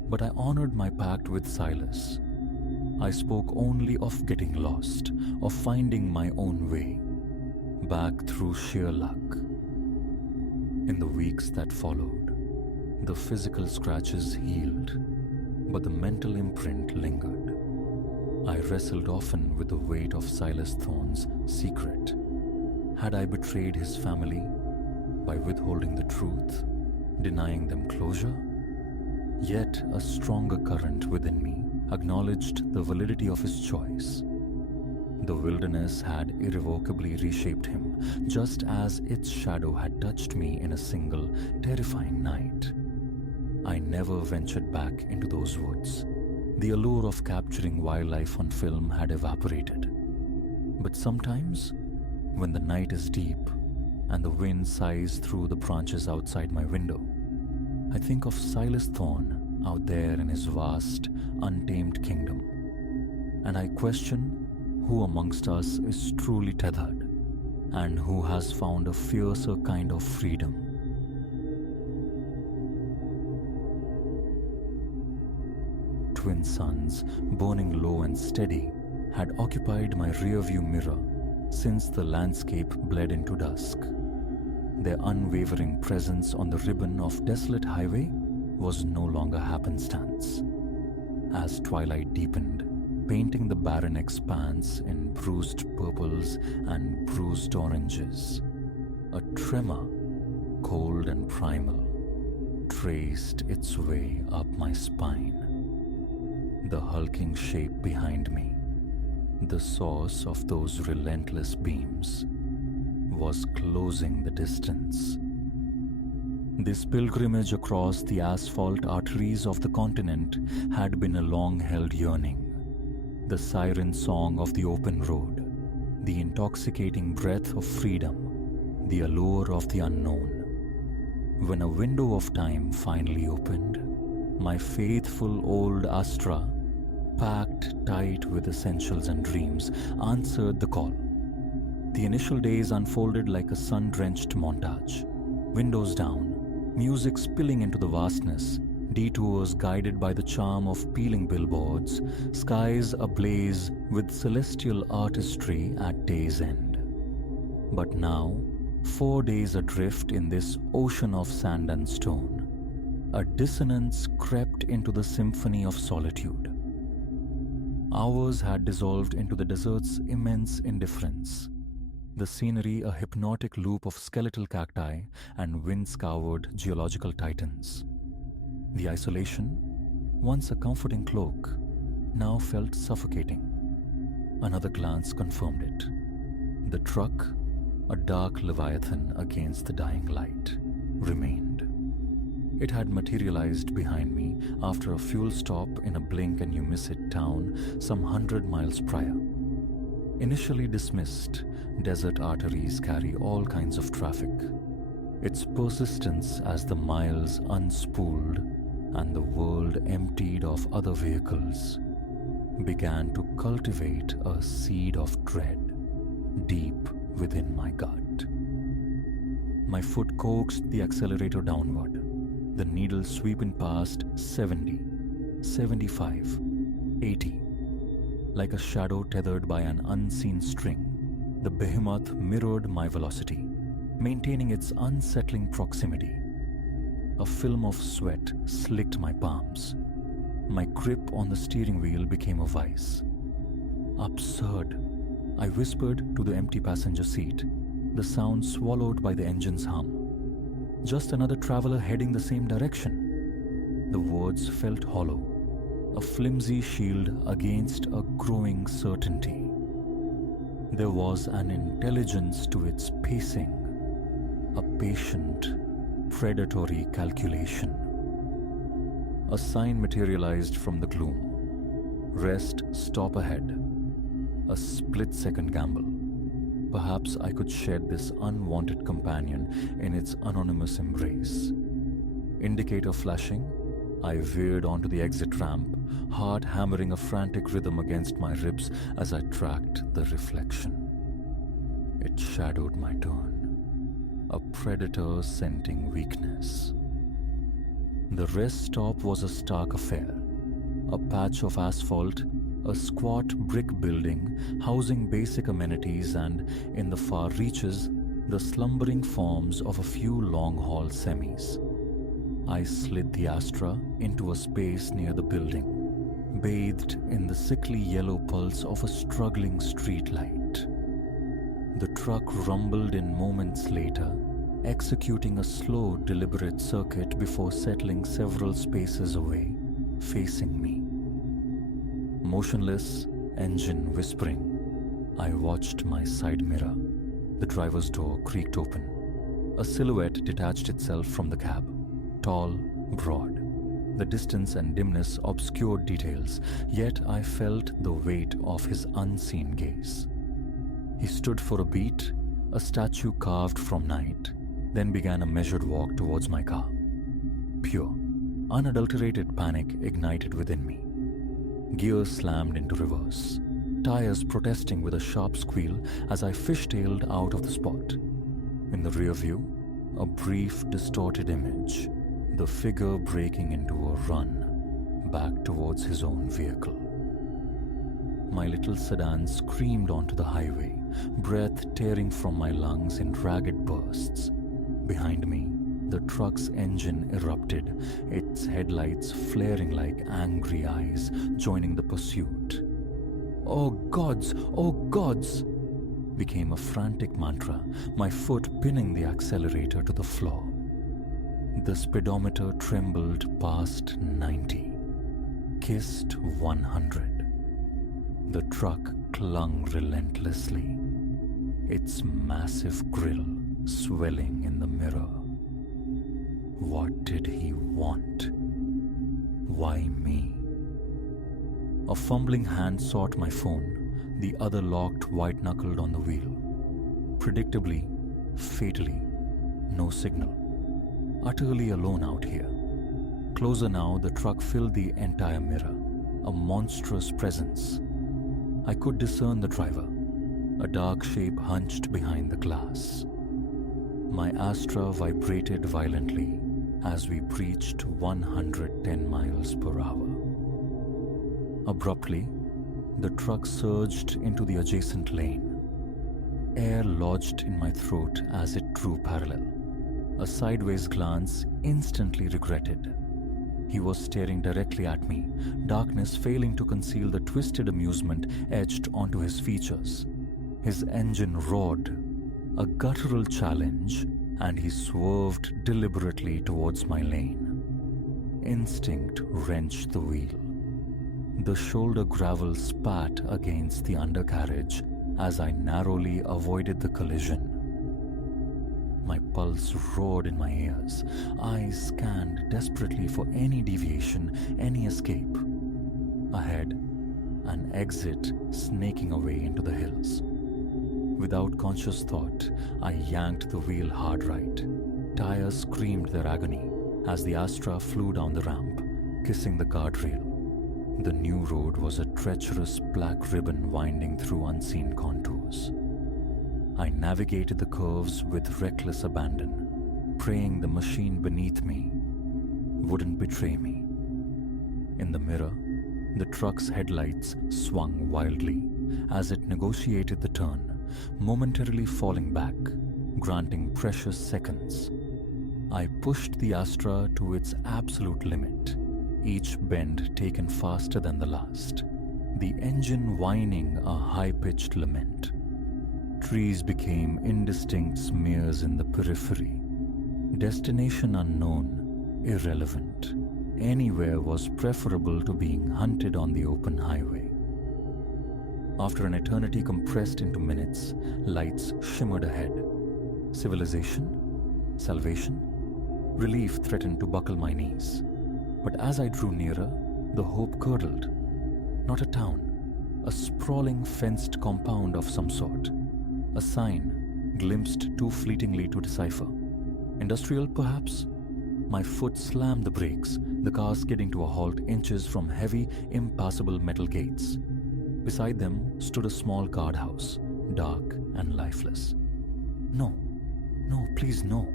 But I honored my pact with Silas. I spoke only of getting lost, of finding my own way, back through sheer luck. In the weeks that followed, the physical scratches healed, but the mental imprint lingered. I wrestled often with the weight of Silas Thorne's secret. Had I betrayed his family by withholding the truth, denying them closure? Yet a stronger current within me acknowledged the validity of his choice. The wilderness had irrevocably reshaped him, just as its shadow had touched me in a single, terrifying night. I never ventured back into those woods. The allure of capturing wildlife on film had evaporated. But sometimes, when the night is deep and the wind sighs through the branches outside my window, I think of Silas Thorne out there in his vast, untamed kingdom, and I question who amongst us is truly tethered and who has found a fiercer kind of freedom. Twin suns, burning low and steady, had occupied my rearview mirror since the landscape bled into dusk. Their unwavering presence on the ribbon of desolate highway was no longer happenstance. As twilight deepened, painting the barren expanse in bruised purples and bruised oranges, a tremor, cold and primal, traced its way up my spine. The hulking shape behind me, the source of those relentless beams, was closing the distance. This pilgrimage across the asphalt arteries of the continent had been a long-held yearning. The siren song of the open road, the intoxicating breath of freedom, the allure of the unknown. When a window of time finally opened, my faithful old Astra, packed tight with essentials and dreams, answered the call. The initial days unfolded like a sun-drenched montage. Windows down, music spilling into the vastness, detours guided by the charm of peeling billboards, skies ablaze with celestial artistry at day's end. But now, 4 days adrift in this ocean of sand and stone, a dissonance crept into the symphony of solitude. Hours had dissolved into the desert's immense indifference, the scenery a hypnotic loop of skeletal cacti and wind-scoured geological titans. The isolation, once a comforting cloak, now felt suffocating. Another glance confirmed it. The truck, a dark leviathan against the dying light, remained. It had materialized behind me after a fuel stop in a blink-and-you-miss-it town some 100 miles prior. Initially dismissed, desert arteries carry all kinds of traffic. Its persistence as the miles unspooled and the world emptied of other vehicles began to cultivate a seed of dread deep within my gut. My foot coaxed the accelerator downward, the needle sweeping past 70, 75, 80. Like a shadow tethered by an unseen string, the behemoth mirrored my velocity, maintaining its unsettling proximity. A film of sweat slicked my palms. My grip on the steering wheel became a vice. Absurd, I whispered to the empty passenger seat, the sound swallowed by the engine's hum. Just another traveler heading the same direction. The words felt hollow, a flimsy shield against a growing certainty. There was an intelligence to its pacing, a patient, predatory calculation. A sign materialized from the gloom. Rest stop ahead. A split-second gamble. Perhaps I could shed this unwanted companion in its anonymous embrace. Indicator flashing, I veered onto the exit ramp, heart hammering a frantic rhythm against my ribs as I tracked the reflection. It shadowed my turn, a predator scenting weakness. The rest stop was a stark affair, a patch of asphalt, a squat brick building housing basic amenities, and in the far reaches, the slumbering forms of a few long-haul semis. I slid the Astra into a space near the building, bathed in the sickly yellow pulse of a struggling streetlight. The truck rumbled in moments later, executing a slow, deliberate circuit before settling several spaces away, facing me. Motionless, engine whispering, I watched my side mirror. The driver's door creaked open. A silhouette detached itself from the cab, tall, broad. The distance and dimness obscured details, yet I felt the weight of his unseen gaze. He stood for a beat, a statue carved from night, then began a measured walk towards my car. Pure, unadulterated panic ignited within me. Gears slammed into reverse, tires protesting with a sharp squeal as I fishtailed out of the spot. In the rear view, a brief, distorted image, the figure breaking into a run back towards his own vehicle. My little sedan screamed onto the highway, breath tearing from my lungs in ragged bursts. Behind me, the truck's engine erupted, its headlights flaring like angry eyes, joining the pursuit. "Oh gods! Oh gods!" became a frantic mantra, my foot pinning the accelerator to the floor. The speedometer trembled past 90, kissed 100. The truck clung relentlessly, its massive grille swelling in the mirror. What did he want? Why me? A fumbling hand sought my phone, the other locked white-knuckled on the wheel. Predictably, fatally, no signal. Utterly alone out here. Closer now, the truck filled the entire mirror, a monstrous presence. I could discern the driver, a dark shape hunched behind the glass. My Astra vibrated violently as we breached 110 miles per hour. Abruptly, the truck surged into the adjacent lane. air lodged in my throat as it drew parallel. A sideways glance instantly regretted. He was staring directly at me, darkness failing to conceal the twisted amusement etched onto his features. His engine roared, a guttural challenge, and he swerved deliberately towards my lane. Instinct wrenched the wheel. The shoulder gravel spat against the undercarriage as I narrowly avoided the collision. My pulse roared in my ears. Eyes scanned desperately for any deviation, any escape. Ahead, an exit snaking away into the hills. Without conscious thought, I yanked the wheel hard right. Tires screamed their agony as the Astra flew down the ramp, kissing the guardrail. The new road was a treacherous black ribbon winding through unseen contours. I navigated the curves with reckless abandon, praying the machine beneath me wouldn't betray me. In the mirror, the truck's headlights swung wildly as it negotiated the turn, momentarily falling back, granting precious seconds. I pushed the Astra to its absolute limit, each bend taken faster than the last, the engine whining a high-pitched lament. Trees became indistinct smears in the periphery. Destination unknown, irrelevant. Anywhere was preferable to being hunted on the open highway. After an eternity compressed into minutes, lights shimmered ahead. Civilization? Salvation? Relief threatened to buckle my knees. But as I drew nearer, the hope curdled. Not a town, a sprawling fenced compound of some sort. A sign, glimpsed too fleetingly to decipher. Industrial, perhaps? My foot slammed the brakes, the car skidding to a halt inches from heavy, impassable metal gates. Beside them stood a small guardhouse, dark and lifeless. No, please no,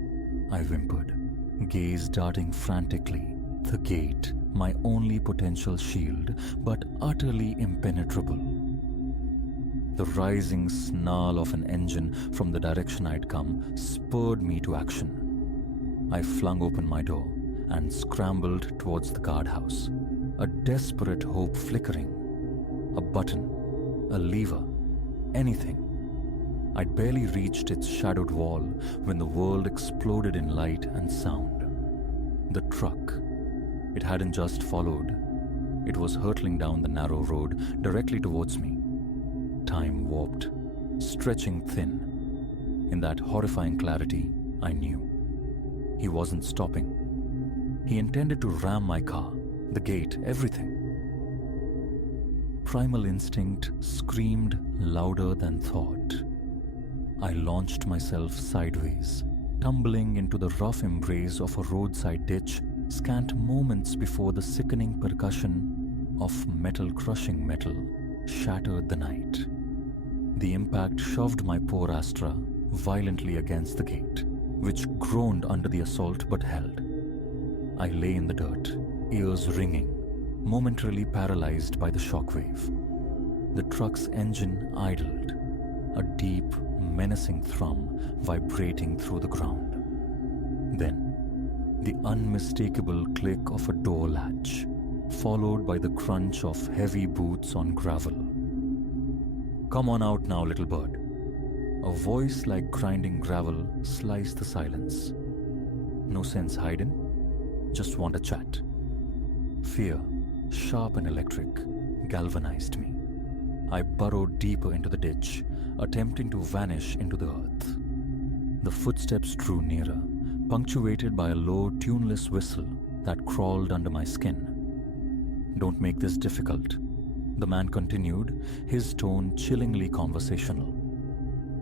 I whimpered, gaze darting frantically. The gate, my only potential shield, but utterly impenetrable. The rising snarl of an engine from the direction I'd come spurred me to action. I flung open my door and scrambled towards the guardhouse, a desperate hope flickering. A button, a lever, anything. I'd barely reached its shadowed wall when the world exploded in light and sound. The truck. It hadn't just followed. It was hurtling down the narrow road directly towards me. Time warped, stretching thin. In that horrifying clarity, I knew. He wasn't stopping. He intended to ram my car, the gate, everything. Primal instinct screamed louder than thought. I launched myself sideways, tumbling into the rough embrace of a roadside ditch scant moments before the sickening percussion of metal crushing metal shattered the night. The impact shoved my poor Astra violently against the gate, which groaned under the assault but held. I lay in the dirt, ears ringing, momentarily paralyzed by the shockwave. The truck's engine idled, a deep, menacing thrum vibrating through the ground. Then, the unmistakable click of a door latch, followed by the crunch of heavy boots on gravel. "Come on out now, little bird." A voice like grinding gravel sliced the silence. "No sense hiding? Just want a chat." Fear, sharp and electric, galvanized me. I burrowed deeper into the ditch, attempting to vanish into the earth. The footsteps drew nearer, punctuated by a low, tuneless whistle that crawled under my skin. "Don't make this difficult," the man continued, his tone chillingly conversational.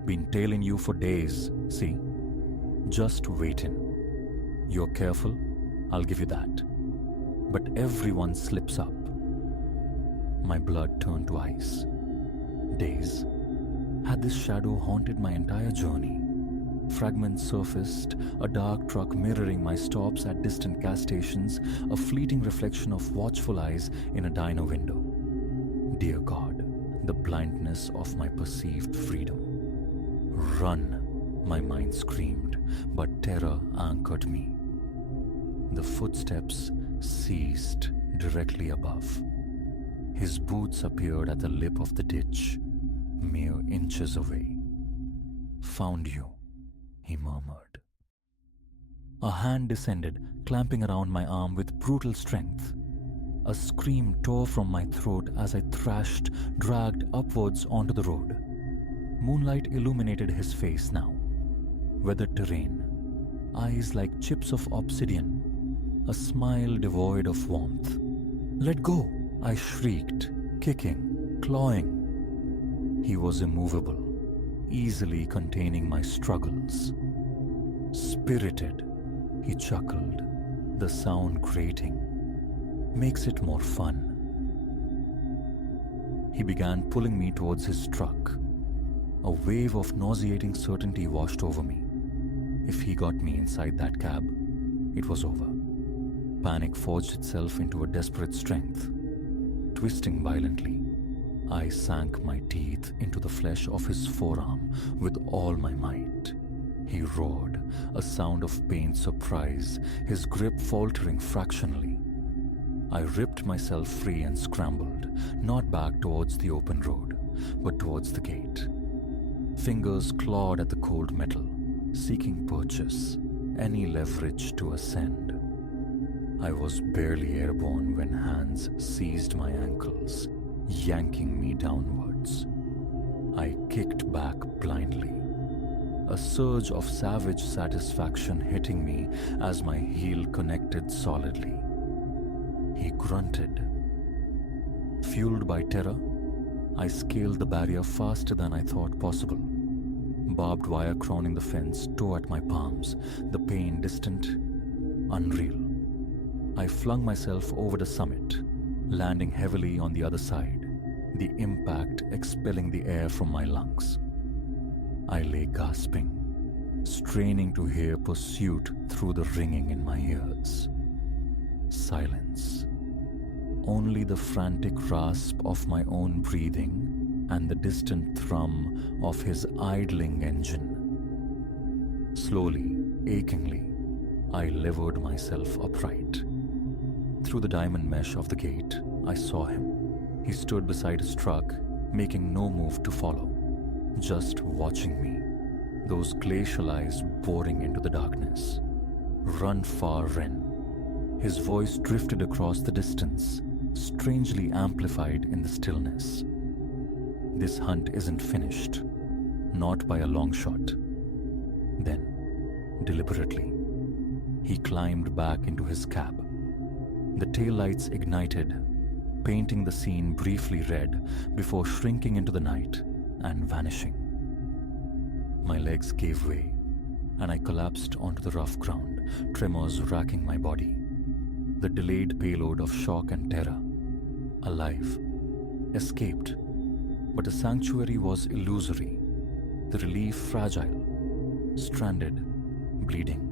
"Been tailing you for days, see? Just waiting. You're careful, I'll give you that. But everyone slips up." My blood turned to ice. Days? Had this shadow haunted my entire journey? Fragments surfaced, a dark truck mirroring my stops at distant gas stations, a fleeting reflection of watchful eyes in a diner window. Dear God, the blindness of my perceived freedom. "Run," my mind screamed, but terror anchored me. The footsteps ceased directly above. His boots appeared at the lip of the ditch, mere inches away. "Found you," he murmured. A hand descended, clamping around my arm with brutal strength. A scream tore from my throat as I dragged upwards onto the road. Moonlight illuminated his face now. Weathered terrain, eyes like chips of obsidian, a smile devoid of warmth. "Let go!" I shrieked, kicking, clawing. He was immovable, easily containing my struggles. "Spirited," he chuckled, the sound grating. "Makes it more fun." He began pulling me towards his truck. A wave of nauseating certainty washed over me. If he got me inside that cab, it was over. Panic forged itself into a desperate strength. Twisting violently, I sank my teeth into the flesh of his forearm with all my might. He roared, a sound of pained surprise, his grip faltering fractionally. I ripped myself free and scrambled, not back towards the open road, but towards the gate. Fingers clawed at the cold metal, seeking purchase, any leverage to ascend. I was barely airborne when hands seized my ankles, yanking me downwards. I kicked back blindly, a surge of savage satisfaction hitting me as my heel connected solidly. He grunted. Fueled by terror, I scaled the barrier faster than I thought possible. Barbed wire crowning the fence tore at my palms, the pain distant, unreal. I flung myself over the summit, landing heavily on the other side, the impact expelling the air from my lungs. I lay gasping, straining to hear pursuit through the ringing in my ears. Silence. Only the frantic rasp of my own breathing and the distant thrum of his idling engine. Slowly, achingly, I levered myself upright. Through the diamond mesh of the gate, I saw him. He stood beside his truck, making no move to follow, just watching me, those glacial eyes boring into the darkness. "Run far, Ren." His voice drifted across the distance, strangely amplified in the stillness. "This hunt isn't finished, not by a long shot." Then, deliberately, he climbed back into his cab. The taillights ignited, painting the scene briefly red before shrinking into the night and vanishing. My legs gave way, and I collapsed onto the rough ground, tremors racking my body. The delayed payload of shock and terror. Alive. Escaped. But the sanctuary was illusory. The relief fragile. Stranded. Bleeding.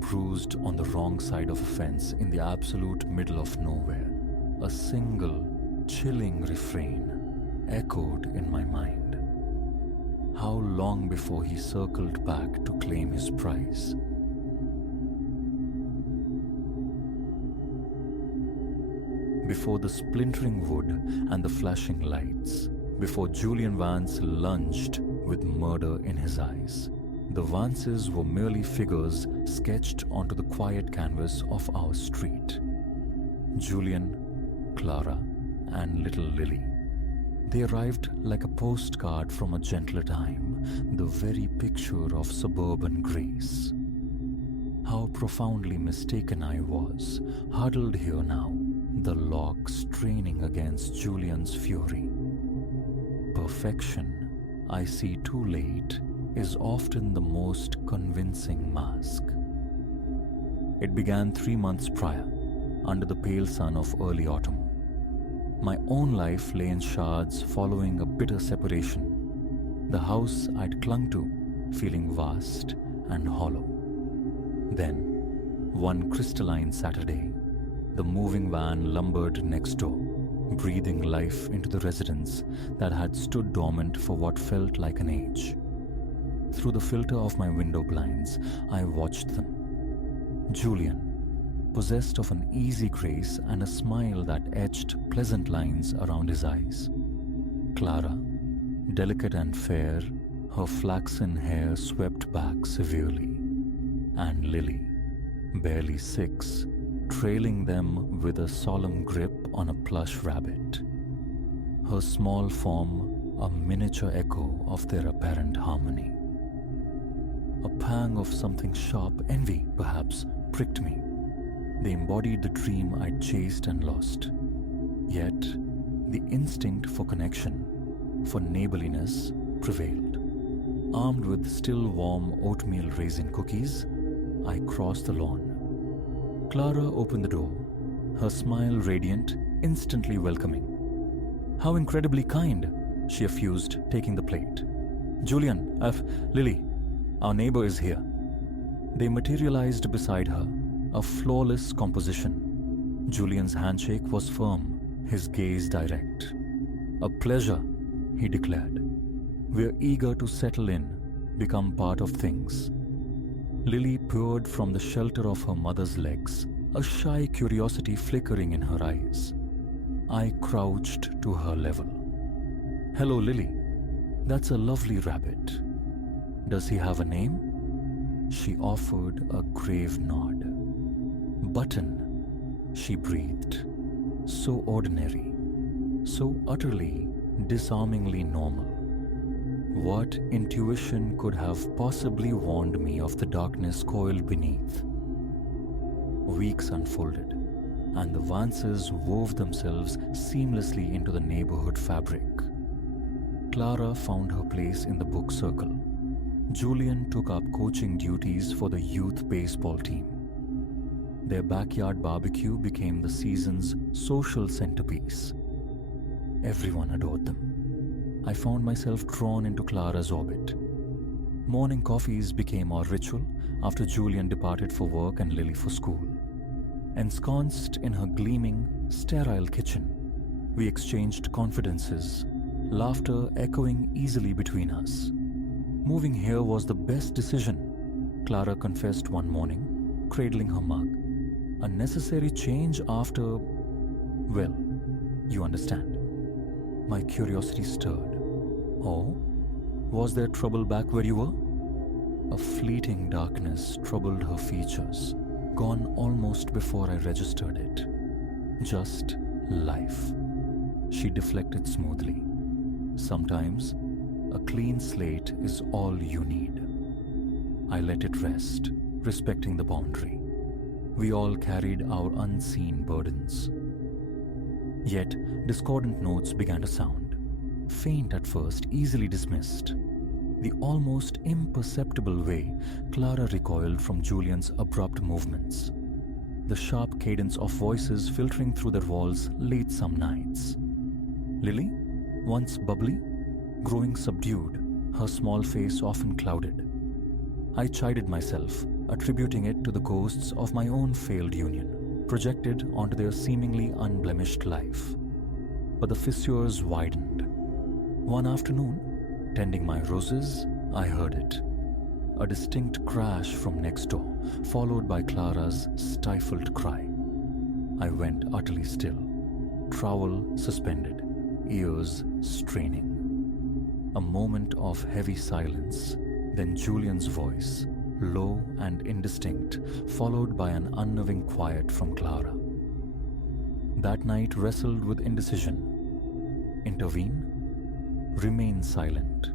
Bruised on the wrong side of a fence in the absolute middle of nowhere. A single, chilling refrain echoed in my mind. How long before he circled back to claim his prize? Before the splintering wood and the flashing lights, before Julian Vance lunged with murder in his eyes, the Vances were merely figures sketched onto the quiet canvas of our street. Julian, Clara, and little Lily. They arrived like a postcard from a gentler time, the very picture of suburban grace. How profoundly mistaken I was, huddled here now, the lock straining against Julian's fury. Perfection, I see too late, is often the most convincing mask. It began 3 months prior, under the pale sun of early autumn. My own life lay in shards following a bitter separation. The house I'd clung to, feeling vast and hollow. Then, one crystalline Saturday, the moving van lumbered next door, breathing life into the residence that had stood dormant for what felt like an age. Through the filter of my window blinds, I watched them. Julian, possessed of an easy grace and a smile that etched pleasant lines around his eyes. Clara, delicate and fair, her flaxen hair swept back severely. And Lily, barely 6, trailing them with a solemn grip on a plush rabbit. Her small form a miniature echo of their apparent harmony. A pang of something sharp, envy perhaps, pricked me. They embodied the dream I'd chased and lost. Yet, the instinct for connection, for neighborliness, prevailed. Armed with still warm oatmeal raisin cookies, I crossed the lawn. Clara opened the door, her smile radiant, instantly welcoming. "How incredibly kind," she effused, taking the plate. "Julian, Lily, our neighbor is here." They materialized beside her, a flawless composition. Julian's handshake was firm, his gaze direct. "A pleasure," he declared. "We're eager to settle in, become part of things." Lily peered from the shelter of her mother's legs, a shy curiosity flickering in her eyes. I crouched to her level. "Hello, Lily. That's a lovely rabbit. Does he have a name?" She offered a grave nod. "Button," she breathed. So ordinary, so utterly, disarmingly normal. What intuition could have possibly warned me of the darkness coiled beneath? Weeks unfolded, and the Vances wove themselves seamlessly into the neighborhood fabric. Clara found her place in the book circle. Julian took up coaching duties for the youth baseball team. Their backyard barbecue became the season's social centerpiece. Everyone adored them. I found myself drawn into Clara's orbit. Morning coffees became our ritual after Julian departed for work and Lily for school. Ensconced in her gleaming, sterile kitchen, we exchanged confidences, laughter echoing easily between us. Moving here was the best decision, Clara confessed one morning, cradling her mug. A necessary change after, well, you understand. My curiosity stirred. Oh, was there trouble back where you were? A fleeting darkness troubled her features, gone almost before I registered it. Just life. She deflected smoothly. Sometimes, a clean slate is all you need. I let it rest, respecting the boundary. We all carried our unseen burdens. Yet, discordant notes began to sound. Faint at first, easily dismissed. The almost imperceptible way Clara recoiled from Julian's abrupt movements. The sharp cadence of voices filtering through their walls late some nights. Lily, once bubbly, growing subdued, her small face often clouded. I chided myself, attributing it to the ghosts of my own failed union, projected onto their seemingly unblemished life. But the fissures widened. One afternoon, tending my roses, I heard it. A distinct crash from next door, followed by Clara's stifled cry. I went utterly still, trowel suspended, ears straining. A moment of heavy silence, then Julian's voice, low and indistinct, followed by an unnerving quiet from Clara. That night wrestled with indecision. Intervene? Remain silent.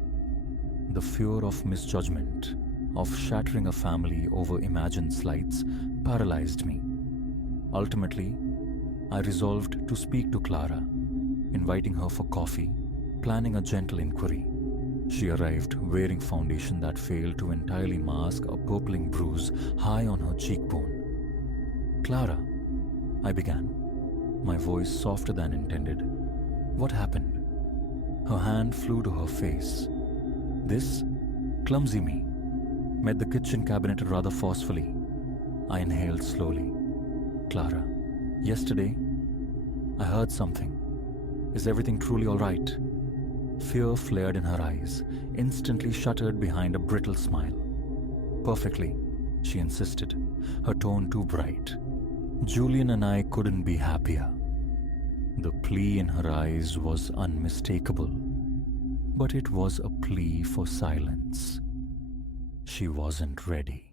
The fear of misjudgment, of shattering a family over imagined slights, paralyzed me. Ultimately, I resolved to speak to Clara, inviting her for coffee, planning a gentle inquiry. She arrived wearing foundation that failed to entirely mask a purpling bruise high on her cheekbone. "Clara," I began, my voice softer than intended. "What happened?" Her hand flew to her face. This, clumsy me, met the kitchen cabinet rather forcefully. I inhaled slowly. "Clara, yesterday, I heard something. Is everything truly all right?" Fear flared in her eyes, instantly shuttered behind a brittle smile. Perfectly, she insisted, her tone too bright. Julian and I couldn't be happier. The plea in her eyes was unmistakable, but it was a plea for silence. She wasn't ready.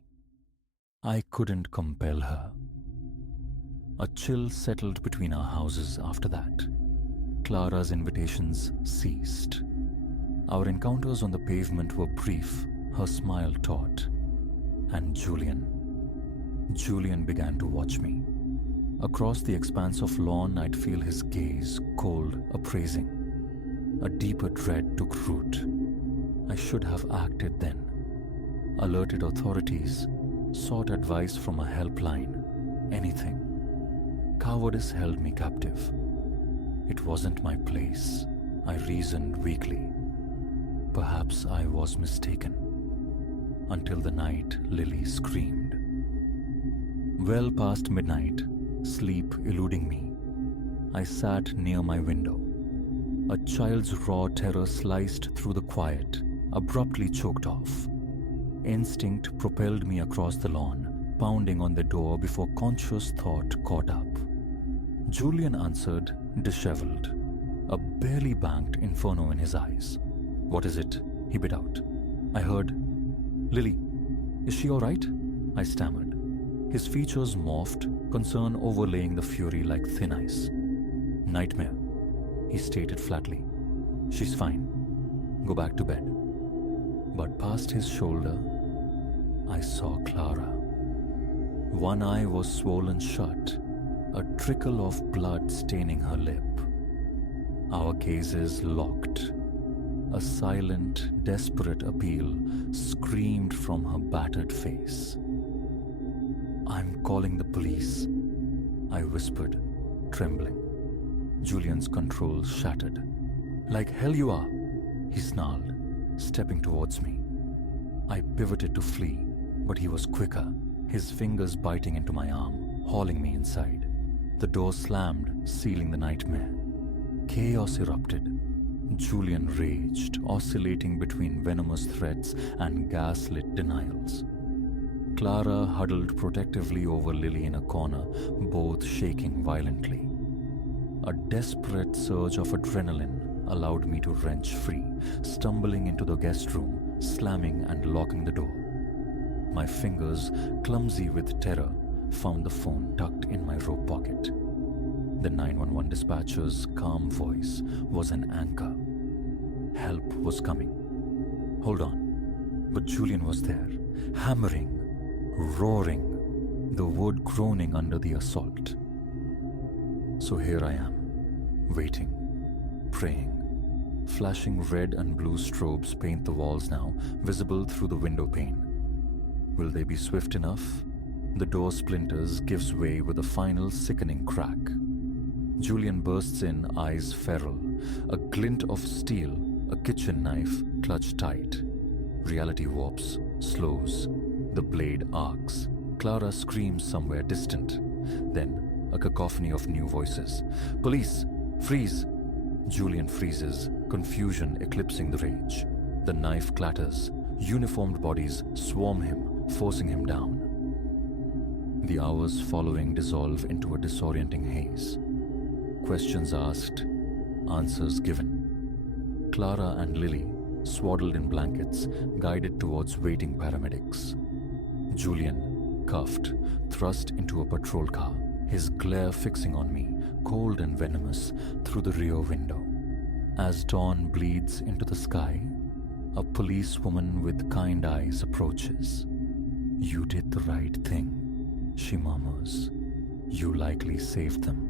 I couldn't compel her. A chill settled between our houses after that. Clara's invitations ceased. Our encounters on the pavement were brief, her smile taut. And Julian began to watch me. Across the expanse of lawn, I'd feel his gaze, cold, appraising. A deeper dread took root. I should have acted then. Alerted authorities, sought advice from a helpline, anything. Cowardice held me captive. It wasn't my place, I reasoned weakly. Perhaps I was mistaken. Until the night Lily screamed. Well past midnight, sleep eluding me, I sat near my window. A child's raw terror sliced through the quiet, abruptly choked off. Instinct propelled me across the lawn, pounding on the door before conscious thought caught up. Julian answered, disheveled, a barely banked inferno in his eyes. "What is it?" he bit out. I heard, "Lily, is she all right?" I stammered. His features morphed, concern overlaying the fury like thin ice. "Nightmare," he stated flatly. "She's fine. Go back to bed." But past his shoulder, I saw Clara. One eye was swollen shut, a trickle of blood staining her lip. Our gazes locked. A silent, desperate appeal screamed from her battered face. "I'm calling the police," I whispered, trembling. Julian's control shattered. "Like hell you are," he snarled, stepping towards me. I pivoted to flee, but he was quicker, his fingers biting into my arm, hauling me inside. The door slammed, sealing the nightmare. Chaos erupted. Julian raged, oscillating between venomous threats and gaslit denials. Clara huddled protectively over Lily in a corner, both shaking violently. A desperate surge of adrenaline allowed me to wrench free, stumbling into the guest room, slamming and locking the door. My fingers, clumsy with terror, found the phone tucked in my robe pocket. The 911 dispatcher's calm voice was an anchor. Help was coming. Hold on. But Julian was there, hammering, roaring, the wood groaning under the assault. So here I am, waiting, praying. Flashing red and blue strobes paint the walls now, visible through the window pane. Will they be swift enough? The door splinters, gives way with a final sickening crack. Julian bursts in, eyes feral, a glint of steel, a kitchen knife clutched tight. Reality warps, slows. The blade arcs. Clara screams somewhere distant. Then, a cacophony of new voices. "Police! Freeze!" Julian freezes, confusion eclipsing the rage. The knife clatters. Uniformed bodies swarm him, forcing him down. The hours following dissolve into a disorienting haze. Questions asked, answers given. Clara and Lily, swaddled in blankets, guided towards waiting paramedics. Julian, cuffed, thrust into a patrol car, his glare fixing on me, cold and venomous, through the rear window. As dawn bleeds into the sky, a policewoman with kind eyes approaches. "You did the right thing," she murmurs. "You likely saved them."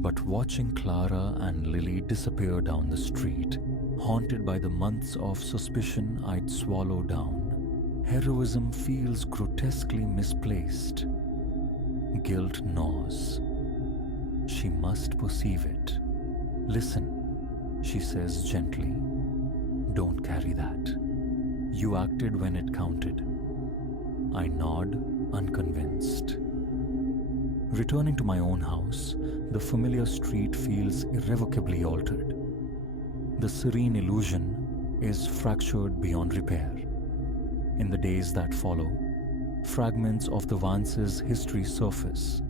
But watching Clara and Lily disappear down the street, haunted by the months of suspicion I'd swallow down, heroism feels grotesquely misplaced. Guilt gnaws. She must perceive it. "Listen," she says gently. "Don't carry that. You acted when it counted." I nod, unconvinced. Returning to my own house, the familiar street feels irrevocably altered. the serene illusion is fractured beyond repair. In the days that follow, fragments of the Vance's history surface,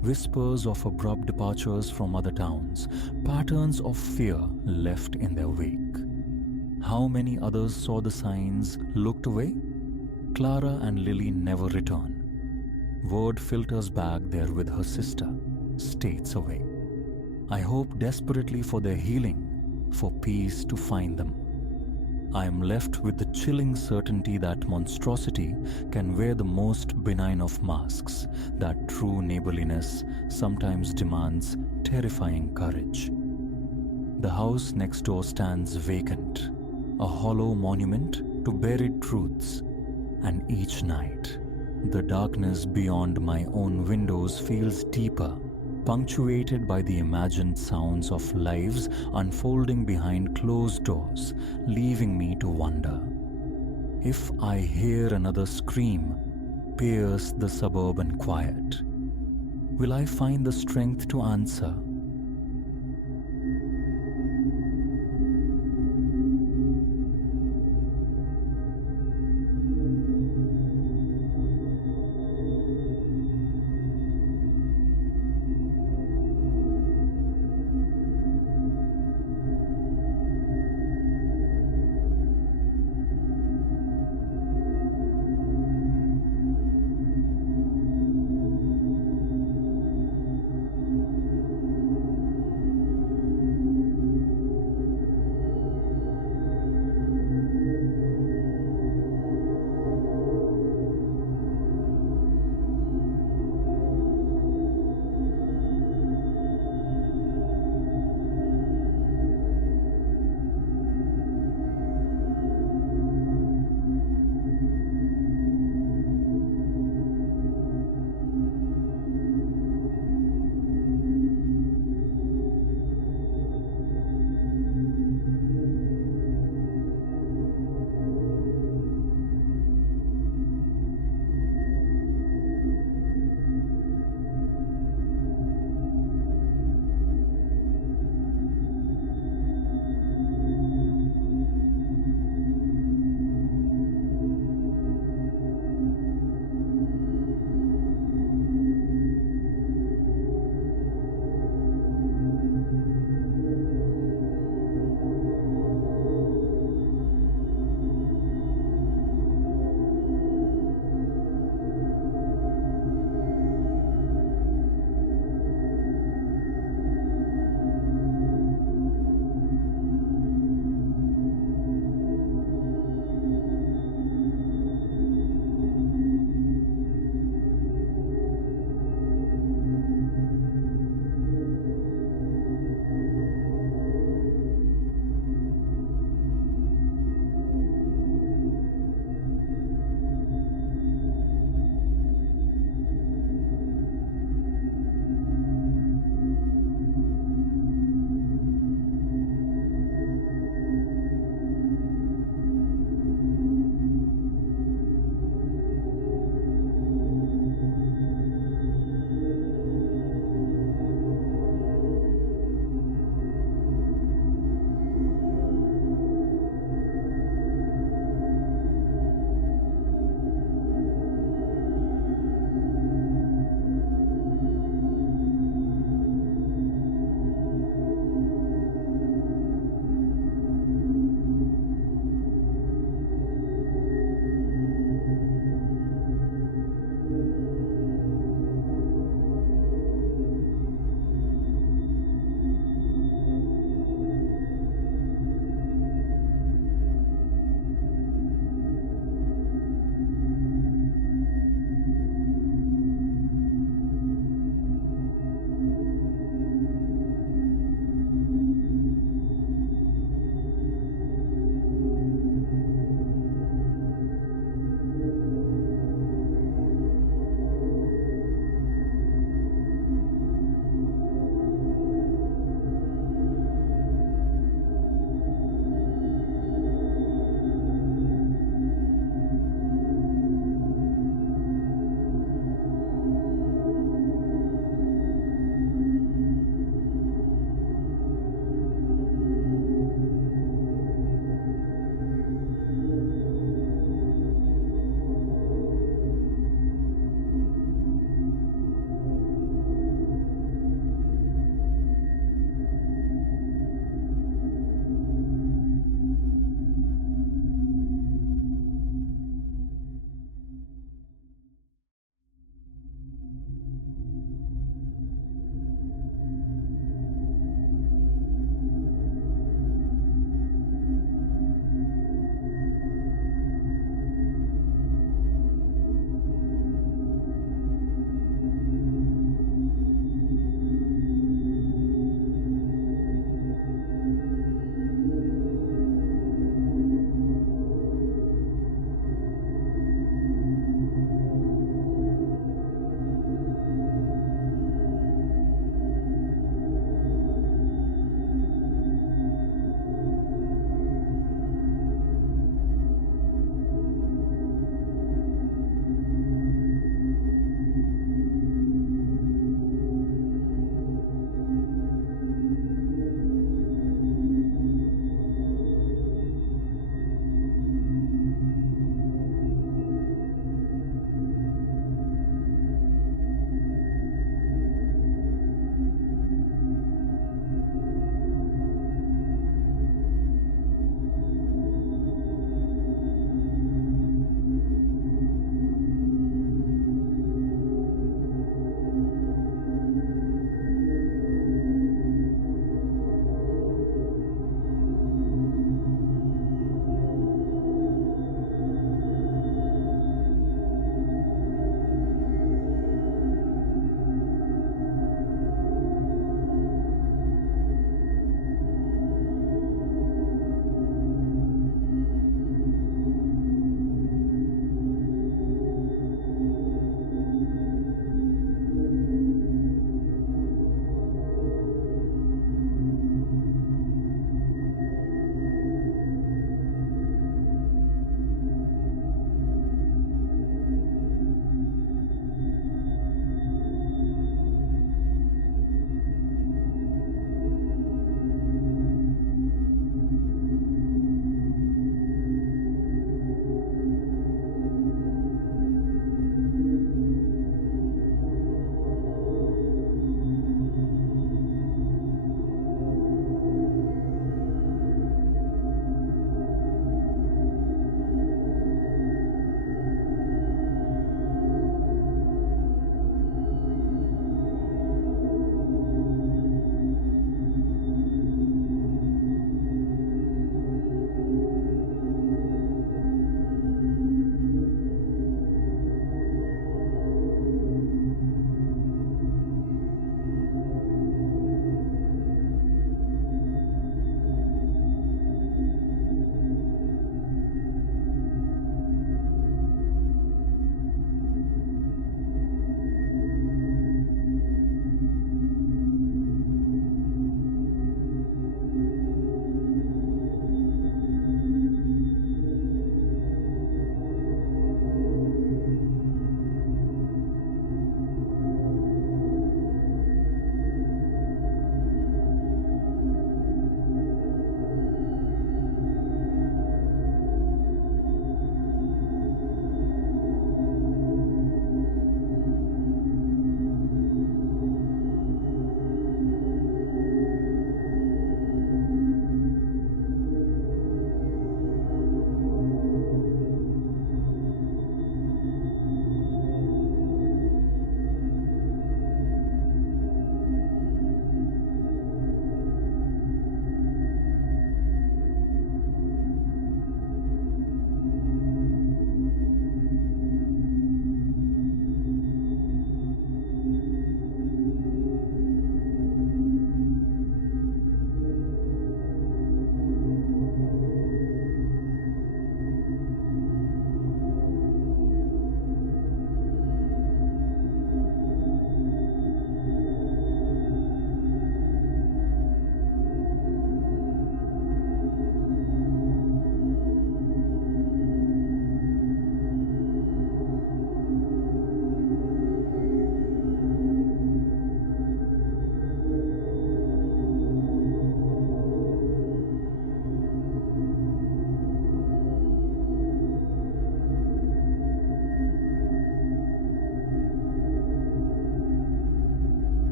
whispers of abrupt departures from other towns, patterns of fear left in their wake. How many others saw the signs, looked away? Clara and Lily never return. Word filters back there with her sister, states away. I hope desperately for their healing, for peace to find them. I am left with the chilling certainty that monstrosity can wear the most benign of masks, that true neighborliness sometimes demands terrifying courage. The house next door stands vacant, a hollow monument to buried truths, and each night, the darkness beyond my own windows feels deeper, punctuated by the imagined sounds of lives unfolding behind closed doors, leaving me to wonder. If I hear another scream pierce the suburban quiet, will I find the strength to answer,